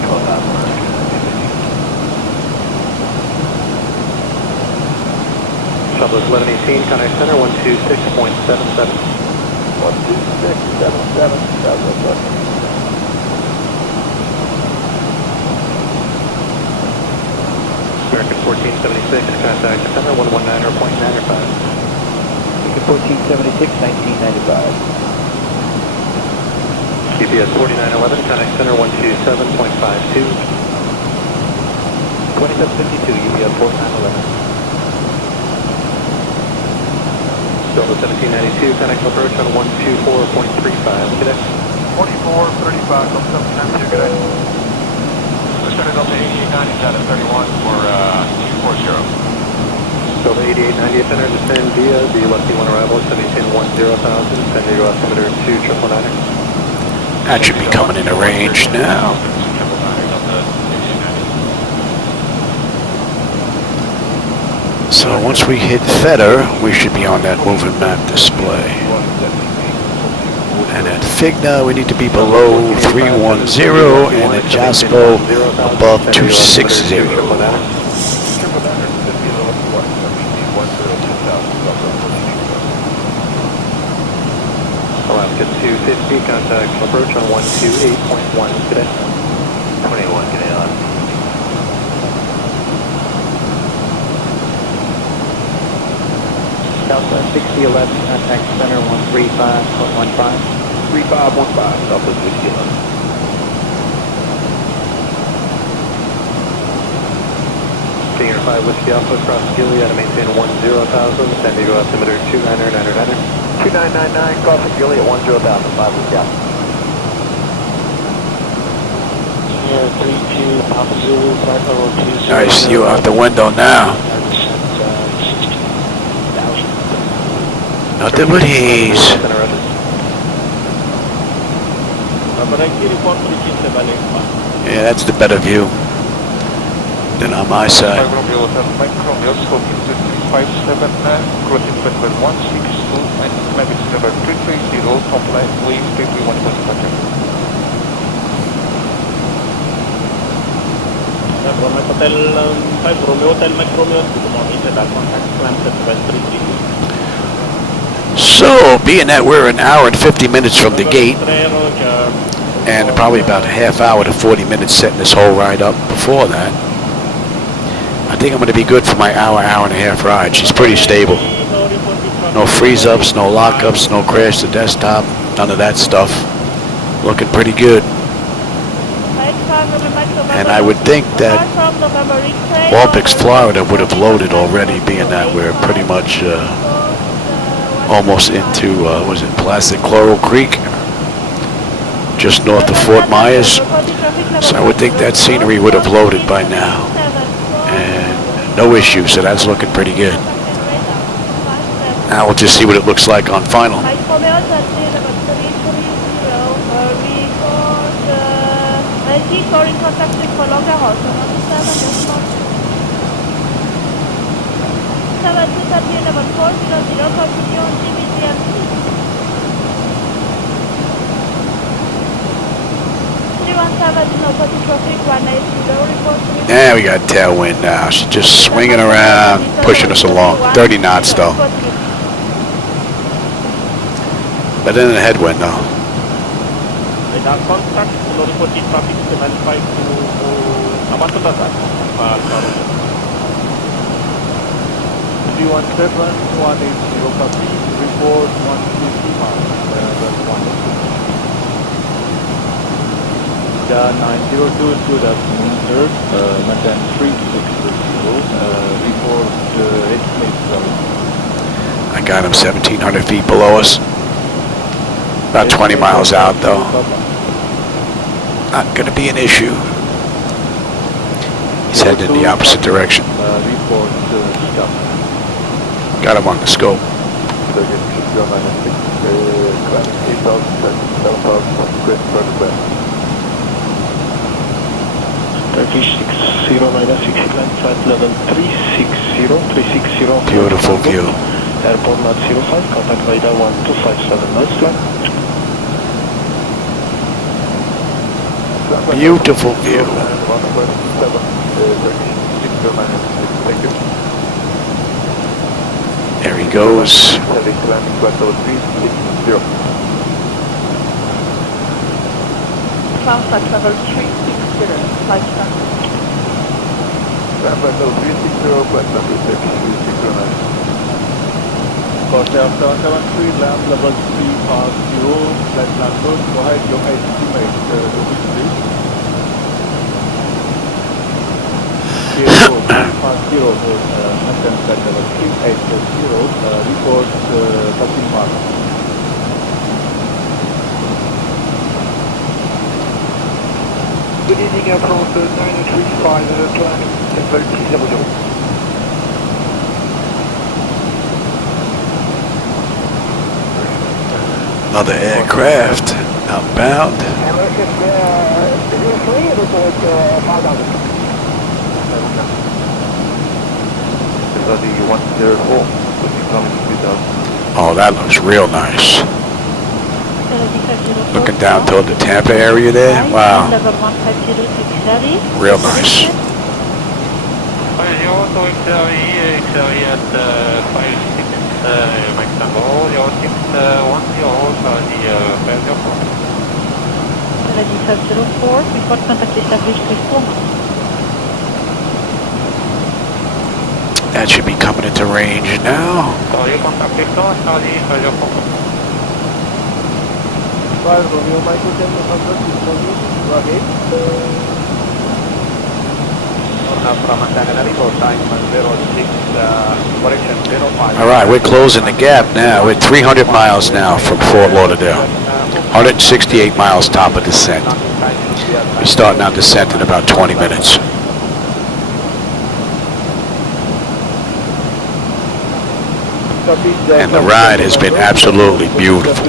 Southwest 1118, contact center 126.77. 12677, Southwest 11. American 1476, contact center 119.95. American 1476, 1995. GPS 4911, contact center 127.52. 2752, UPS 4911. Delta 1792, connect approach on 124.35, today. 4435, Delta 1792, good day. Center Delta 8890, down at 31 for 240. Delta 8890, center descend via the lefty one arrival, maintain 10,000, send your altimeter 2999. That should be coming into range now. So once we hit Fetter, we should be on that moving map display. And at Figna, we need to be below 310, and at Jaspo, above 260. Alaska 250, contact approach on 128.1 today. 21, get on. Delta 6011 contact center 135.15. 3515, Delta 6011. Senior 5 Whiskey Alpha across Gilead, maintain 10,000, San Diego altimeter 29999. 2999, crossing Gilead 10,000, 5 Whiskey Alpha. Nice view out the window now. Nothing but haze. Yeah, that's the better view than on my side. So, being that we're an hour and 50 minutes from the gate, and probably about a half hour to 40 minutes setting this whole ride up before that, I think I'm going to be good for my hour and a half ride. She's pretty stable. No freeze-ups, no lock-ups, no crash to desktop, none of that stuff. Looking pretty good. And I would think that Walpix, Florida would have loaded already, being that we're pretty much almost into, was it Plastic Coral Creek? Just north of Fort Myers. So I would think that scenery would have loaded by now. And no issues, so that's looking pretty good. Now we'll just see what it looks like on final. Yeah, we got tailwind now. She's just swinging around, pushing us along. 30 knots though. Better than a headwind though. The 902 that's Moonbird, maintain 360, report estimate level. I got him 1,700 feet below us. About 20 miles out though. Not gonna be an issue. He's heading in the opposite direction. Report stop. Got him on the scope. 360 minus 60 flight level 360. Beautiful view. Airport not 05, contact radar 1257 knots flight. Beautiful view. There he goes. Flight level 360, flight stand. Corsair 773, land level 350, flight plan code, go ahead, your estimate, maintain flight level 380, report touching mark. Good evening, Air France 935, climbing, level 300. Another aircraft outbound. Oh, that looks real nice. Looking down toward the Tampa area there. Wow. Real nice. That should be coming into range now. Alright, we're closing the gap now. We're 300 miles now from Fort Lauderdale. 168 miles top of descent. We're starting our descent in about 20 minutes. And the ride has been absolutely beautiful.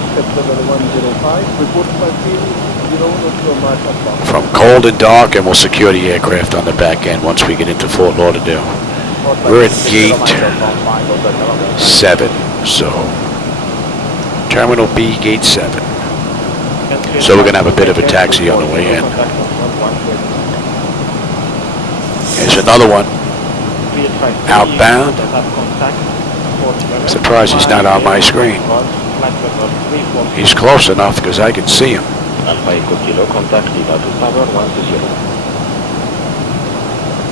From cold and dark, and we'll secure the aircraft on the back end once we get into Fort Lauderdale. We're at gate 7, so Terminal B, gate 7. So we're going to have a bit of a taxi on the way in. Here's another one, outbound. Surprised he's not on my screen. He's close enough because I can see him.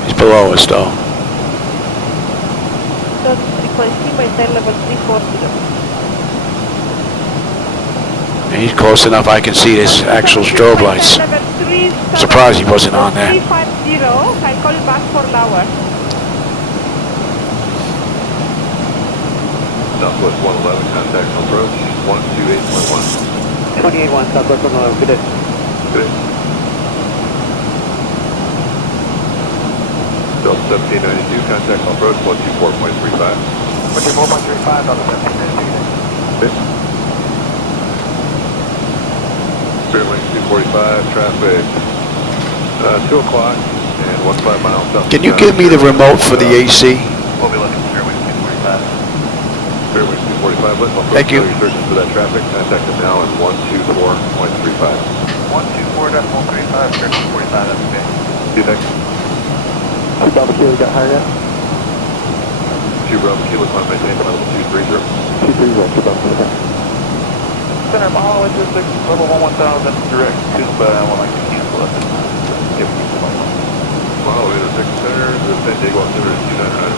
He's below us though. He's close enough I can see his actual strobe lights. Surprised he wasn't on there. I'll call back for Lauer. Southwest 111, contact approach, 128.1. 28.1, Southwest 111, good day. Good day. Delta 1792, contact approach, 124.35. 124.35, Delta 1792. Okay. Fairway 245, traffic 2 o'clock and 15 miles south. Can you give me the remote for the AC? We'll be looking at fairway 245. Fairway 245, let's thank you. Searching for that traffic, contact us now at 124.35. 124.35, fairway 245, that's okay. See you next. Bravo Kilo got higher yet? 2 Bravo Kilo, climb maintain level 230. 230, Bravo Kilo. Center, Mahalo, Logistics, level 1000, direct to, we'll like to cancel it. Mahalo, 806 Center, the San Diego Center is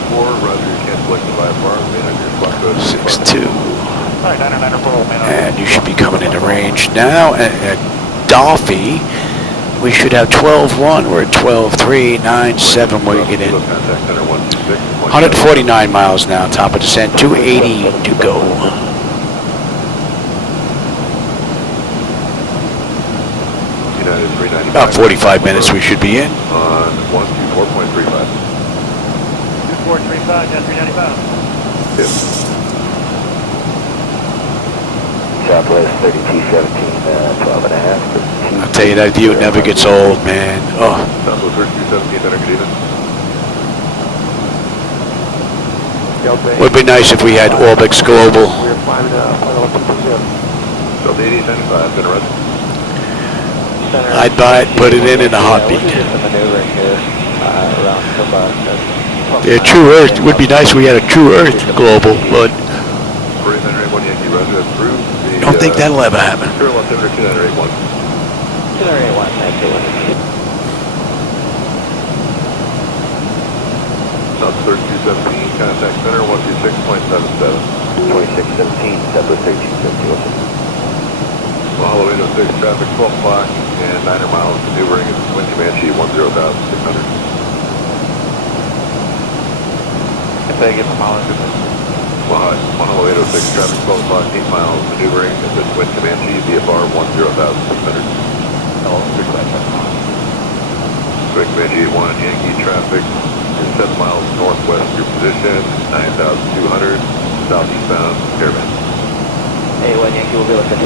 2994, roger your cancellation by bar, may have your slot code 6-2. Alright, 9994, And you should be coming into range now. At Dolphy, we should have 12-1. We're at 12-3-9-7 when we get in. 149 miles now, top of descent, 280 to go. About 45 minutes we should be in. On 124.35. 2435, just 395. Yes. Southwest 3217, 12 and a half. I'll tell you, that view never gets old, man. Oh. Southwest 3217, Center, good evening. Would be nice if we had Orbix Global. Delta 8895, Center, Red. I'd buy it, put it in a heartbeat. Yeah, True Earth. It would be nice if we had a True Earth Global, but I don't think that'll ever happen. South 3217, contact center 126.77. 2617, Southwest 3217. Mahalo 806, traffic 12 o'clock and 9 miles maneuvering at Wind Comanche 10,600. If I get from Mahalo, Mahalo 806, traffic 12 o'clock, 8 miles maneuvering at Wind Comanche, VFR 10,600. Hello, Wind Comanche 1, Yankee traffic is 7 miles northwest of your position, 9,200, southeastbound, Caravan. Hey, 1 Yankee will be looking at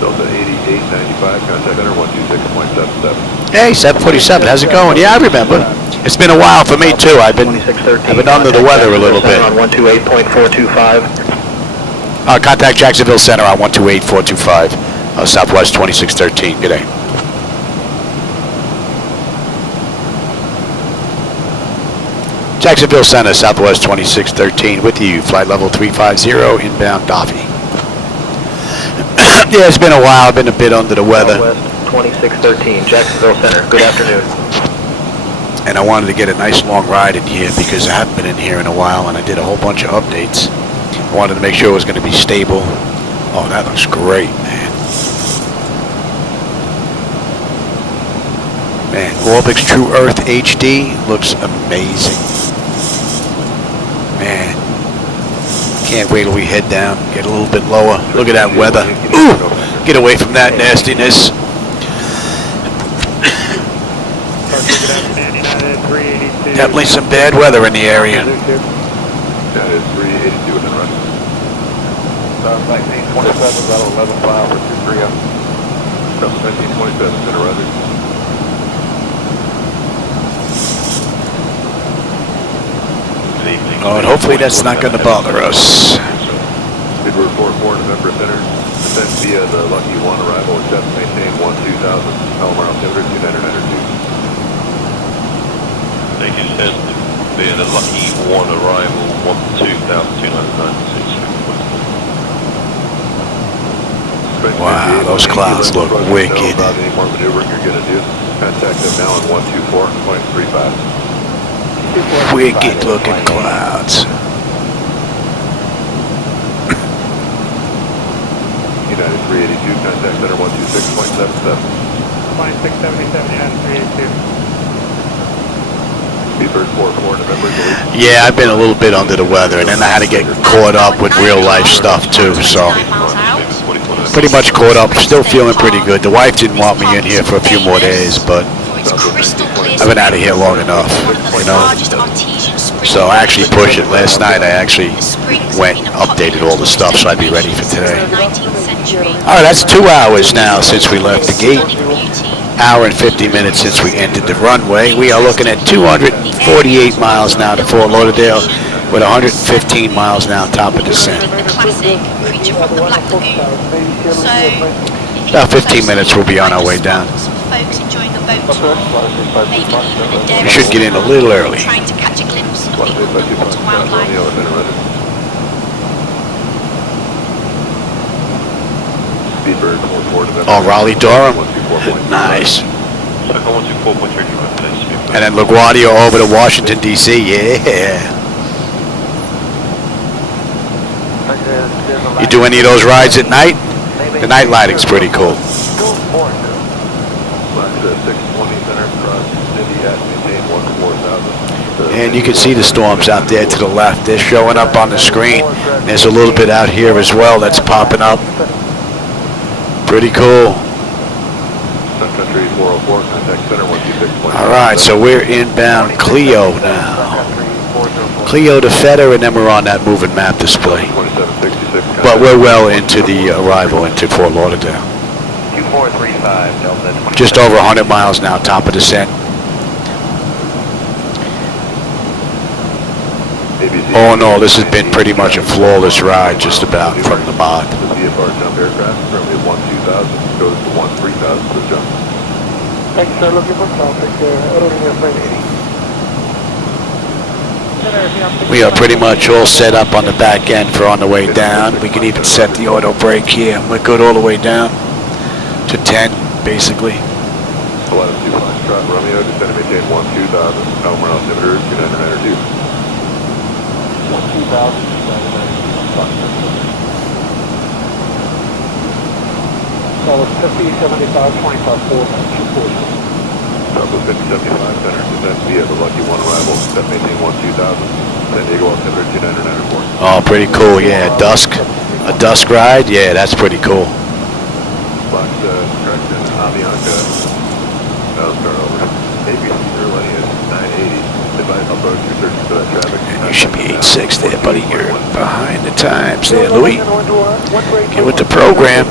Delta 8895, contact center 126.77. Hey, 747, how's it going? Yeah, I remember. It's been a while for me too. I've been under the weather a little bit. On 128.425. Contact Jacksonville Center on 128.425, Southwest 2613. Good day. Jacksonville Center, Southwest 2613, with you, flight level 350, inbound Dolphy. Yeah, it's been a while. I've been a bit under the weather. Southwest 2613, Jacksonville Center. Good afternoon. And I wanted to get a nice long ride in here because I haven't been in here in a while, and I did a whole bunch of updates. I wanted to make sure it was going to be stable. Oh, that looks great, man. Man, Orbix True Earth HD looks amazing. Man, can't wait till we head down, get a little bit lower. Look at that weather. Ooh, get away from that nastiness. Definitely some bad weather in the area. That is 382 in the run. 1927, about 11 mile for 23 up. 1927, center rudder. Oh, and hopefully that's not going to bother us. Good report 4 November center. Descent via the Lucky 1 arrival. Accept maintain 12000. Palomar altimeter 2992. They can send via the Lucky 1 arrival 12296. Wow, those clouds look wicked. About any more maneuvering you're going to do. Contact them now on 124.35. Wicked looking clouds. United 382, contact center 126.77. Flight 677, United 382. Speedbird 44 November. Yeah, I've been a little bit under the weather, and then I had to get caught up with real life stuff too, so pretty much caught up, still feeling pretty good. The wife didn't want me in here for a few more days, but I've been out of here long enough, you know. So I actually pushed it. Last night I actually went and updated all the stuff so I'd be ready for today. Alright, that's 2 hours now since we left the gate. Hour and 50 minutes since we entered the runway. We are looking at 248 miles now to Fort Lauderdale with 115 miles now top of descent. About 15 minutes we'll be on our way down. We should get in a little early. Trying to catch a glimpse of the underwater wildlife. Oh, Raleigh-Durham. Nice. And then LaGuardia over to Washington, D.C. Yeah. You do any of those rides at night? The night lighting's pretty cool. And you can see the storms out there to the left. They're showing up on the screen. There's a little bit out here as well that's popping up. Pretty cool. Alright, so we're inbound Clio now. Clio to Feta, and then we're on that moving map display. But we're well into the arrival into Fort Lauderdale. 2435, Delta 20. Just over 100 miles now, top of descent. Oh no, this has been pretty much a flawless ride, just about, from the mod. Thanks, sir. Looking for traffic. We are pretty much all set up on the back end for on the way down. We can even set the auto brake here. We're good all the way down to 10, basically. Romeo, descend and maintain 12000. Palomar altimeter 2992. 12000. So 50, 75, 25, 4, 240. Southwest 5075, center, descend via the Lucky 1 arrival, descend maintain 12000. San Diego altimeter 2994. Oh, pretty cool, yeah. Dusk, a dusk ride, yeah, that's pretty cool. Box correction, Avianca, that'll start over. ABC running at 980. Advise approach 230 for that traffic. You should be 8.6 there, buddy. You're behind the times there, Louis. Get with the program.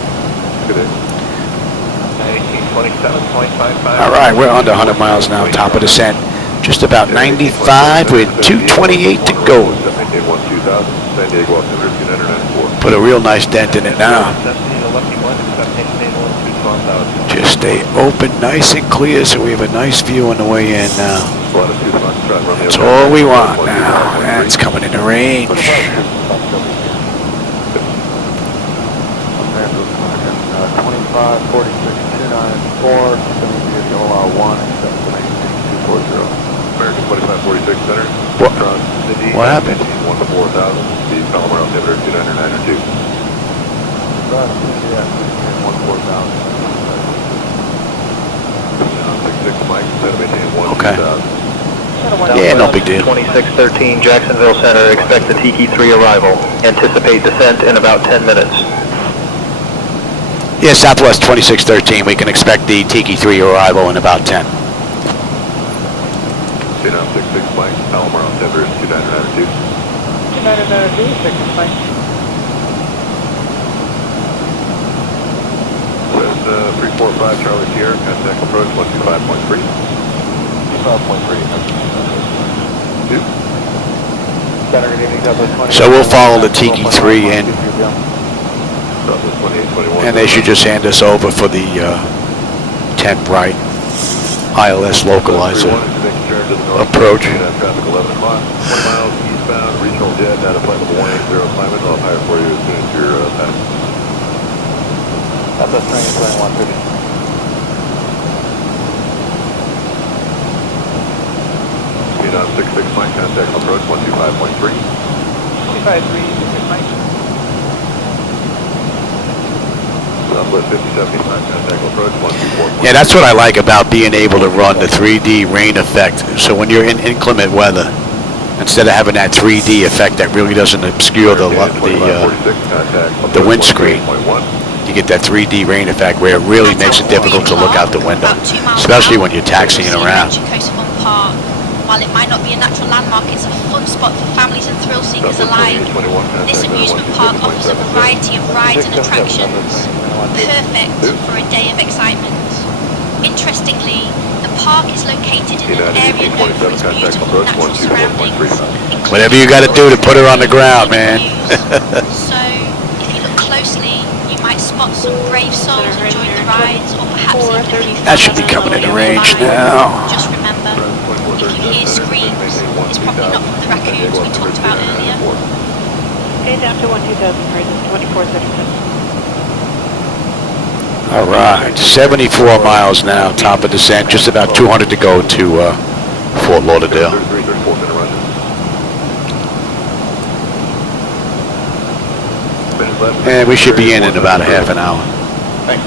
All right, we're under 100 miles now, top of descent. Just about 95 with 228 to go. Put a real nice dent in it now. Just stay open, nice and clear, so we have a nice view on the way in now. That's all we want now. That's coming into range. 25, 46, 294. What happened? 14000, speed Palomar altimeter 2992. Right, yeah, 14000. 66 Mike, instead of maintaining 12000. Yeah, no big deal. 2613 Jacksonville Center, expect the Tiki-3 arrival. Anticipate descent in about 10 minutes. Yeah, Southwest 2613. We can expect the Tiki-3 arrival in about 10. Speed 66 Mike, Palomar altimeter 2992. 2992, 66 Mike. West 345 Charlie Sierra, contact approach 125.3. 25.3. So we'll follow the Tiki-3 in, and they should just hand us over for the 10 right ILS localizer approach. Traffic 11 o'clock, 20 miles eastbound, regional jet at a flight level 180, climate. I'll hire for you as soon as you're past. That's a train 2150. Speed on 66 Mike, contact approach 125.3. 253, 66 Mike. Southwest 5075, contact approach 124.3. Yeah, that's what I like about being able to run the 3D rain effect. So when you're in inclement weather, instead of having that 3D effect that really doesn't obscure the windscreen, you get that 3D rain effect where it really makes it difficult to look out the window, especially when you're taxiing around. While it might not be a natural landmark, it's a fun spot for families and thrill seekers alike. This amusement park offers a variety of rides and attractions, perfect for a day of excitement. Interestingly, the park is located in an area known for its beautiful natural surroundings. Whatever you got to do to put her on the ground, man. So, if you look closely, you might spot some brave souls enjoying the rides, or perhaps even a few That should be coming into range now. Just remember, if you hear screams, it's probably not from the raccoons we talked about earlier. Okay, down to 12000, right, 2437. All right, 74 miles now, top of descent, just about 200 to go to Fort Lauderdale. And we should be in about a half an hour. Thanks.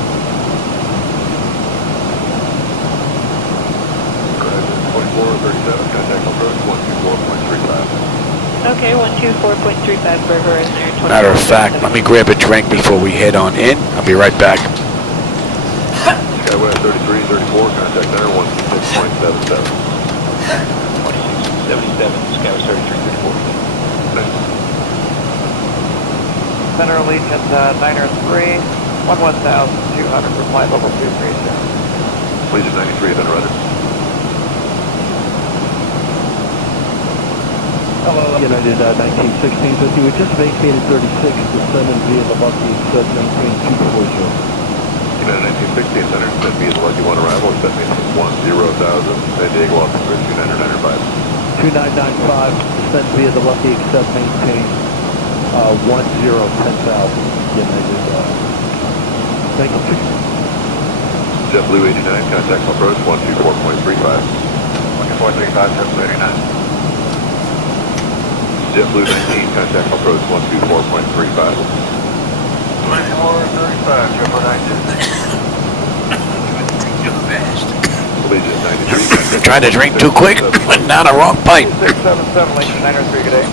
Contact approach 124.35. Okay, 124.35 for Horizon Air. Matter of fact, let me grab a drink before we head on in. I'll be right back. Skywest 3334, contact center 126.77. 2677, Skywest 3334. Center Allegiant 903, 11,200 for flight level 230. Allegiant 93, then rudder. Hello, United 191650. We just vacated 36, descending via the Lucky Express, maintain 240. United 1916 Center, set via the Lucky 1 arrival, set maintain 10,000, San Diego altimeter 2995. 2995, descend via the Lucky Express, maintain 10,000. United, thank you. JetBlue 89, contact approach 124.35. 124.35, JetBlue 89. JetBlue 19, contact approach 124.35. 24.35, JetBlue 19. Allegiant 93. Trying to drink too quick, went down a wrong pipe. 677, Lincoln 903, good day.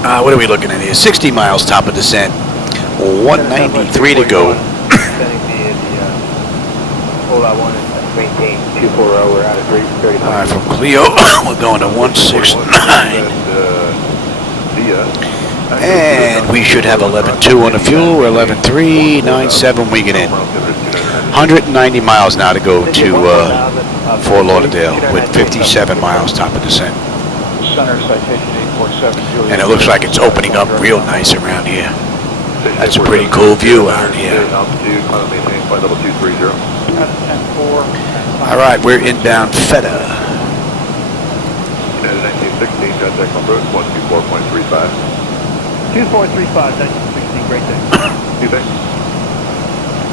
What are we looking at here? 60 miles top of descent, 193 to go. Hold I wanted to maintain 240, we're out of 335. All right, from Clio, we're going to 169. And we should have 11.2 on the fuel. We're 11.3, 9.7 we get in. 190 miles now to go to Fort Lauderdale with 57 miles top of descent. Center citation 847. And it looks like it's opening up real nice around here. That's a pretty cool view out here. Altitude, maintain flight level 230. All right, we're inbound Feta. United 1916, contact approach 124.35. 2435, 1916, great day. Two thanks.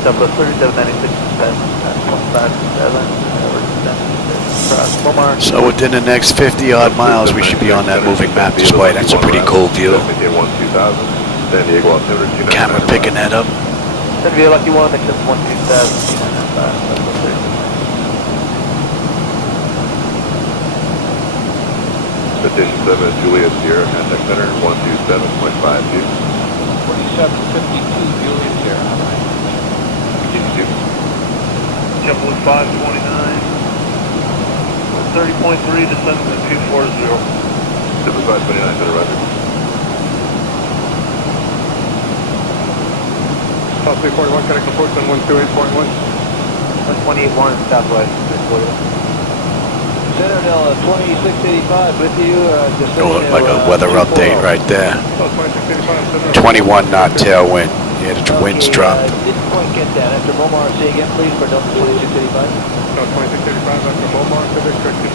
Southwest 3796, 257, So within the next 50 odd miles, we should be on that moving map display. That's a pretty cool view. Camera picking that up. San Diego Lucky 1, accept 127. Station 7 Juliet Sierra, contact center 127.52. 4752 Juliet Sierra. Continue to. JetBlue 529. 30.3, descend to 240. JetBlue 529, center roger. South 341, connect approach on 128.1. 128.1, Southwest. Citadel 2685 with you. Oh, like a weather update right there. 21 knot tailwind. Yeah, the winds dropped. Didn't quite get that. After Momar, say again, please, for Delta 2685. No, 2685 after Momar, Quebec, Trixie.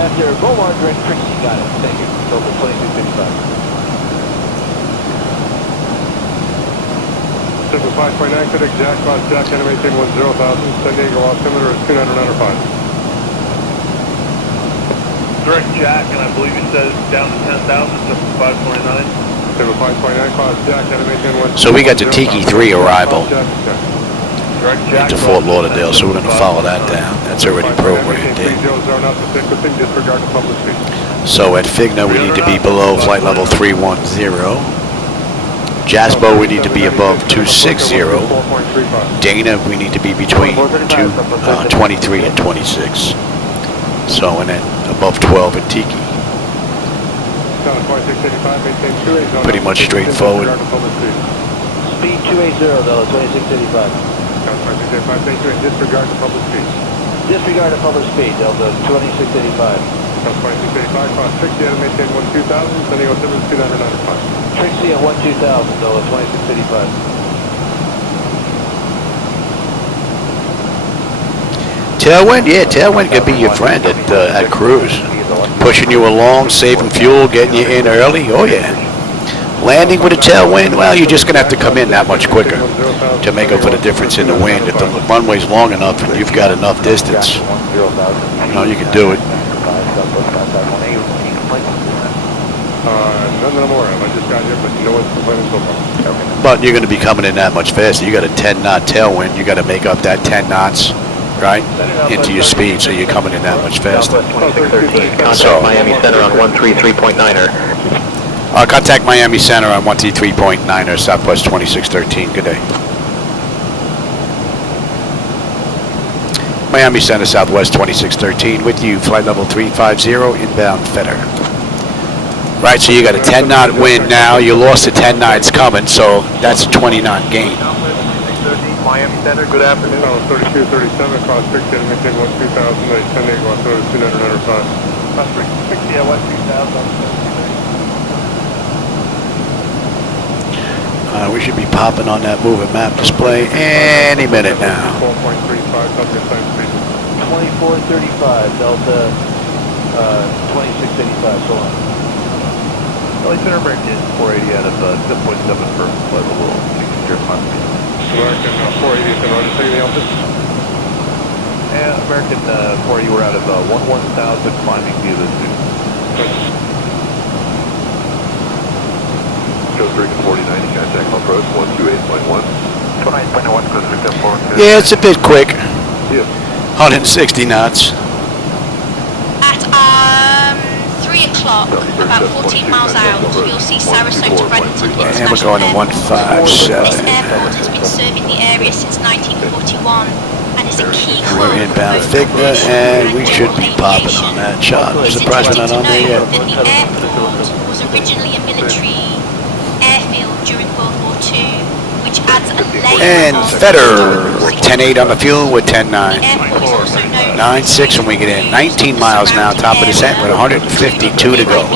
After Momar, direct Trixie, got it. Thank you. Delta 2685. Super 5.9, Quebec, Jack, cross Jack, animation 10,000, San Diego altimeter is 295. Direct Jack, and I believe it says down to 10,000, so 529. Super 5.9, cross Jack, animation 1. So we got the Tiki 3 arrival into Fort Lauderdale, so we're going to follow that down. That's already programmed in. So at Figna, we need to be below flight level 310. Jaspo, we need to be above 260. Dana, we need to be between 23 and 26. So, and then above 12 at Tiki. Pretty much straightforward. Speed 280, though, 2685. Disregard the public speed. Disregard the public speed, Delta 2685. 2685, cross Trixie, animation 12000, San Diego altimeter is 295. Trixie at 12000, Delta 2685. Tailwind? Yeah, tailwind could be your friend at cruise. Pushing you along, saving fuel, getting you in early. Oh, yeah. Landing with a tailwind, well, you're just going to have to come in that much quicker to make up for the difference in the wind. If the runway's long enough and you've got enough distance, you can do it. None that I'm aware of. I just got here, but you know what's complaining so far. But you're going to be coming in that much faster. You got a 10 knot tailwind. You got to make up that 10 knots. Right, into your speed, so you're coming in that much faster. Contact Miami Center on 133.9er. Contact Miami Center on 133.9er, Southwest 2613. Good day. Miami Center, Southwest 2613, with you, flight level 350, inbound Fetter. Right, so you got a 10 knot wind now. You lost the 10 knots coming, so that's a 20 knot gain. Miami Center, good afternoon. 3237, cross Trixie, maintain 12000, San Diego, altimeter is 295. Cross Trixie at 12000. We should be popping on that moving map display any minute now. 4.35, subject time speed. 2435, Delta 2685, so on. Flight Center American 480 out of 10.7 for flight level 605. American 480 is in order to take the Elvis. And American 480, we're out of 11,000 climbing via the zoo. Joe 3 to 4090, contact approach 128.1. 29.1, cruise victim 4. Yeah, it's a bit quick. Yeah. 160 knots. At 3 o'clock, about 14 miles out, you'll see Sarasota Reddington And we're International going to Airport. 157. This airport has been serving the area since 1941 and is a key hub We're inbound for Figna, commercial and we should be general popping aviation. on that shot. I'm It's surprised we're interesting not to on there know yet. that the airport was originally a military airfield during World War II, which adds a layer And of Fetter, 10-8 on the fuel with 10-9. The airport is also known 9-6 when we get in. 19 miles now, top of the descent with 152 to go.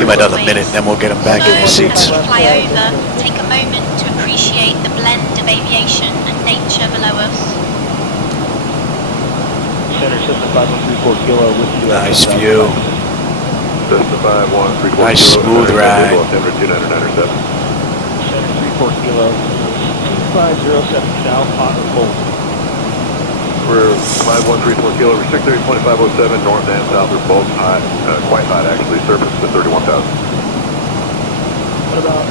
Give it another minute, then we'll get them back in their seats. As we fly over, take a moment to appreciate the blend of aviation and nature below us. Center system 5134 kilo with you. Nice view. Nice smooth ride. Center 34 kilo. 2507 south, hot or cold? We're 5134 kilo, we're 630, 2507, north and south are both hot, quite hot actually, surface to 31,000. What about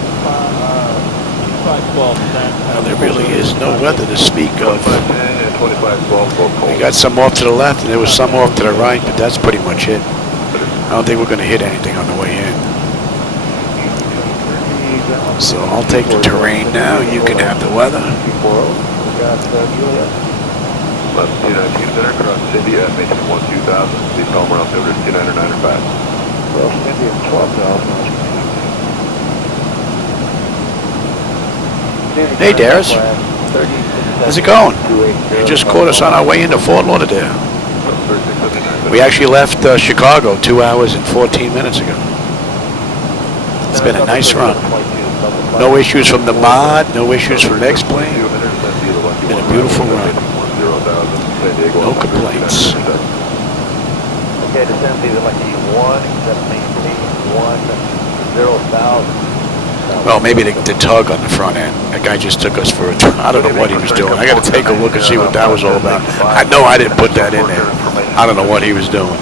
2512? Well, there really is no weather to speak of. 2510 and 2512, both cold. We got some off to the left and there was some off to the right, but that's pretty much it. I don't think we're going to hit anything on the way in. So I'll take the terrain now. You can have the weather. Left 219 center, cross Cindy at maintain 12000. Please call around over to 29905. Well, Cindy at 12,000. Hey, Darius. How's it going? You just caught us on our way into Fort Lauderdale. We actually left Chicago 2 hours and 14 minutes ago. It's been a nice run. No issues from the mod, no issues from the X-plane. Been a beautiful run. No complaints. Okay, descend to the lucky 1, accept maintain 10,000. Well, maybe the tug on the front end. That guy just took us for a tour. I don't know what he was doing. I got to take a look and see what that was all about. I know I didn't put that in there. I don't know what he was doing.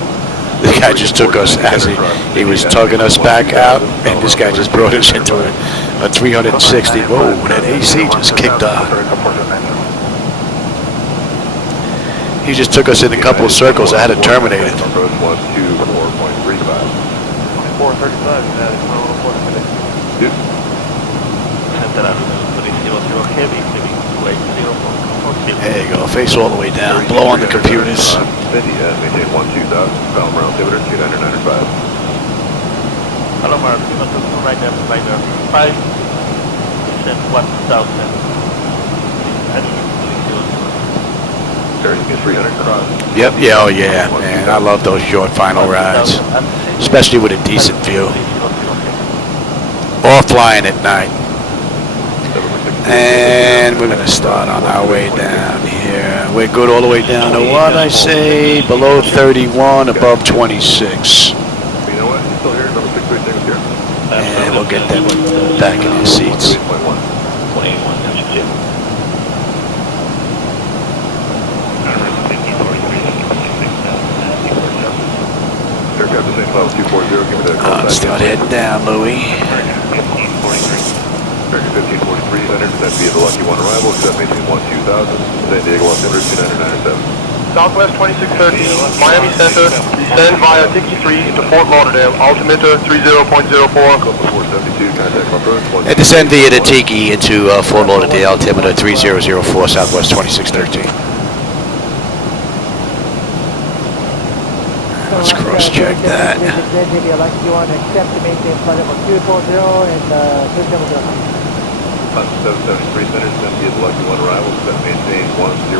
The guy just took us as he was tugging us back out, and this guy just brought us into a 360. Whoa, that AC just kicked off. He just took us in a couple of circles. I had to terminate it. 435, There you go. Face all the way down. Blow on the computers. maintain 12000. Foul around altimeter 29905. Hello, Mark. You must have right there, 5, descend 1000. There, you get 300 cross. Yep. Yeah. Oh yeah, man. I love those short final rides, especially with a decent view. Or flying at night. And we're going to start on our way down here. We're good all the way down to what I say, below 31, above 26. You know what? You're still here. Number 636 here. And we'll get them back in their seats. 28.1. Aircraft descent level 240. Give me the call. Start heading down, Louis. American 1543, center, descent via the Lucky 1 arrival, accept maintain 12000, San Diego altimeter 29907. Southwest 2613, Miami Center, descend via Tiki 3 into Fort Lauderdale, altimeter 30.04. 472, contact my approach. And descend via the Tiki into Fort Lauderdale, altimeter 3004, Southwest 2613. Let's cross-check that. On 773 center, descend via the Lucky 1 arrival, accept maintain 10,000,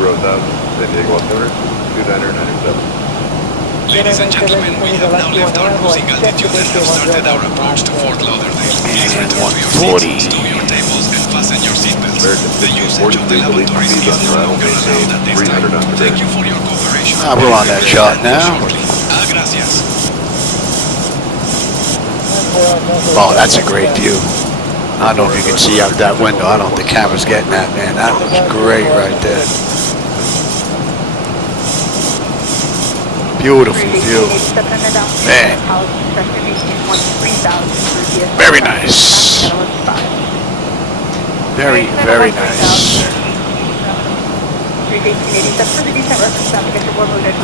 San Diego altimeter 29907. Ladies and gentlemen, we have now left our cruising altitude and have started our approach to Fort Lauderdale. Please return to your seats, to your tables, and fasten your seatbelts. The usage of the lavatories is no longer allowed at this time. Thank you for your cooperation. We're on that shot now. Gracias. Oh, that's a great view. I don't know if you can see out that window. I don't think the camera's getting that, man. That looks great right there. Beautiful view. Man. Very nice. Very, very nice.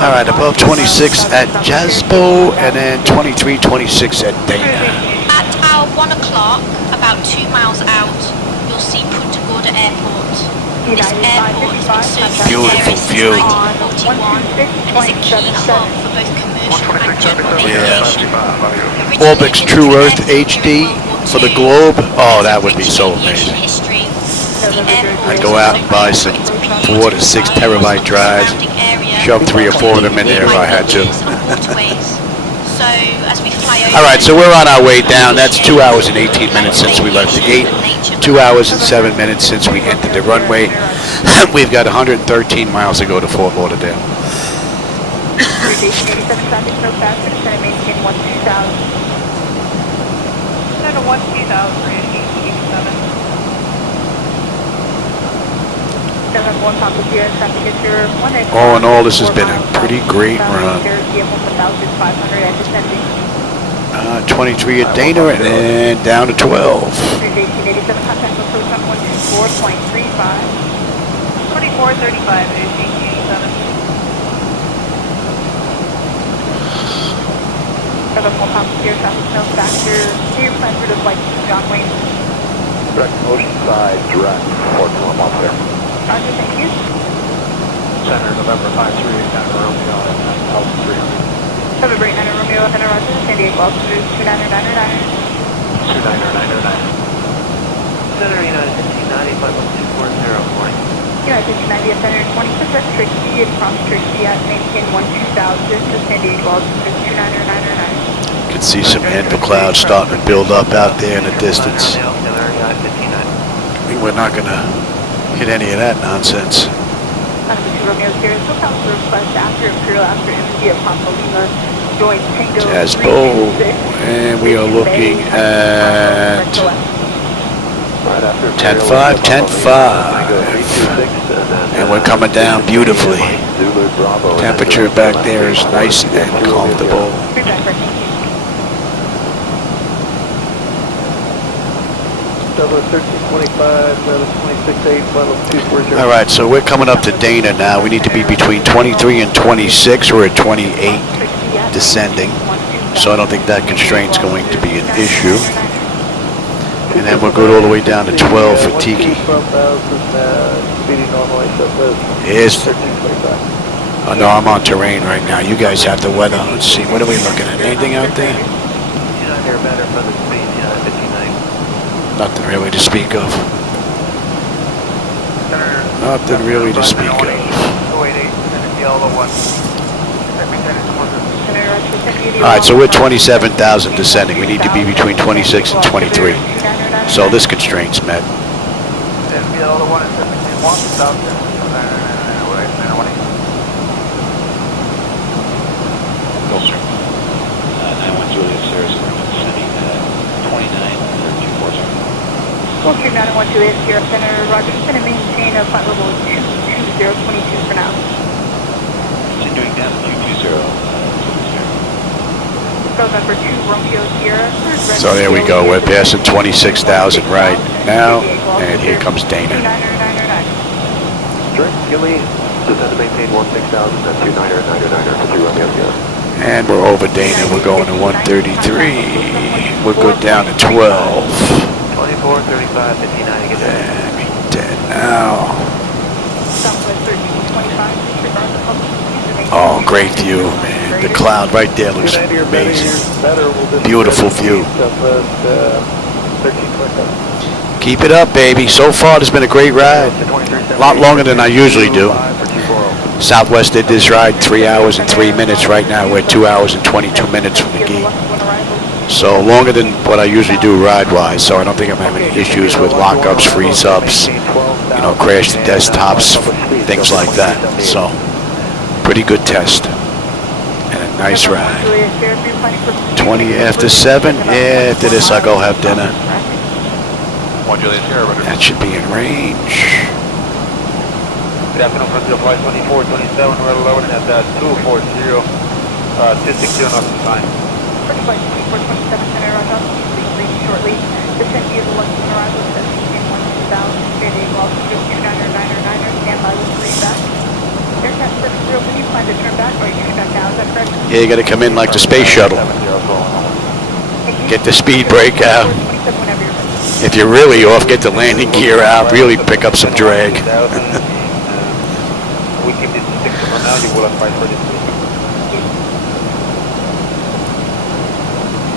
All right, above 26 at Zibo, and then 23, 26 at Dana. At our 1 o'clock, about 2 miles out, you'll see Punta Gorda Airport. This airport has been serving the area since 1941 and is a key hub for both commercial and general aviation. Orbix True Earth HD for the globe. Oh, that would be so amazing. I'd go out and buy some 4 to 6 terabyte drives, shove 3 or 4 of them in there if I had to. All right, so we're on our way down. That's 2 hours and 18 minutes since we left the gate. 2 hours and 7 minutes since we entered the runway. We've got 113 miles to go to Fort Lauderdale. All in all, this has been a pretty great run. 23 at Dana and then down to 12. 2435 is DCT For the full top steer, traffic snow factor, clear plan through the flight to John Wayne. Direct Oceanside, direct, Fort Drum off there. Roger, thank you. Center, November 53, Niner Romeo, and 9300. November 89 Romeo, Center, Roger, San Diego, altitude 29999. 29999. Center, United 1590, flight level 240, morning. United 1590 at Center, 26 at Trixie, and from Trixie at maintain 12000 to San Diego, altitude 29999. You can see some anvil clouds starting to build up out there in the distance. We're not going to hit any of that nonsense. Jasbo, and we are looking at 10-5, 10-5, and we're coming down beautifully. Temperature back there is nice and comfortable. All right, so we're coming up to Dana now. We need to be between 23 and 26. We're at 28 descending, so I don't think that constraint's going to be an issue. And then we'll go all the way down to 12 for Tiki. Here's oh no, I'm on terrain right now. You guys have the weather. Let's see, what are we looking at? Anything out there? Nothing really to speak of. Nothing really to speak of. Alright, so we're 27,000 descending. We need to be between 26 and 23. So this constraint's met. Gulfstream. 91 Juliet Sierra descending 29.240. Gulfstream 91 Juliet Sierra Center, Roger. Just going to maintain a flight level 22022 for now. Continuing down to 220. November 2 Romeo Sierra. So there we go. We're passing 26,000 right now, and here comes Dana. Direct Gilly, descend to maintain 16,000 at 29999 for 3 Romeo Sierra. And we're over Dana. We're going to 133. We're good down to 12. 24, 35, 59, get that. And we dead now. Oh, great view, man. The cloud right there looks amazing. Beautiful view. Keep it up, baby. So far, it's been a great ride. A lot longer than I usually do. Southwest did this ride 3 hours and 3 minutes. Right now, we're 2 hours and 22 minutes from the gate. So longer than what I usually do ride-wise. So I don't think I'm having any issues with lockups, freeze-ups, you know, crash the desktops, things like that. So pretty good test. And a nice ride. 20 after 7. Yeah, after this, I'll go have dinner. That should be in range. Good afternoon, Procedural Flight 24, 27, we're loading at 240, 260 on the time. Flight 24, 27, Center, Roger. Please leave shortly. Descend via the London arrival, 17 1000, San Diego, altitude 29999, standby with 3 back. Aircraft 70, when you plan to turn back, or are you turning back now, is that correct? Yeah, you got to come in like the space shuttle. Get the speed brake out. If you're really off, get the landing gear out. Really pick up some drag. We keep this 6 for now, you will apply for this week.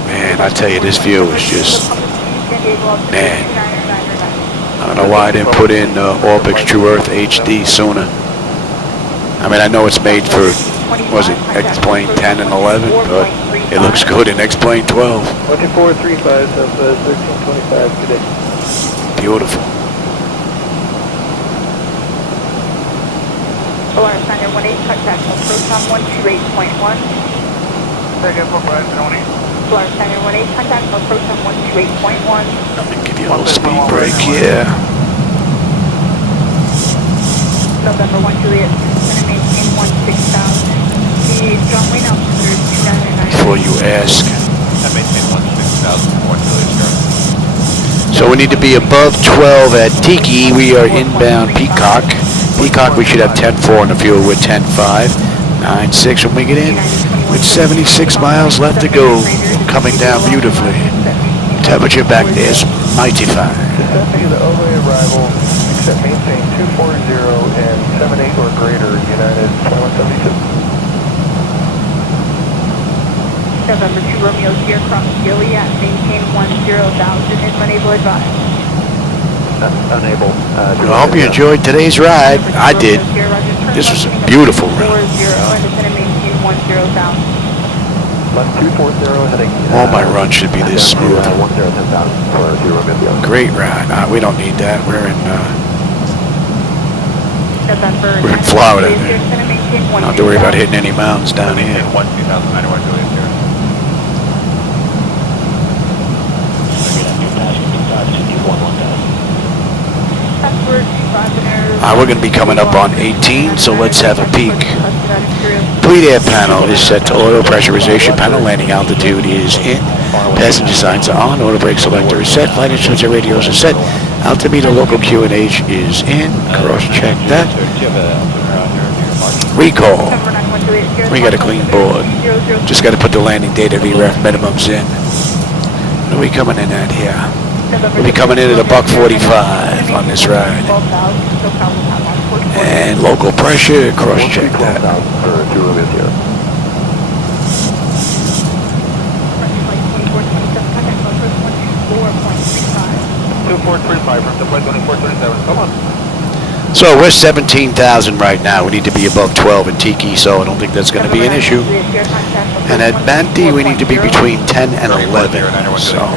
Man, I tell you, this view is just, man. I don't know why I didn't put in Orbix True Earth HD sooner. I mean, I know it's made for, was it X-Plane 10 and 11, but it looks good in X-Plane 12. 2435 of 1325 today. Beautiful. Alarm Center 18, contact Proton 128.1. Second for Brian Tony. Alarm Center 18, contact Proton 128.1. Let me give you a little speed break here. November 1 Juliet, going to maintain 16,000. The runway now is 299. Before you ask. I maintain 16,000, 1 Juliet, sure. So we need to be above 12 at Tiki. We are inbound Peacock. Peacock, we should have 10.4 on the fuel with 10.5. 9.6 when we get in. With 76 miles left to go. Coming down beautifully. Temperature back there is mighty fine. Descending to the OVA arrival, except maintain 240 and 78 or greater, United 2172. November 2 Romeo Sierra cross Gilead, maintain 10,000 if unable advised. Unable. I hope you enjoyed today's ride. I did. This was a beautiful ride. 40 and it's going to maintain 10,000. All my runs should be this smooth. 10,000 for 0 Romeo. Great ride. We don't need that. We're in Florida. Don't have to worry about hitting any mountains down here. 1,091 Juliet, sure. We're going to be coming up on 18, so let's have a peek. Fleet air panel is set to auto pressurization panel. Landing altitude is in. Passenger signs are on. Auto brake selector is set. Flight instruments and radios are set. Altimeter local QNH is in. Cross-check that. Recall. We got a clean board. Just got to put the landing data VREF minimums in. What are we coming in at here? We'll be coming in at $145 on this ride. And local pressure, cross-check that. So we're 17,000 right now. We need to be above 12 in Tiki, so I don't think that's going to be an issue. And at Banti, we need to be between 10 and 11. So.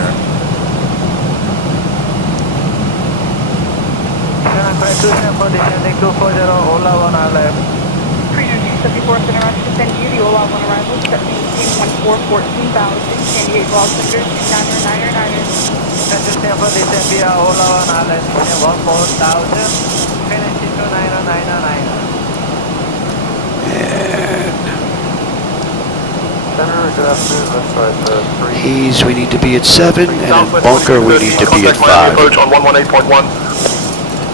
He's, we need to be at 7, and in bunker we need to be at 5.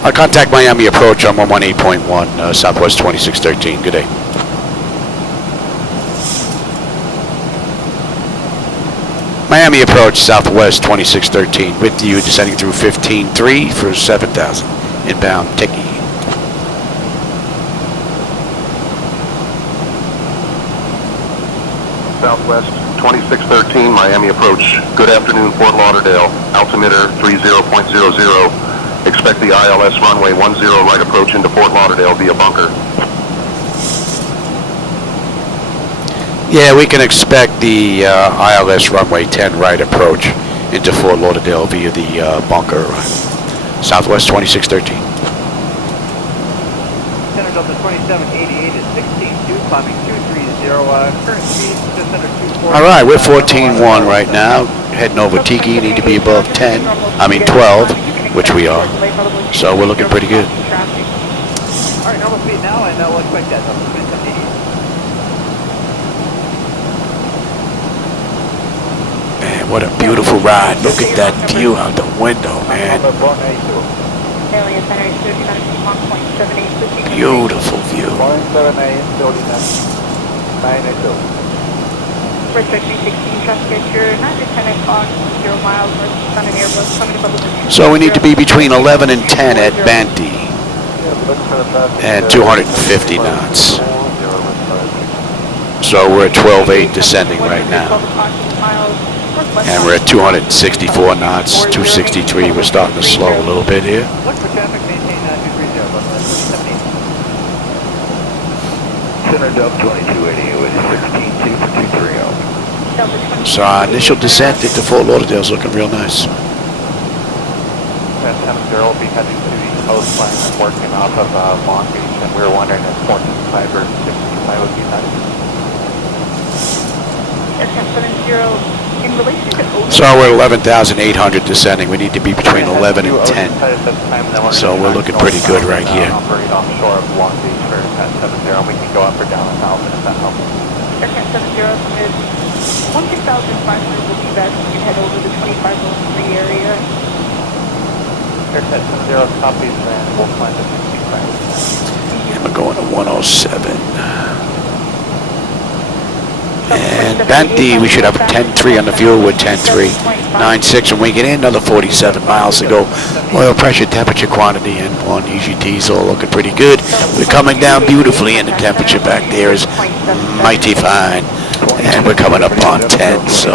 I'll contact Miami approach on 118.1, Southwest 2613. Good day. Miami approach, Southwest 2613. With you, descending through 15.3 for 7,000. Inbound, Tiki. Southwest 2613, Miami approach. Good afternoon, Fort Lauderdale. Altimeter 30.00. Expect the ILS runway 10 right approach into Fort Lauderdale via bunker. Yeah, we can expect the ILS runway 10 right approach into Fort Lauderdale via the bunker. Southwest 2613. Center Delta 2788 is 16.2, climbing 230, current speed just under 240. All right, we're 14.1 right now. Heading over Tiki, need to be above 10, I mean 12, which we are. So we're looking pretty good. All right, normal speed now, and we'll expect that. Man, what a beautiful ride. Look at that view out the window, man. Beautiful view. So we need to be between 11 and 10 at Banti. And 250 knots. So we're at 12.8 descending right now. And we're at 264 knots, 263. We're starting to slow a little bit here. Center Delta 2280 with 16.2 for 230. So our initial descent into Fort Lauderdale is looking real nice. That 10 will be heading to the coastline and working off of Long Beach, and we were wondering if 14.5 or 65 would be better. Aircraft 70 So we're 11,800 descending. We need to be between 11 and 10. So we're looking pretty good right here. Operate offshore of Long Beach for 1070. We can go up or down 1,000 if that helps. Aircraft 70 is 16,500 will be back. You can head over the 2503 area. Aircraft 70 copies and we'll climb to 65. And we're going to 107. And Banty, we should have 10.3 on the fuel with 10.3, 9.6, and we get in another 47 miles to go. Oil pressure, temperature, quantity, and on EGTs all looking pretty good. We're coming down beautifully, and the temperature back there is mighty fine. And we're coming up on 10, so.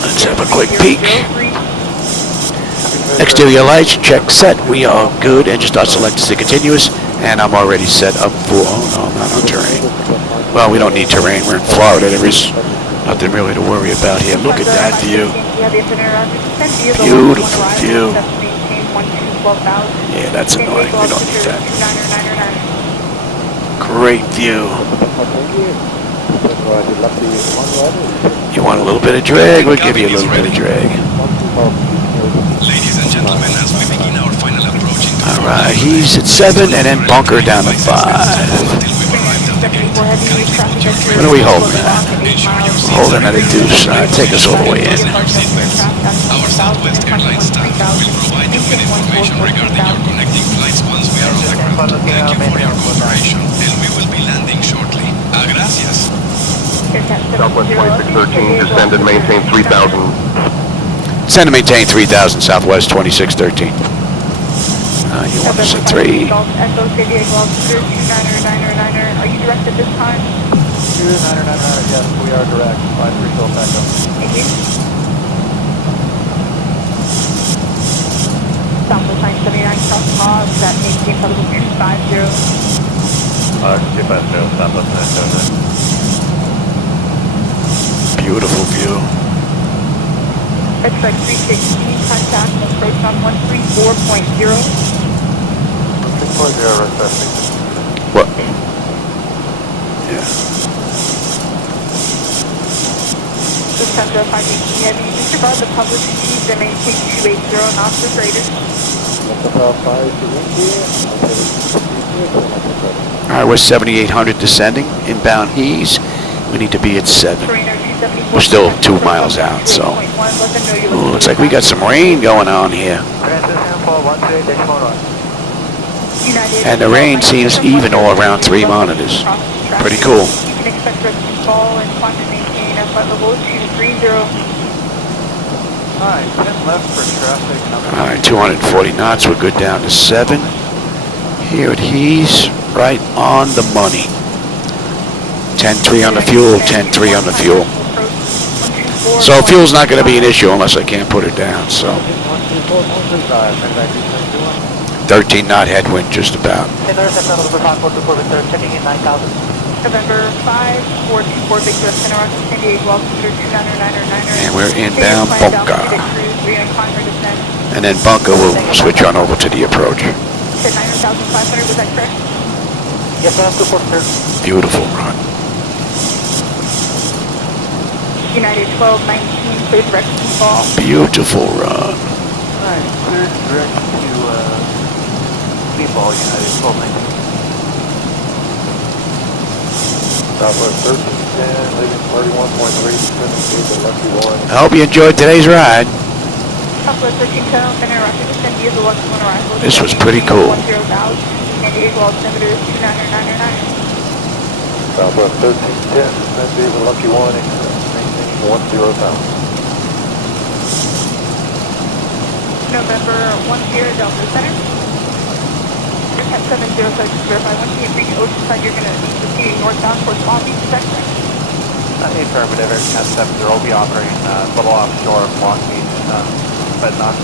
Let's have a quick peek. Exterior lights, check set. We are good. Engine start selected to continuous. And I'm already set up for, oh no, I'm not on terrain. Well, we don't need terrain. We're in Florida. There is nothing really to worry about here. Look at that view. Beautiful view. Yeah, that's annoying. We don't need that. Great view. You want a little bit of drag? We'll give you a little bit of drag. Ladies and gentlemen, as we begin our final approach into Alright, he's at 7 and then bunker down to 5. What are we holding at? Holding at a deuce. Take us all the way in. Our Southwest Airlines staff will provide you with information regarding your connecting flights once we are on the ground. Thank you for your cooperation, and we will be landing shortly. Gracias. Southwest 2613, descend and maintain 3,000. Descend and maintain 3,000, Southwest 2613. You want us at 3. Are you direct at this time? 2999, yes, we are direct. 53 fuel backup. Thank you. Southwest 979, cross pause, that maintain level 250. 250, Southwest 979. Beautiful view. X-Strike 316, contact, approach on 134.0. 134.0, requesting. What? Yeah. This time 0518 Heavy, disregard the public speeds and maintain 280 knots or greater. Alright, we're 7,800 descending, inbound He's. We need to be at 7. We're still 2 miles out, so. Ooh, looks like we got some rain going on here. And the rain seems even all around 3 monitors. Pretty cool. You can expect rainfall and climb and maintain at level 230. Alright, 10 left for traffic. Alright, 240 knots. We're good down to 7. Here at He's, right on the money. 10.3 on the fuel, 10.3 on the fuel. So fuel's not going to be an issue unless I can't put it down, so. 13 knot headwind, just about. November 5424 Victor Center on San Diego, altimeter 299. And we're inbound Bunker. And then Bunker will switch on over to the approach. 9,500, was that correct? Yes, ma'am, 240. Beautiful run. United 1219, clear direct to fall. Beautiful run. Alright, clear direct to Seaball, United 1219. Southwest 1310, leaving 31.3, descending to the Lucky One. I hope you enjoyed today's ride. Southwest 1310, Center Rocket, descend via the Lucky One arrival. This was pretty cool. 10,000, San Diego, altimeter 299. Southwest 1310, descend via the Lucky One, maintaining 10,000. November 10 Delta Center. At 70, so just verify. Once you reach Oceanside, you're going to be proceeding northbound towards Long Beach, is that correct? Affirmative, Air 1070 will be operating a little offshore of Long Beach, but not,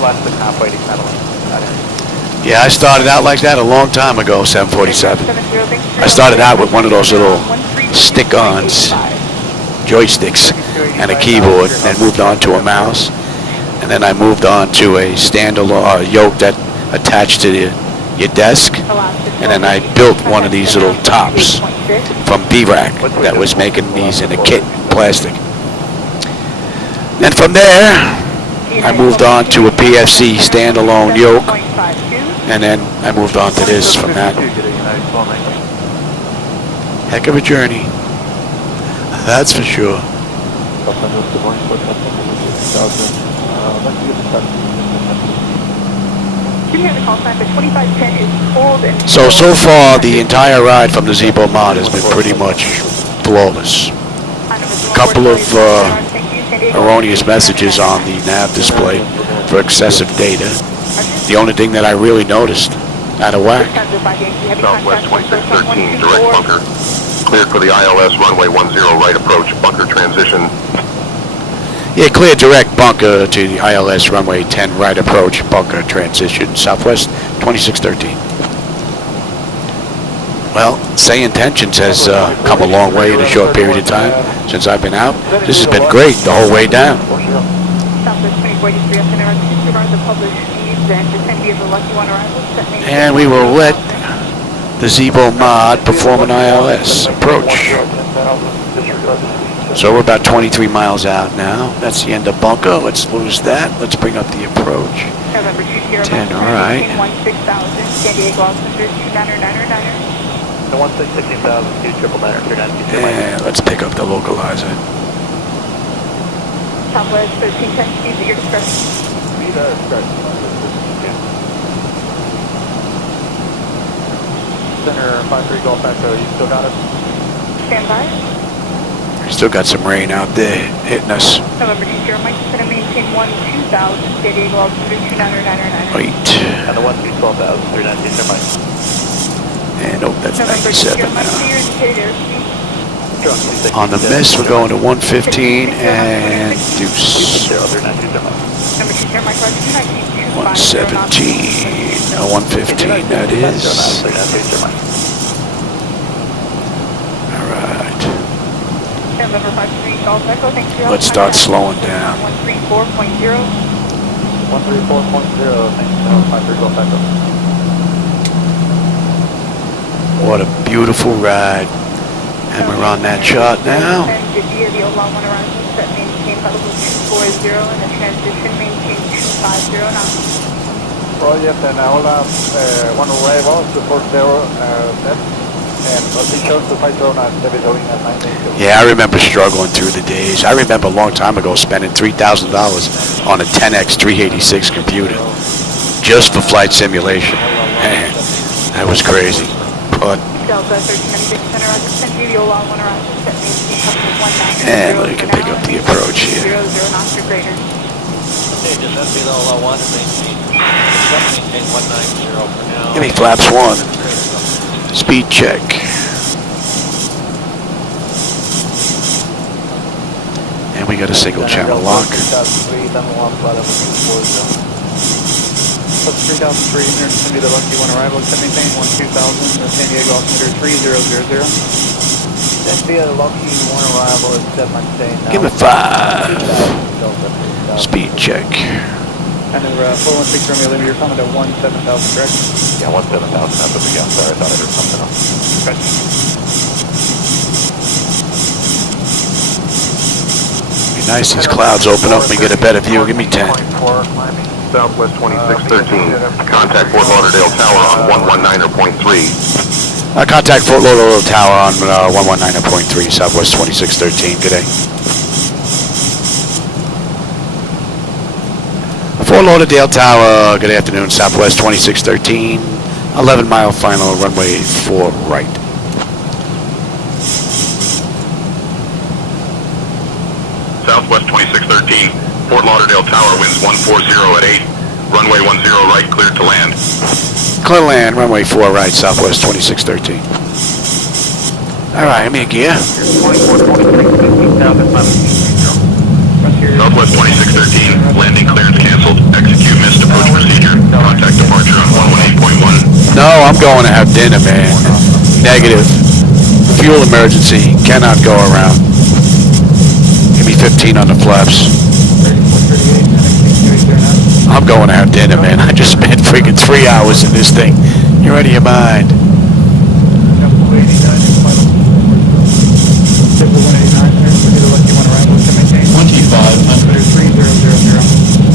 less than halfway to Catalina, that area. Yeah, I started out like that a long time ago, 747. I started out with one of those little stick-ons, joysticks, and a keyboard, and then moved on to a mouse. And then I moved on to a standalone yoke that attached to the your desk, and then I built one of these little tops from B-Rack that was making these in a kit, plastic. Then from there, I moved on to a PFC standalone yoke, and then I moved on to this from that. Heck of a journey, that's for sure. So far, the entire ride from the Zibo-Mod has been pretty much flawless. A couple of erroneous messages on the nav display for excessive data. The only thing that I really noticed out of whack. Southwest 2613, direct bunker. Cleared for the ILS runway 10 right approach, bunker transition. Yeah, clear direct bunker to the ILS runway 10 right approach, bunker transition, Southwest 2613. Well, SayIntentions has come a long way in a short period of time since I've been out. This has been great the whole way down. And we will let the Zibo-Mod perform an ILS approach. So we're about 23 miles out now. That's the end of bunker. Let's lose that. Let's bring up the approach. 10, all right. And let's pick up the localizer. Southwest 1310, speed at your discretion. Center 53 Golf Echo, you still got it? Stand by. Still got some rain out there hitting us. November 20, Mike, going to maintain 12000, San Diego altitude 29999. Wait. And the 112,000, 319, Mike. And oh, that's 97 now. Mike, On the miss, we're going to 115 and deuce. 117, 115 that is. Alright. Let's start slowing down. 134.0. 134.0, thanks, 53 Golf Echo. What a beautiful ride. And we're on that chart now. Project and hola, one arrival, support 0, and position to 50 at Zibo-Mod at 982. Yeah, I remember struggling through the days. I remember a long time ago spending $3,000 on a 10X 386 computer just for flight simulation. Man, that was crazy. But and we can pick up the approach here. Give me flaps 1. Speed check. And we got a single channel lock. Plus 3003, here is going to be the lucky one arrival, maintain 12000, San Diego altimeter 3000. Then via the lucky one arrival is set maintain. Give it 5. Speed check. And then 416 Romeo Lima, you're coming to 17,000, correct? Yeah, 17,000, that's what we got. Sorry, I thought I heard something else. Okay. Be nice, these clouds open up and we get a better view. Give me 10. Southwest 2613, contact Fort Lauderdale Tower on 119.3. Contact Fort Lauderdale Tower on 119.3, Southwest 2613. Good day. Fort Lauderdale Tower, good afternoon, Southwest 2613, 11-mile final, runway 4 right. Southwest 2613, Fort Lauderdale Tower, winds 140 at 8, runway 10 right, cleared to land. Clear to land, runway 4 right, Southwest 2613. All right, I'm in gear. Southwest 2613, landing clearance canceled, execute missed approach procedure, contact departure on 118.1. No, I'm going to have dinner, man. Negative. Fuel emergency, cannot go around. Give me 15 on the flaps. I'm going to have dinner, man. I just spent freaking 3 hours in this thing. ready your mind.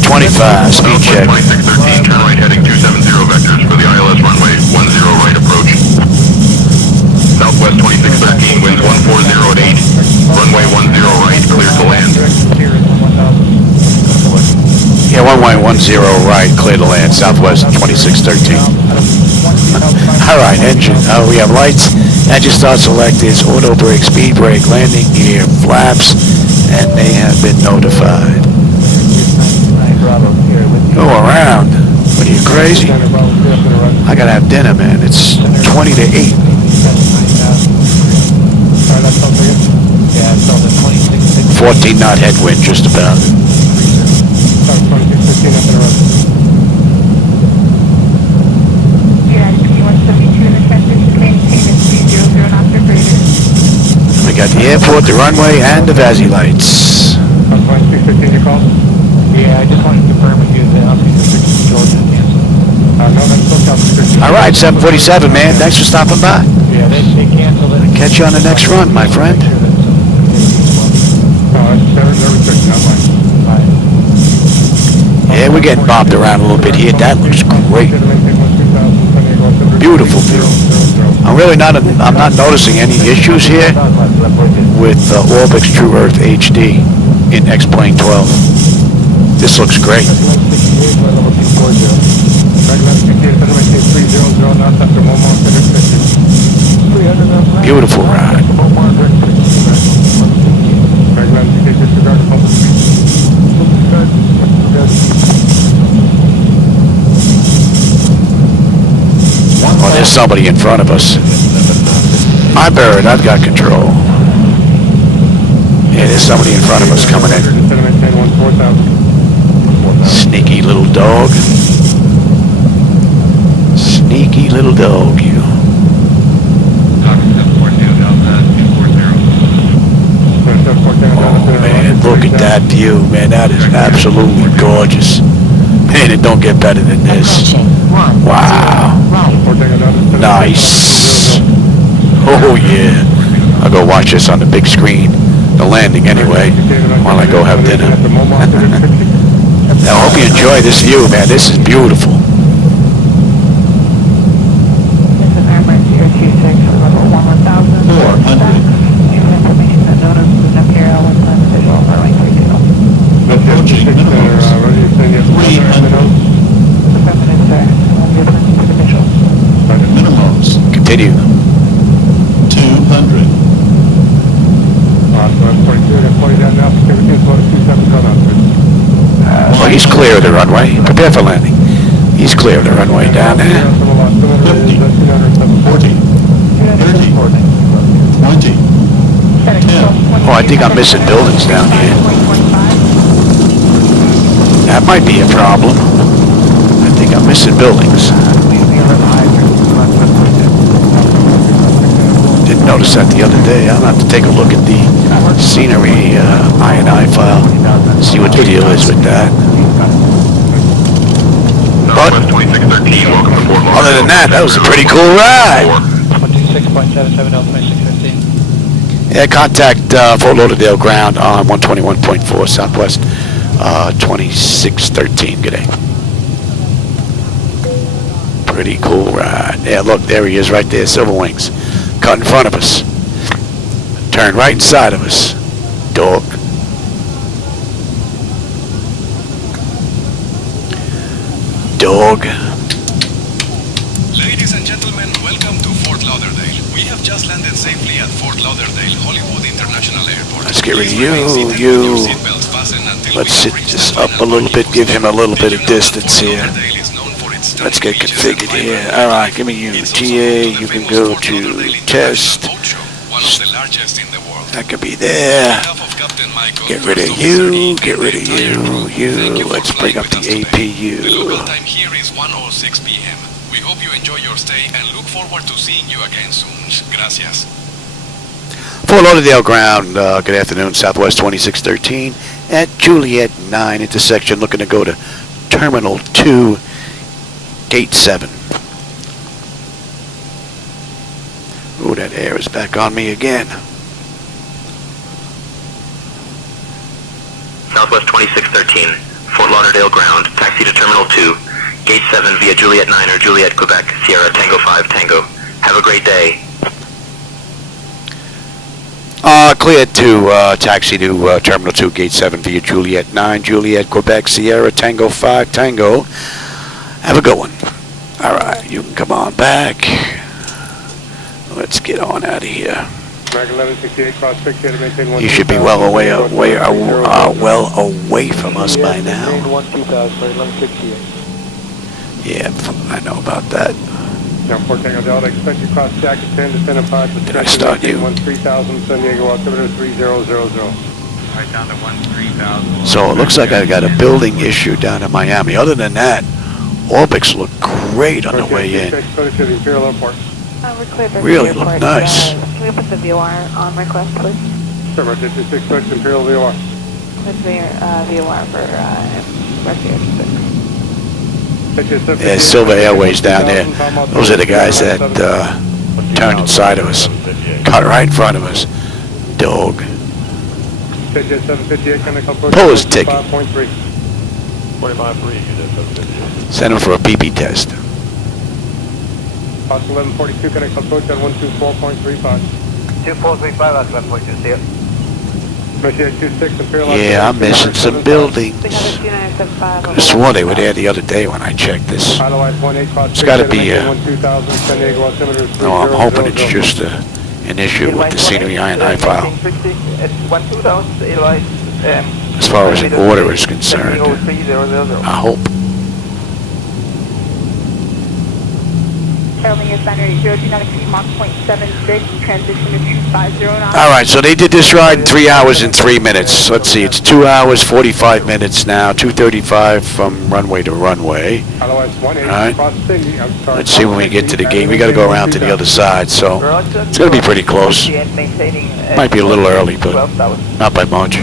25, speed check. 2613, turn right heading 270 vectors for the ILS runway 10 right approach. Southwest 2613, winds 140 at 8. Runway 10 right, clear to land. Yeah, runway 10 right, clear to land. Southwest 2613. All right, engine. We have lights. Engine start selectors, auto brake, speed brake, landing gear, flaps, and they have been notified. Go around. What are you, crazy? I gotta have dinner, man. It's 20 to 8. 14 knot headwind, just about. We got the airport, the runway, and the VASI lights. Yeah, I just wanted to confirm with you that I'll be restricted to Georgia and cancel. No, that's still South 613. All right, 747, man. Thanks for stopping by. Yeah, they canceled it. Catch you on the next run, my friend. Yeah, we're getting bobbed around a little bit here. That looks great. Beautiful view. I'm not noticing any issues here with Orbix True Earth HD in X-Plane 12. This looks great. Beautiful ride. Oh, there's somebody in front of us. My bird, I've got control. Yeah, there's somebody in front of us coming in. Sneaky little dog. Sneaky little dog, you. Oh, man, look at that view, man. That is absolutely gorgeous. Man, it don't get better than this. Wow. Nice. Oh, yeah. I'll go watch this on the big screen. The landing, anyway, while I go have dinner. I hope you enjoy this view, man. This is beautiful. This is Airline 026, level 11000. 400. Information that notice is an imperial with an visual runway 32. Approaching minimums. 300. Affirmative, sir. Will be approaching to the visual. Minimums. Continue. 200. Well, he's clear of the runway. Prepare for landing. He's clear of the runway down there. 50. 40. 30. 20. 10. Oh, I think I'm missing buildings down here. That might be a problem. I think I'm missing buildings. Didn't notice that the other day. I'll have to take a look at the scenery I&I file, see what the deal is with that. But other than that, that was a pretty cool ride. 26.77, 2615. Yeah, contact Fort Lauderdale ground on 121.4 Southwest 2613. Good day. Pretty cool ride. Yeah, look, there he is right there, Silver Wings. Cut in front of us. Turn right inside of us. Dog. Dog. Ladies and gentlemen, welcome to Fort Lauderdale. We have just landed safely at Fort Lauderdale, Hollywood International Airport. Let's get rid of you. Let's sit this up a little bit, give him a little bit of distance here. Let's get configured here. Alright, give me you. TA, you can go to test. That could be there. Get rid of you, get rid of you. Let's bring up the APU. The local time here is 1:06 p.m. We hope you enjoy your stay and look forward to seeing you again soon. Gracias. Fort Lauderdale ground, good afternoon, Southwest 2613 at Juliet 9 intersection, looking to go to Terminal 2, Gate 7. that air is back on me again. Southwest 2613, Fort Lauderdale ground, taxi to Terminal 2, Gate 7 via Juliet 9 or Juliet, Quebec, Sierra Tango 5 Tango. Have a great day. Cleared to taxi to Terminal 2, Gate 7 via Juliet 9, Juliet, Quebec, Sierra Tango 5 Tango. Have a good one. All right, you can come on back. Let's get on out of here. You should be well away from us by now. Yeah, I know about that. Did I start you? So it looks like I got a building issue down in Miami. Other than that, Orbix look great on the way in. Really look nice. Can we put the VOR on request, please? Sure, Roger, 26 Imperial VOR. With the VOR for Mercury 6. There's Silver Airways down there. Those are the guys that turned inside of us. Cut right in front of us. Dog. Pull his ticket. 45.3. Send him for a PP test. Cost 1142, connect approach at 124.35. 2435, that's 1142, see it. Yeah, I'm missing some buildings. I swore they were there the other day when I checked this. It's got to be no, I'm hoping it's just an issue with the scenery INI file. As far as an order is concerned, I hope. Alright, so they did this ride in 3 hours and 3 minutes. Let's see, it's 2 hours, 45 minutes now, 2:35 from runway to runway. Alright, let's see when we get to the gate. We got to go around to the other side, so it's going to be pretty close. Might be a little early, but not by much.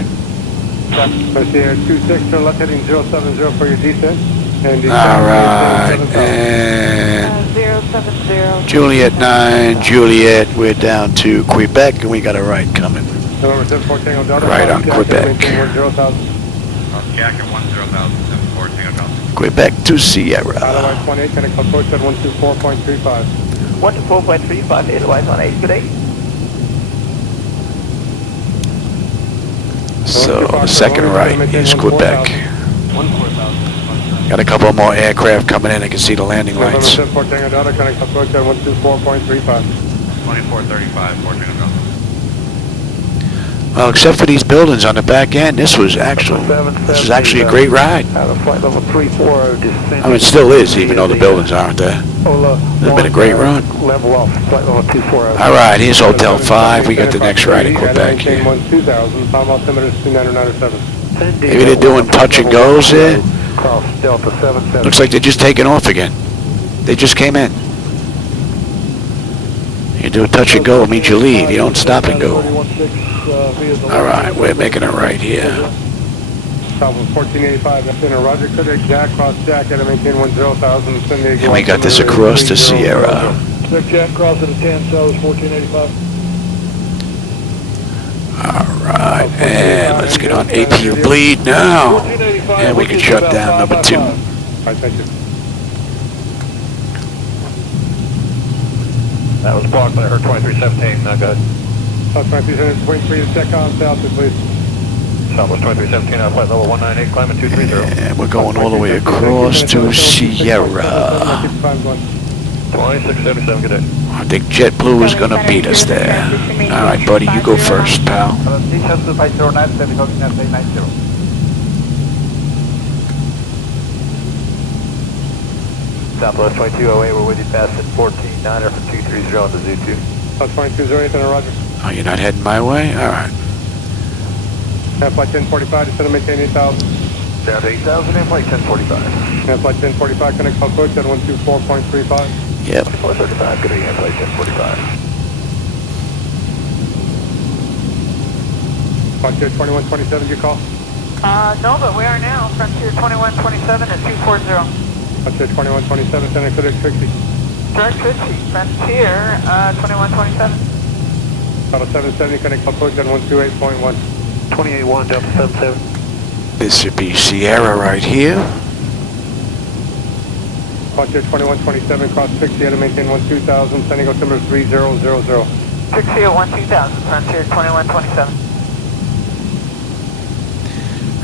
Alright, and Juliet 9, Juliet, we're down to Quebec, and we got a ride coming. Right on Quebec. Quebec to Sierra. 124.35, Edelweiss on 8, good day. So the second right is Quebec. Got a couple more aircraft coming in. I can see the landing lights. 2435, Well, except for these buildings on the back end, this was actually a great ride. I mean, it still is, even though the buildings aren't there. It's been a great run. All right, here's Hotel 5. We got the next ride in Quebec here. Maybe they're doing touch and goes here. Looks like they're just taking off again. They just came in. You do a touch and go, it means you leave. You don't stop and go. All right, we're making it right here. And we got this across to Sierra. All right, and let's get on APU bleed now. And we can shut down number 2. That was blocked, but I heard 2317, not good. South 2317, check on south, please. Southwest 2317, flight level 198, climbing 230. And we're going all the way across to Sierra. 2677, good day. I think JetBlue is going to beat us there. All right, buddy, you go first, pal. Southwest 2208, we're with you past at 14-9er for 230 on the Zoo 2. South 2208, then Roger. Oh, you're not heading my way? All right. Flight 1045, descend and maintain 8,000. Down to 8,000 and flight 1045. Flight 1045, connect approach at 124.35. Yep. 2435, good day, flight 1045. Frontier 2127, you call? No, but we are now. Frontier 2127 at 240. Frontier 2127, send a clear 60. Direct Trixie, Frontier, 2127. Delta 770, connect approach on 128.1. 28-1, Delta 77. This should be Sierra right here. Frontier 2127, cross Trixie, to maintain 12,000, sending altimeter 3000. Trixie at 12,000, Frontier 2127.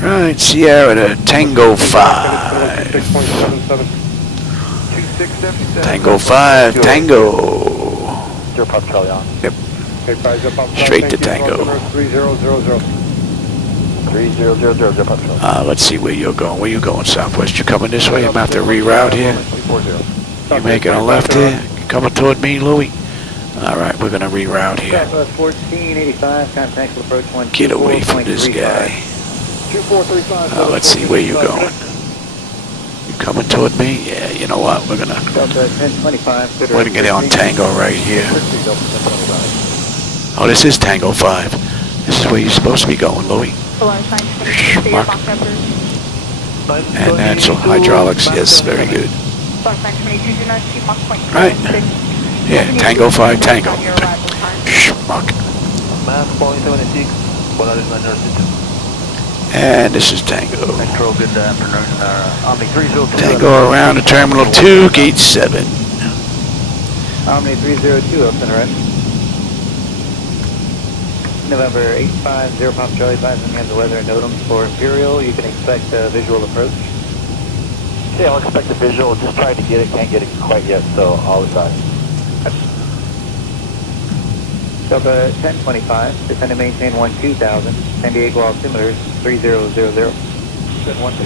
Right, Sierra to Tango 5. 6.77. Tango 5, Tango. Zero Pop Charlie on. Yep. Okay, Straight to Tango. 3000. 3000, Zero Pop Charlie. Let's see where you're going. Where you going, Southwest? You coming this way? I'm about to reroute here. You making a left here? You coming toward me, Louis? All right, we're gonna reroute here. 1485, contact approach 1. Get away from this guy. Let's see where you're going. You coming toward me? Yeah, you know what? We're gonna get on Tango right here. Oh, this is Tango 5. This is where you're supposed to be going, Louis. Mark. And natural hydraulics, yes, very good. Right. Yeah, Tango 5, Tango. Mark. And this is Tango. Tango around to Terminal 2, Gate 7. Omni 302 up and right. November 85, Zero Pop Charlie, advising on the weather and NOTAMs for Imperial. You can expect a visual approach. Yeah, I'll expect a visual. Just trying to get it, can't get it quite yet, so I'll advise. Delta 1025, descend and maintain 12,000. San Diego altimeter 3000. 12,000,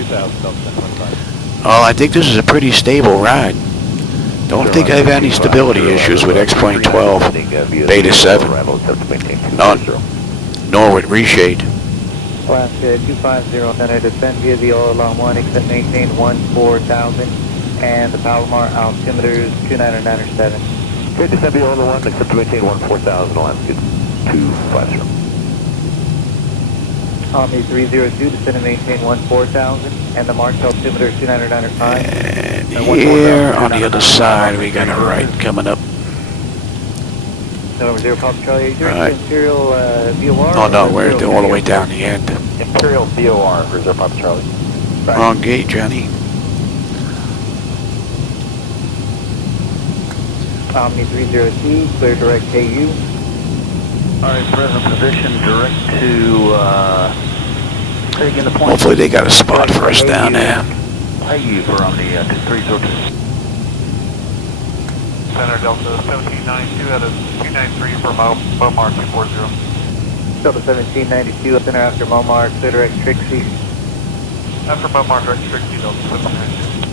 Delta 1025. Oh, I think this is a pretty stable ride. Don't think I have any stability issues with X-Plane 12, Beta 7. None. Nor with reshade. Class 250, center descend via the all-along 1, except maintain 14,000. And the Palomar altimeter is 2997. Okay, descend via all-along 1, except maintain 14,000, altitude 250. Omni 302, descend and maintain 14,000. And the Mark altimeter is 2995. And here on the other side, we got a right coming up. November 0 Papa Charlie, Right. Imperial VOR. Oh no, we're all the way down the end. Imperial VOR for 0 Papa Charlie. Right. Wrong gate, Johnny. Omni 30T, clear direct KU. Alright, present position direct to taking the point. Hopefully they got a spot for us down there. KU for Omni 302. Center Delta 1792 out of 293 for Beaumont 240. Delta 1792 up in after Momar, clear direct Trixie. After Beaumont, direct Trixie, Delta 1792.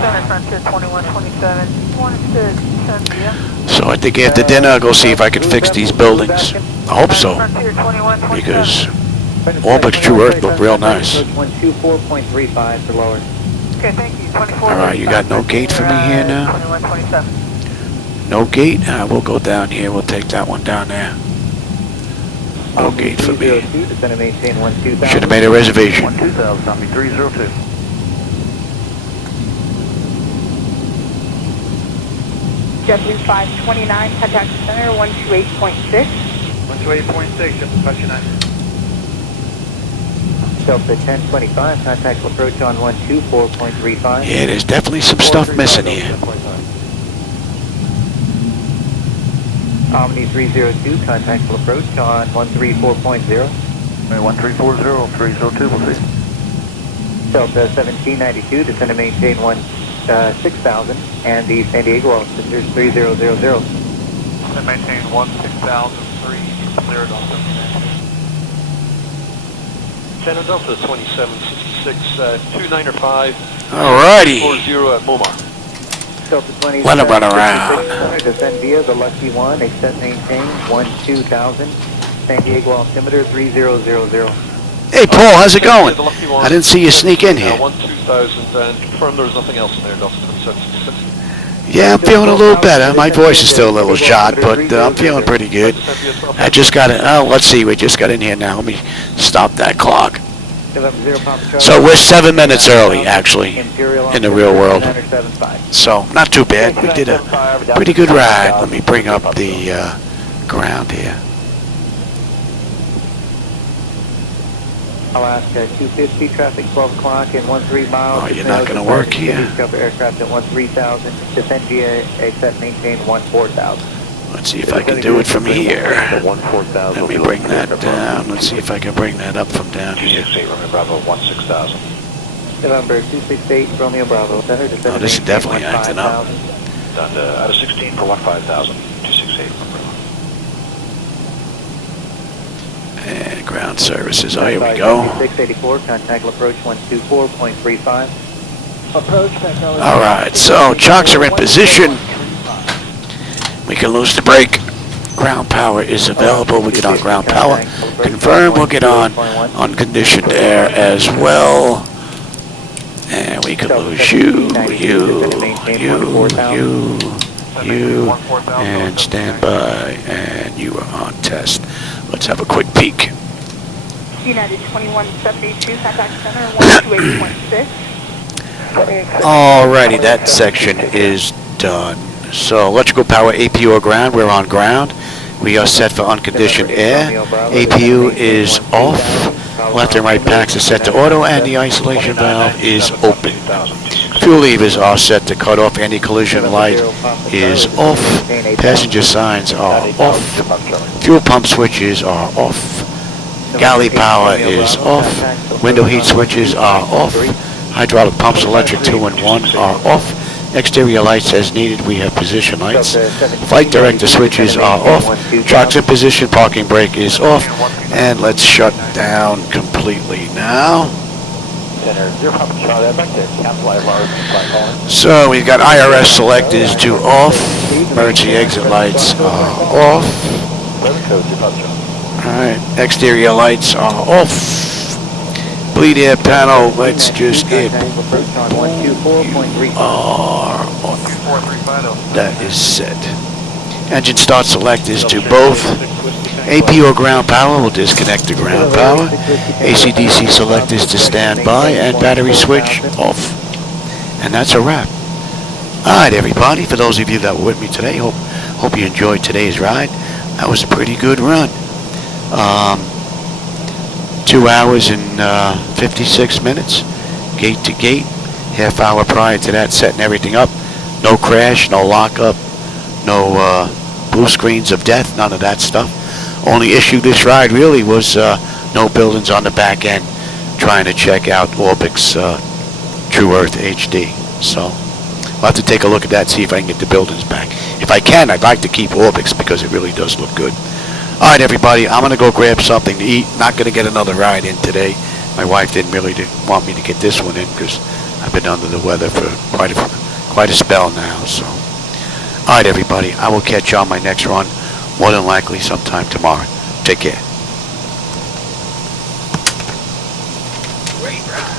Center Frontier 2127. Wanted to send you. So I think after dinner I'll go see if I can fix these buildings. I hope so, Frontier 2127. because Orbit's True Earth look real nice. 124.35 for lower. Okay, thank you. 24. Alright, you got no gate for me here now? 2127. No gate? We'll go down here. We'll take that one down there. No gate for me. Should have made a reservation. 12,000, Omni 302. JetBlue 529, contact center 128.6. 128.6, just question 9. Delta 1025, contact approach on 124.35. Yeah, there's definitely some stuff missing here. Omni 302, contact approach on 134.0. 1340, 302, we'll see. Delta 1792, descend and maintain 6,000, and the San Diego altimeter is 3000. And maintain 16,003, cleared on 1792. Channel Delta 2766, 295. Alrighty. 40 at Momar. Delta 20. Let him run around. Descend via the Lucky 1, except maintain 12,000, San Diego altimeter 3000. Hey Paul, how's it going? I didn't see you sneak in here. 12,000 and confirm there's nothing else in there, Delta 2766. Yeah, I'm feeling a little better. My voice is still a little shot, but I'm feeling pretty good. I just got it. Oh, let's see. We just got in here now. Let me stop that clock. So we're 7 minutes early, actually, in the real world. So not too bad. We did a pretty good ride. Let me bring up the ground here. Alaska 250, traffic 12 o'clock and 13 miles. Oh, you're not going to work here. Aircraft at 13,000. Descend via except maintain 14,000. Let's see if I can do it from here. Let me bring that down. Let's see if I can bring that up from down here. 268, Romeo Bravo, 16,000. November 268, Romeo Bravo Center. Oh, this is definitely acting up. Down to out of 16 for 15,000. 268, Romeo Bravo. And ground services. Oh, here we go. 684, contact approach 124.35. Approach technology. All right, so chocks are in position. We can lose the brake. Ground power is available. We get on ground power. Confirm. We'll get on unconditioned air as well. And we can lose you, and stand by. And you are on test. Let's have a quick peek. United 2172, contact center 128.6. Alrighty, that section is done. So electrical power, APU or ground, we're on ground. We are set for unconditioned air. APU is off. Left and right packs are set to auto and the isolation valve is open. Fuel levers are set to cut off. Anti-collision light is off. Passenger signs are off. Fuel pump switches are off. Galley power is off. Window heat switches are off. Hydraulic pumps, electric 2 and 1 are off. Exterior lights as needed. We have position lights. Flight director switches are off. Chocks in position. Parking brake is off. And let's shut down completely now. So we've got IRS selectors to off. Emergency exit lights are off. Alright, exterior lights are off. Bleed air panel, let's just hit are off. That is set. Engine start selectors to both. AP or ground power will disconnect the ground power. AC/DC selectors to standby and battery switch off. And that's a wrap. Alright everybody, for those of you that were with me today, hope you enjoyed today's ride. That was a pretty good run. 2 hours and 56 minutes, gate to gate. Half hour prior to that, setting everything up. No crash, no lockup, no blue screens of death, none of that stuff. Only issue this ride really was no buildings on the back end, trying to check out Orbic's True Earth HD. So I'll have to take a look at that, see if I can get the buildings back. If I can, I'd like to keep Orbic's because it really does look good. Alright everybody, I'm going to go grab something to eat. Not going to get another ride in today. My wife didn't really want me to get this one in because I've been under the weather for quite a spell now. So, alright everybody, I will catch you on my next run, more than likely sometime tomorrow. Take care. Great ride.